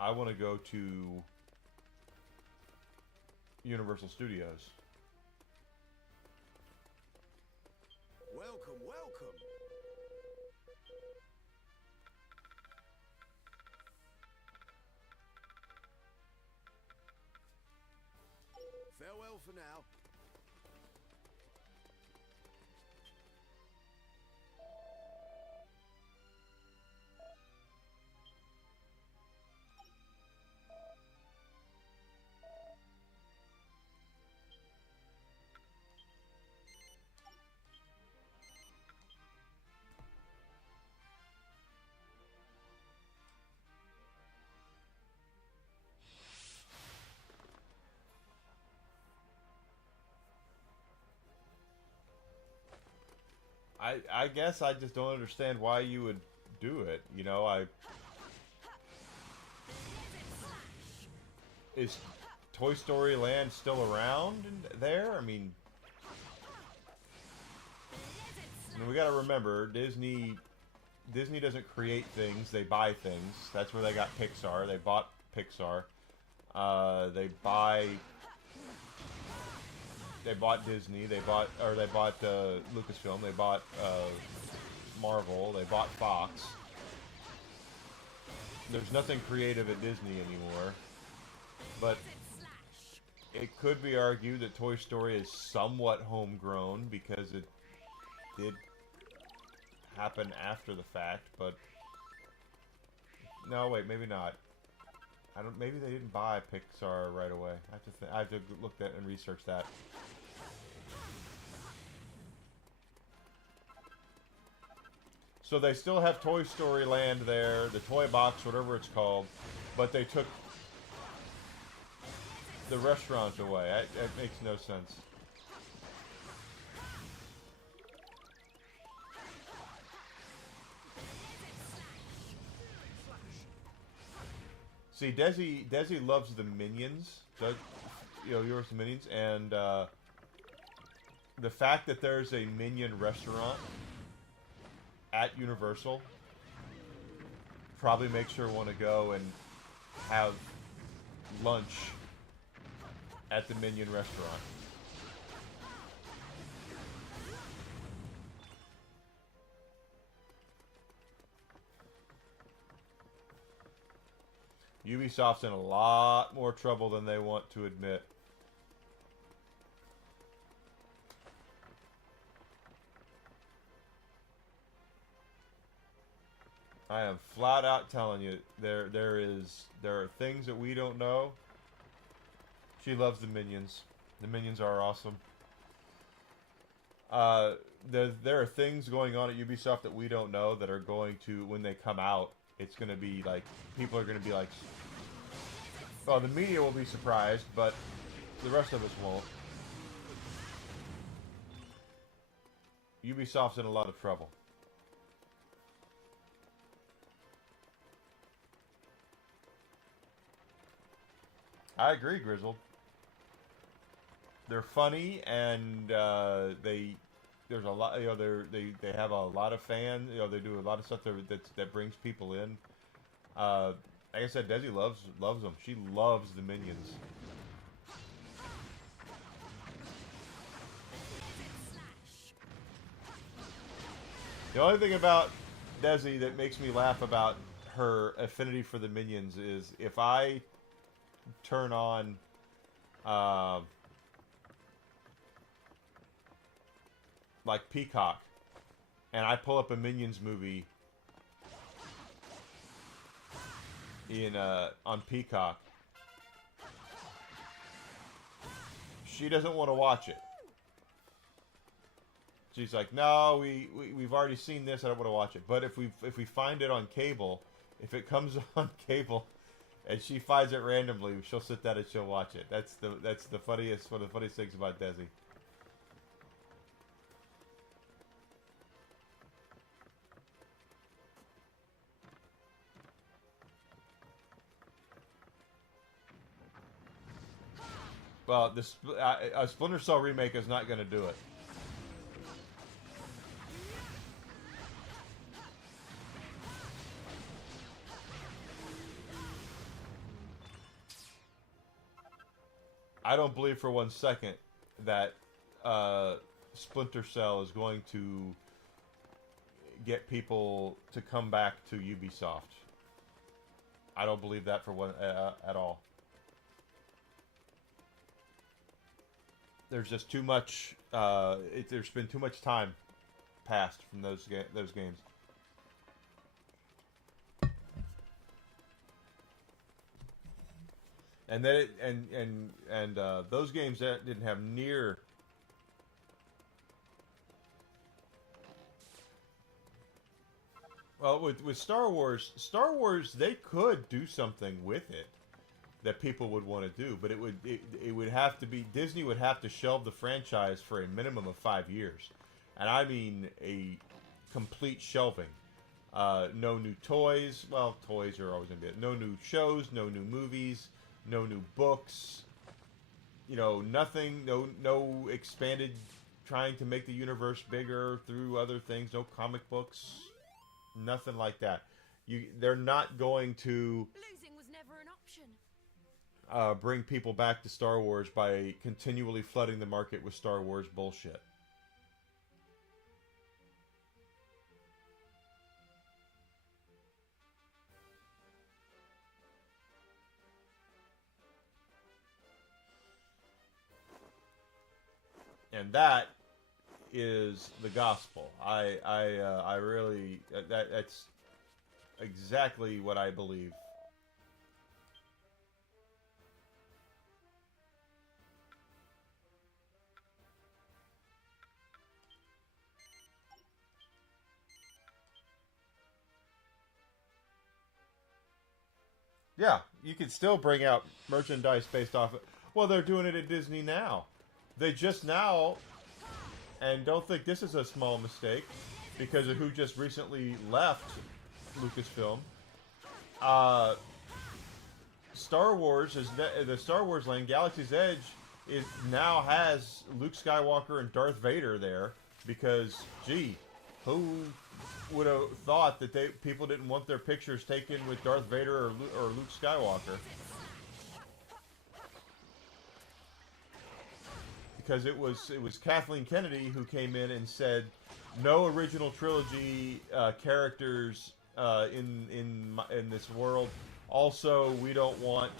want to go to Universal Studios. Welcome, welcome. Farewell for now. I guess I just don't understand why you would do it. You know, is Toy Story Land still around there? I mean, we got to remember Disney doesn't create things; they buy things. That's where they got Pixar. They bought Pixar. They bought Disney. They bought Lucasfilm. They bought Marvel. They bought Fox. There's nothing creative at Disney anymore. But it could be argued that Toy Story is somewhat homegrown because it did happen after the fact, but no, wait, maybe not. I don't. Maybe they didn't buy Pixar right away. I have to look at and research that. So they still have Toy Story Land there, the Toy Box, whatever it's called, but they took the restaurant away. That makes no sense. See, Desi loves the Minions. Yours the Minions, and the fact that there's a Minion restaurant at Universal probably makes her want to go and have lunch at the Minion restaurant. Ubisoft's in a lot more trouble than they want to admit. I am flat out telling you, there are things that we don't know. She loves the Minions. The Minions are awesome. There are things going on at Ubisoft that we don't know that are going to, when they come out, it's going to be like, people are going to be like, well, the media will be surprised, but the rest of us won't. Ubisoft's in a lot of trouble. I agree, Grizzled. They're funny, and there's a lot. They have a lot of fans. They do a lot of stuff that brings people in. Like I said, Desi loves them. She loves the Minions. The only thing about Desi that makes me laugh about her affinity for the Minions is if I turn on like Peacock and I pull up a Minions movie in on Peacock, she doesn't want to watch it. She's like, no, we've already seen this. I don't want to watch it. But if we find it on cable, if it comes on cable, and she finds it randomly, she'll sit down and she'll watch it. That's the funniest, one of the funniest things about Desi. Well, a Splinter Cell remake is not going to do it. I don't believe for 1 second that Splinter Cell is going to get people to come back to Ubisoft. I don't believe that for one at all. There's just too much. There's been too much time passed from those games. And then those games that didn't have near. Well, with Star Wars, they could do something with it that people would want to do, but it would have to be, Disney would have to shelve the franchise for a minimum of 5 years, and I mean a complete shelving. No new toys. Well, toys are always going to be it. No new shows. No new movies. No new books, nothing, no expanded, trying to make the universe bigger through other things, no comic books, nothing like that. They're not going to. Losing was never an option. bring people back to Star Wars by continually flooding the market with Star Wars bullshit. And that is the gospel. I really that's exactly what I believe. Yeah, you can still bring out merchandise based off it. Well, they're doing it at Disney now. They just now, and don't think this is a small mistake, because of who just recently left Lucasfilm. Star Wars is the Star Wars lane. Galaxy's Edge is now has Luke Skywalker and Darth Vader there because, gee, who would have thought that people didn't want their pictures taken with Darth Vader or Luke Skywalker? Because it was Kathleen Kennedy who came in and said no original trilogy characters in this world. Also, we don't want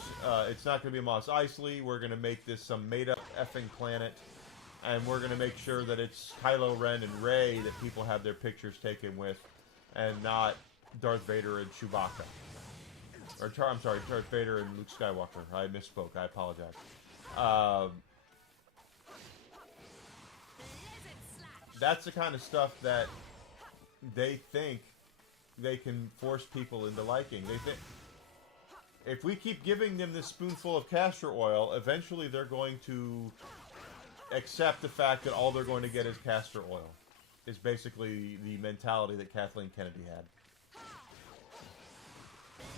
it's not going to be Mos Eisley. We're going to make this some made-up effing planet, and we're going to make sure that it's Kylo Ren and Rey that people have their pictures taken with, and not Darth Vader and Chewbacca. I'm sorry, Darth Vader and Luke Skywalker. I misspoke. I apologize. That's the kind of stuff that they think they can force people into liking. They think if we keep giving them this spoonful of castor oil, eventually they're going to accept the fact that all they're going to get is castor oil. Is basically the mentality that Kathleen Kennedy had.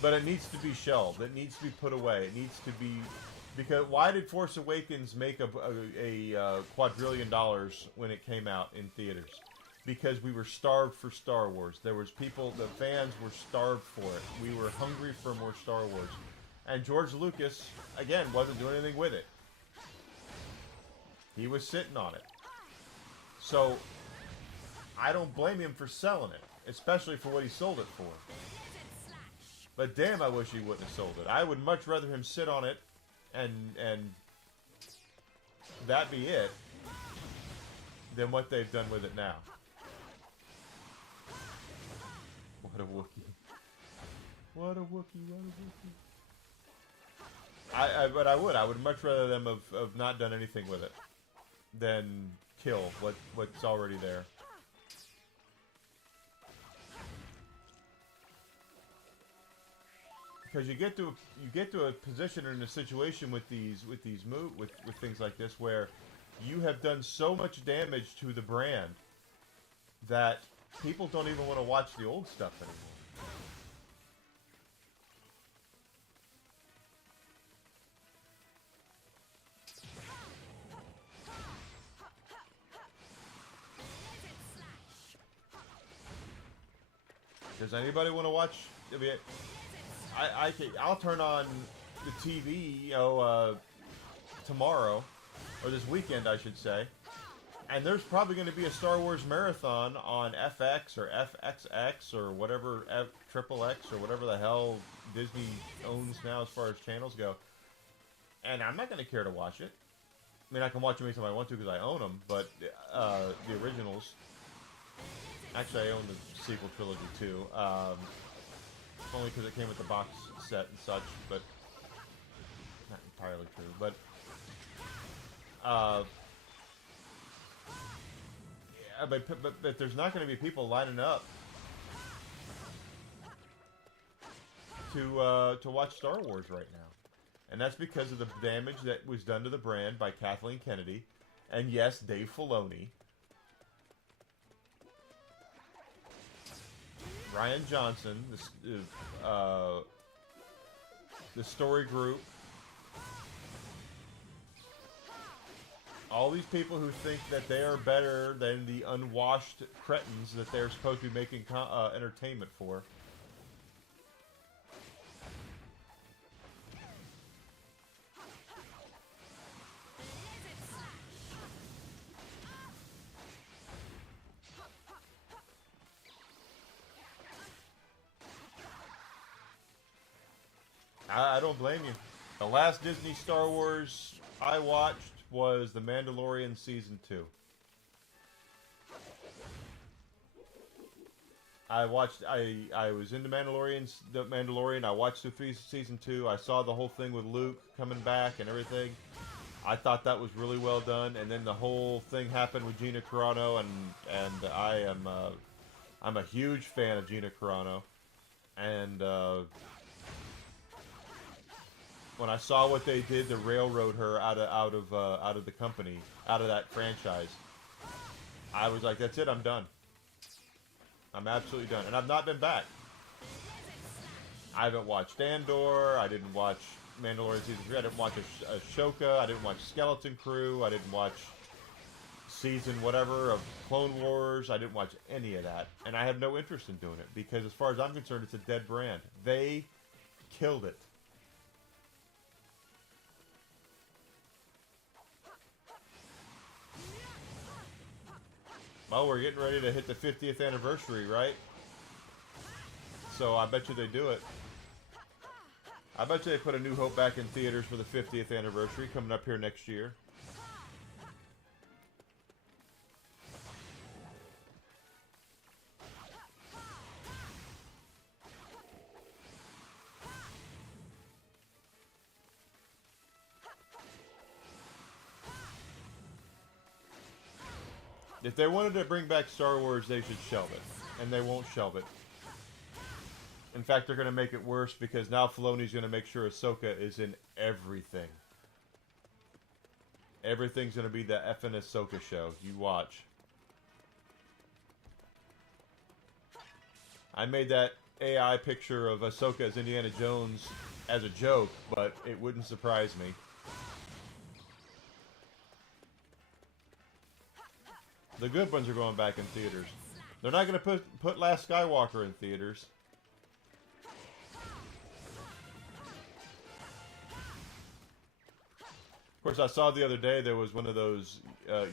But it needs to be shelved. It needs to be put away. It needs to be... Because why did Force Awakens make a quadrillion dollars when it came out in theaters? Because we were starved for Star Wars. There was people, the fans were starved for it. We were hungry for more Star Wars. And George Lucas, again, wasn't doing anything with it. He was sitting on it. So, I don't blame him for selling it. Especially for what he sold it for. But damn, I wish he wouldn't have sold it. I would much rather him sit on it and that be it than what they've done with it now. What a Wookiee. What a Wookiee, what a Wookiee. But I would much rather them have not done anything with it than kill what's already there. Because you get to a position or in a situation with things like this where you have done so much damage to the brand that people don't even want to watch the old stuff anymore. Does anybody want to watch? I mean, I'll turn on the TV, tomorrow, or this weekend, I should say, and there's probably going to be a Star Wars marathon on FX or FXX or whatever, XXX or whatever the hell Disney owns now as far as channels go, and I'm not going to care to watch it. I mean, I can watch them anytime I want to because I own them, but the originals, actually I own the sequel trilogy too. Only because it came with the box set and such, but not entirely true. But yeah, but there's not going to be people lining up to watch Star Wars right now, and that's because of the damage that was done to the brand by Kathleen Kennedy, and yes, Dave Filoni. Ryan Johnson, the story group, all these people who think that they are better than the unwashed cretins that they're supposed to be making entertainment for. I don't blame you. The last Disney Star Wars I watched was The Mandalorian Season 2. I was into The Mandalorian. I watched the Season 2. I saw the whole thing with Luke coming back and everything. I thought that was really well done. And then the whole thing happened with Gina Carano, and I'm a huge fan of Gina Carano. And when I saw what they did to railroad her out of the company, out of that franchise, I was like, that's it, I'm done. I'm absolutely done. And I've not been back. I haven't watched Andor. I didn't watch Mandalorian Season 3. I didn't watch Ashoka. I didn't watch Skeleton Crew. I didn't watch season whatever of Clone Wars. I didn't watch any of that. And I have no interest in doing it. Because as far as I'm concerned, it's a dead brand. They killed it. Well, we're getting ready to hit the 50th anniversary, right? So I bet you they do it. I bet you they put A New Hope back in theaters for the 50th anniversary coming up here next year. If they wanted to bring back Star Wars, they should shelve it. And they won't shelve it. In fact, they're going to make it worse because now Filoni's going to make sure Ahsoka is in everything. Everything's going to be the effing Ahsoka show. You watch. I made that AI picture of Ahsoka as Indiana Jones as a joke, but it wouldn't surprise me. The good ones are going back in theaters. They're not going to put Last Skywalker in theaters. Of course, I saw the other day there was one of those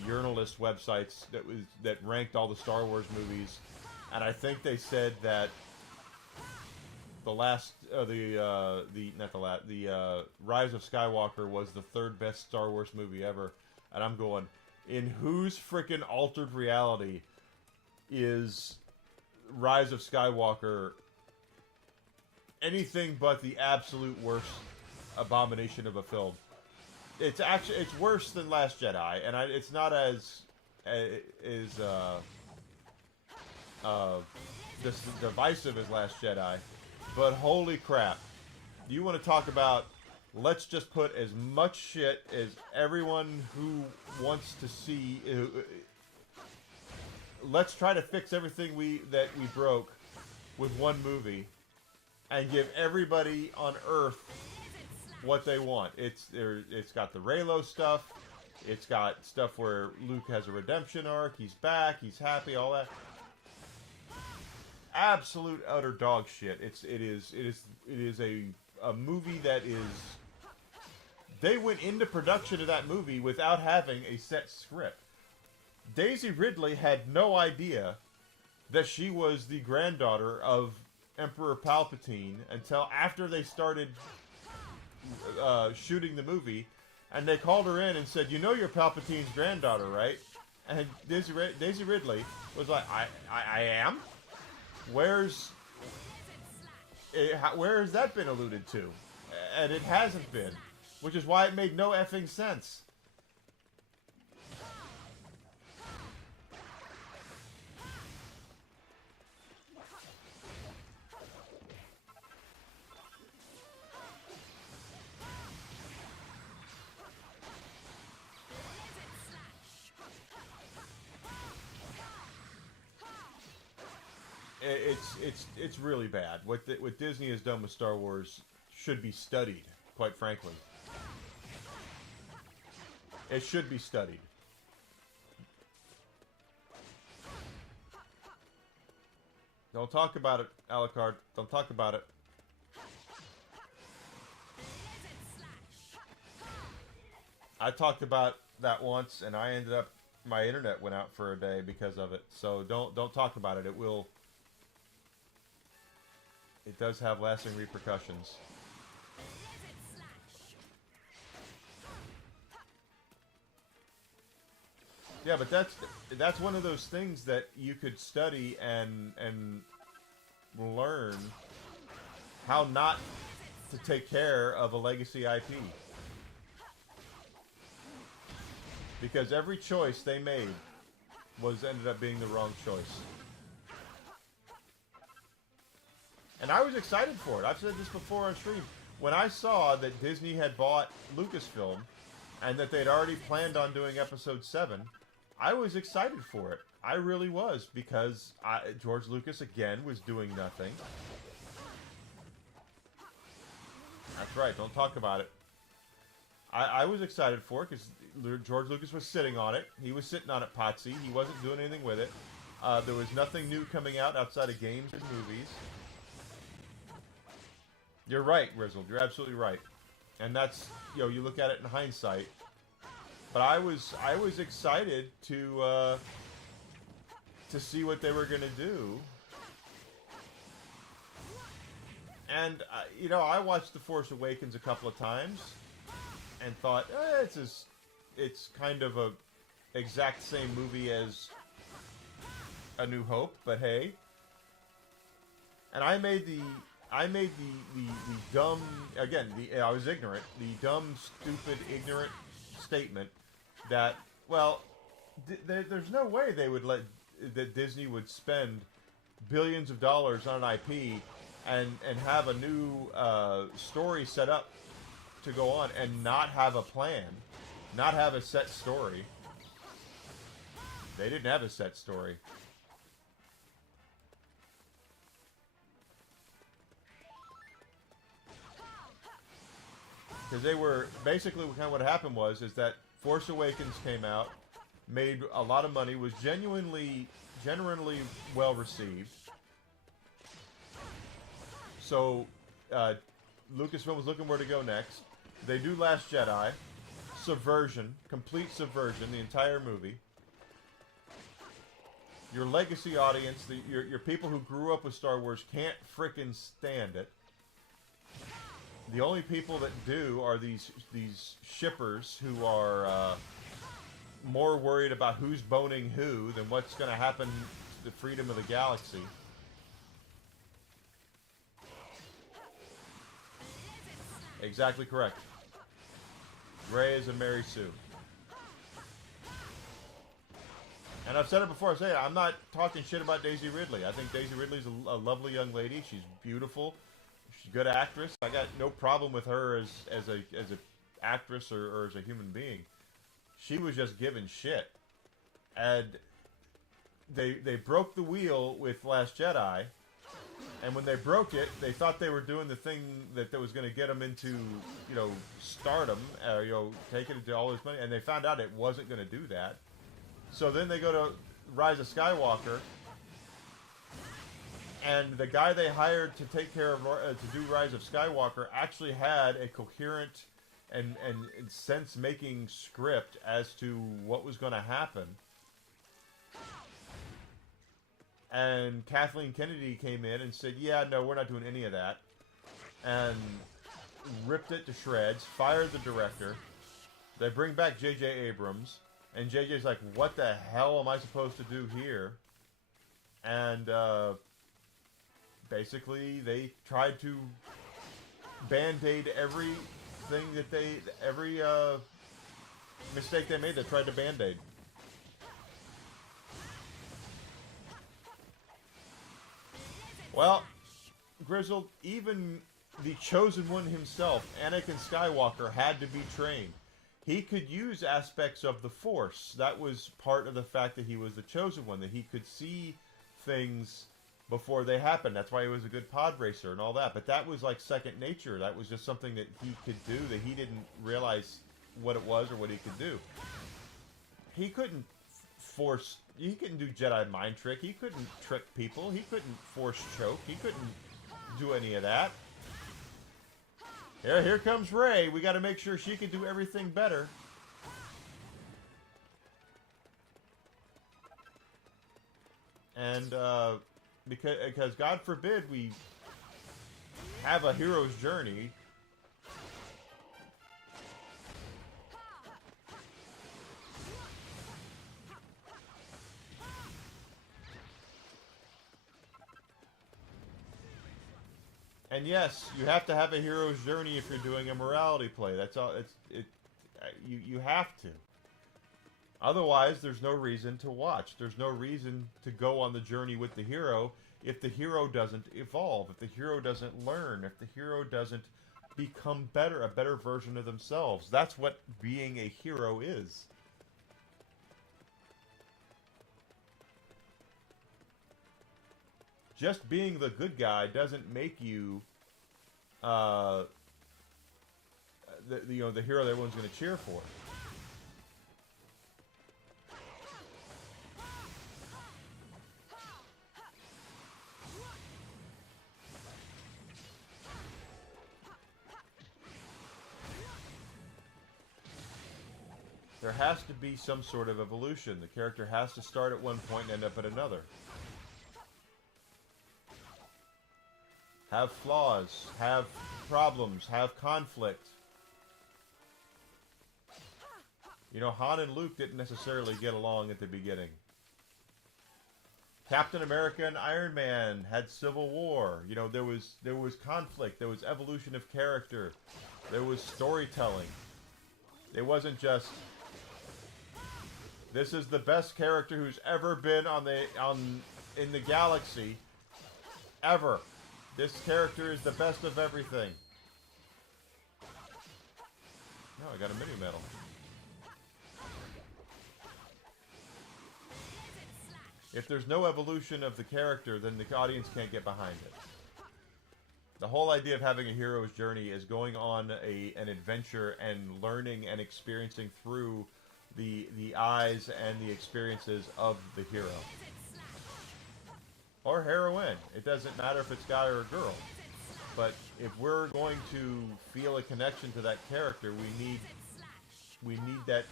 journalist websites that ranked all the Star Wars movies, and I think they said that the Rise of Skywalker was the third best Star Wars movie ever, and I'm going, in whose freaking altered reality is Rise of Skywalker anything but the absolute worst abomination of a film? It's worse than Last Jedi, and it's not as divisive as Last Jedi, but holy crap! You want to talk about? Let's just put as much shit as everyone who wants to see. Let's try to fix everything that we broke with one movie, and give everybody on Earth what they want. It's got the Reylo stuff. It's got stuff where Luke has a redemption arc. He's back. He's happy. All that. Absolute utter dog shit. It is a movie that is. They went into production of that movie without having a set script. Daisy Ridley had no idea that she was the granddaughter of Emperor Palpatine until after they started shooting the movie, and they called her in and said, "You know you're Palpatine's granddaughter, right?" And Daisy Ridley was like, "I am? Where has that been alluded to?" And it hasn't been. Which is why it made no effing sense. It's really bad. What Disney has done with Star Wars should be studied, quite frankly. It should be studied. Don't talk about it, Alucard. Don't talk about it. I talked about that once, and I ended up my internet went out for a day because of it. So don't talk about it. It does have lasting repercussions. Yeah, but that's one of those things that you could study and learn how not to take care of a legacy IP. Because every choice they made ended up being the wrong choice. And I was excited for it. I've said this before on stream. When I saw that Disney had bought Lucasfilm and that they'd already planned on doing Episode 7, I was excited for it. I really was, because George Lucas, again, was doing nothing. That's right, don't talk about it. I was excited for it, because George Lucas was sitting on it. He was sitting on it potsy. He wasn't doing anything with it. There was nothing new coming out outside of games and movies. You're right, Grizzled. You're absolutely right. And that's, you look at it in hindsight. But I was excited to see what they were going to do. And, I watched The Force Awakens a couple of times and thought, it's kind of a exact same movie as A New Hope, but hey. And I made the dumb, again, I was ignorant, the dumb, stupid, ignorant statement that, well, there's no way they would that Disney would spend billions of dollars on an IP and have a new story set up to go on and not have a plan, not have a set story. They didn't have a set story. Because they were, basically kind of what happened is that Force Awakens came out, made a lot of money, was genuinely well received. So, Lucasfilm was looking where to go next. They do Last Jedi, subversion, complete subversion, the entire movie. Your legacy audience, your people who grew up with Star Wars can't frickin' stand it. The only people that do are these shippers who are more worried about who's boning who than what's going to happen to the freedom of the galaxy. Exactly correct. Rey is a Mary Sue. And I've said it before, I say it, I'm not talking shit about Daisy Ridley. I think Daisy Ridley's a lovely young lady. She's beautiful. She's a good actress. I got no problem with her as a actress or as a human being. She was just given shit. And they broke the wheel with Last Jedi. And when they broke it, they thought they were doing the thing that was going to get them into, stardom, taking it to all this money. And they found out it wasn't going to do that. So then they go to Rise of Skywalker. And the guy they hired to take care of, to do Rise of Skywalker actually had a coherent and sense-making script as to what was going to happen. And Kathleen Kennedy came in and said, yeah, no, we're not doing any of that. And ripped it to shreds, fired the director. They bring back J.J. Abrams. And J.J.'s like, what the hell am I supposed to do here? And basically, they tried to band-aid everything that every mistake they made, they tried to band-aid. Well, Grizzled, even the Chosen One himself, Anakin Skywalker, had to be trained. He could use aspects of the Force. That was part of the fact that he was the Chosen One, that he could see things before they happened. That's why he was a good pod racer and all that. But that was like second nature. That was just something that he could do, that he didn't realize what it was or what he could do. He couldn't he couldn't do Jedi mind trick. He couldn't trick people. He couldn't force choke. He couldn't do any of that. Here comes Rey. We got to make sure she can do everything better. And because God forbid we have a hero's journey. And yes, you have to have a hero's journey if you're doing a morality play. That's all. You have to. Otherwise, there's no reason to watch. There's no reason to go on the journey with the hero if the hero doesn't evolve, if the hero doesn't learn, if the hero doesn't become better, a better version of themselves. That's what being a hero is. Just being the good guy doesn't make you the hero that everyone's going to cheer for. There has to be some sort of evolution. The character has to start at one point and end up at another. Have flaws, have problems, have conflict. You know, Han and Luke didn't necessarily get along at the beginning. Captain America and Iron Man had civil war. You know, there was conflict, there was evolution of character, there was storytelling. It wasn't just, this is the best character who's ever been in the galaxy ever. This character is the best of everything. No, I got a mini medal. If there's no evolution of the character, then the audience can't get behind it. The whole idea of having a hero's journey is going on an adventure and learning and experiencing through the eyes and the experiences of the hero. Or heroine. It doesn't matter if it's guy or a girl. But if we're going to feel a connection to that character, we need that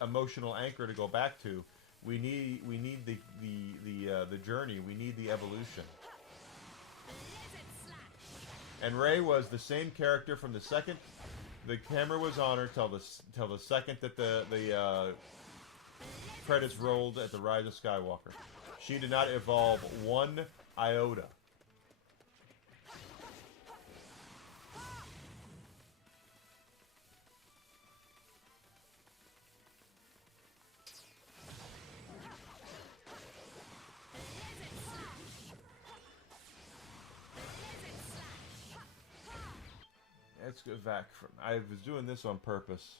emotional anchor to go back to. We need the journey. We need the evolution. And Rey was the same character from the second the camera was on her till the second that the credits rolled at the Rise of Skywalker. She did not evolve one iota. Let's go back. I was doing this on purpose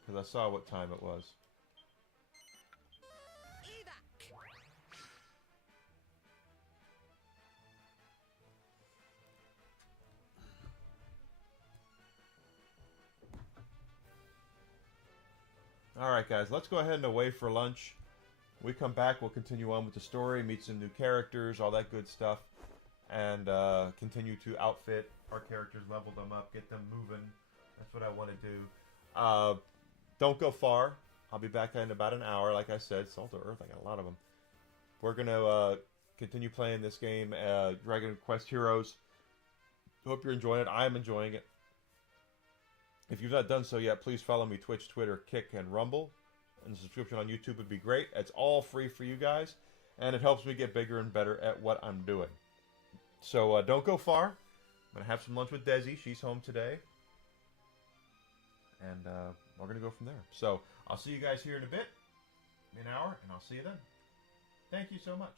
because I saw what time it was. Alright guys, let's go ahead and away for lunch. We come back, we'll continue on with the story, meet some new characters, all that good stuff, and continue to outfit our characters, level them up, get them moving. That's what I want to do. Don't go far. I'll be back in about an hour, like I said. Salt of Earth, I got a lot of them. We're going to continue playing this game, Dragon Quest Heroes. Hope you're enjoying it. I'm enjoying it. If you've not done so yet, please follow me Twitch, Twitter, Kick, and Rumble. And the subscription on YouTube would be great. It's all free for you guys. And it helps me get bigger and better at what I'm doing. So don't go far. I'm going to have some lunch with Desi. She's home today. And we're going to go from there. So I'll see you guys here in a bit, in an hour, and I'll see you then. Thank you so much.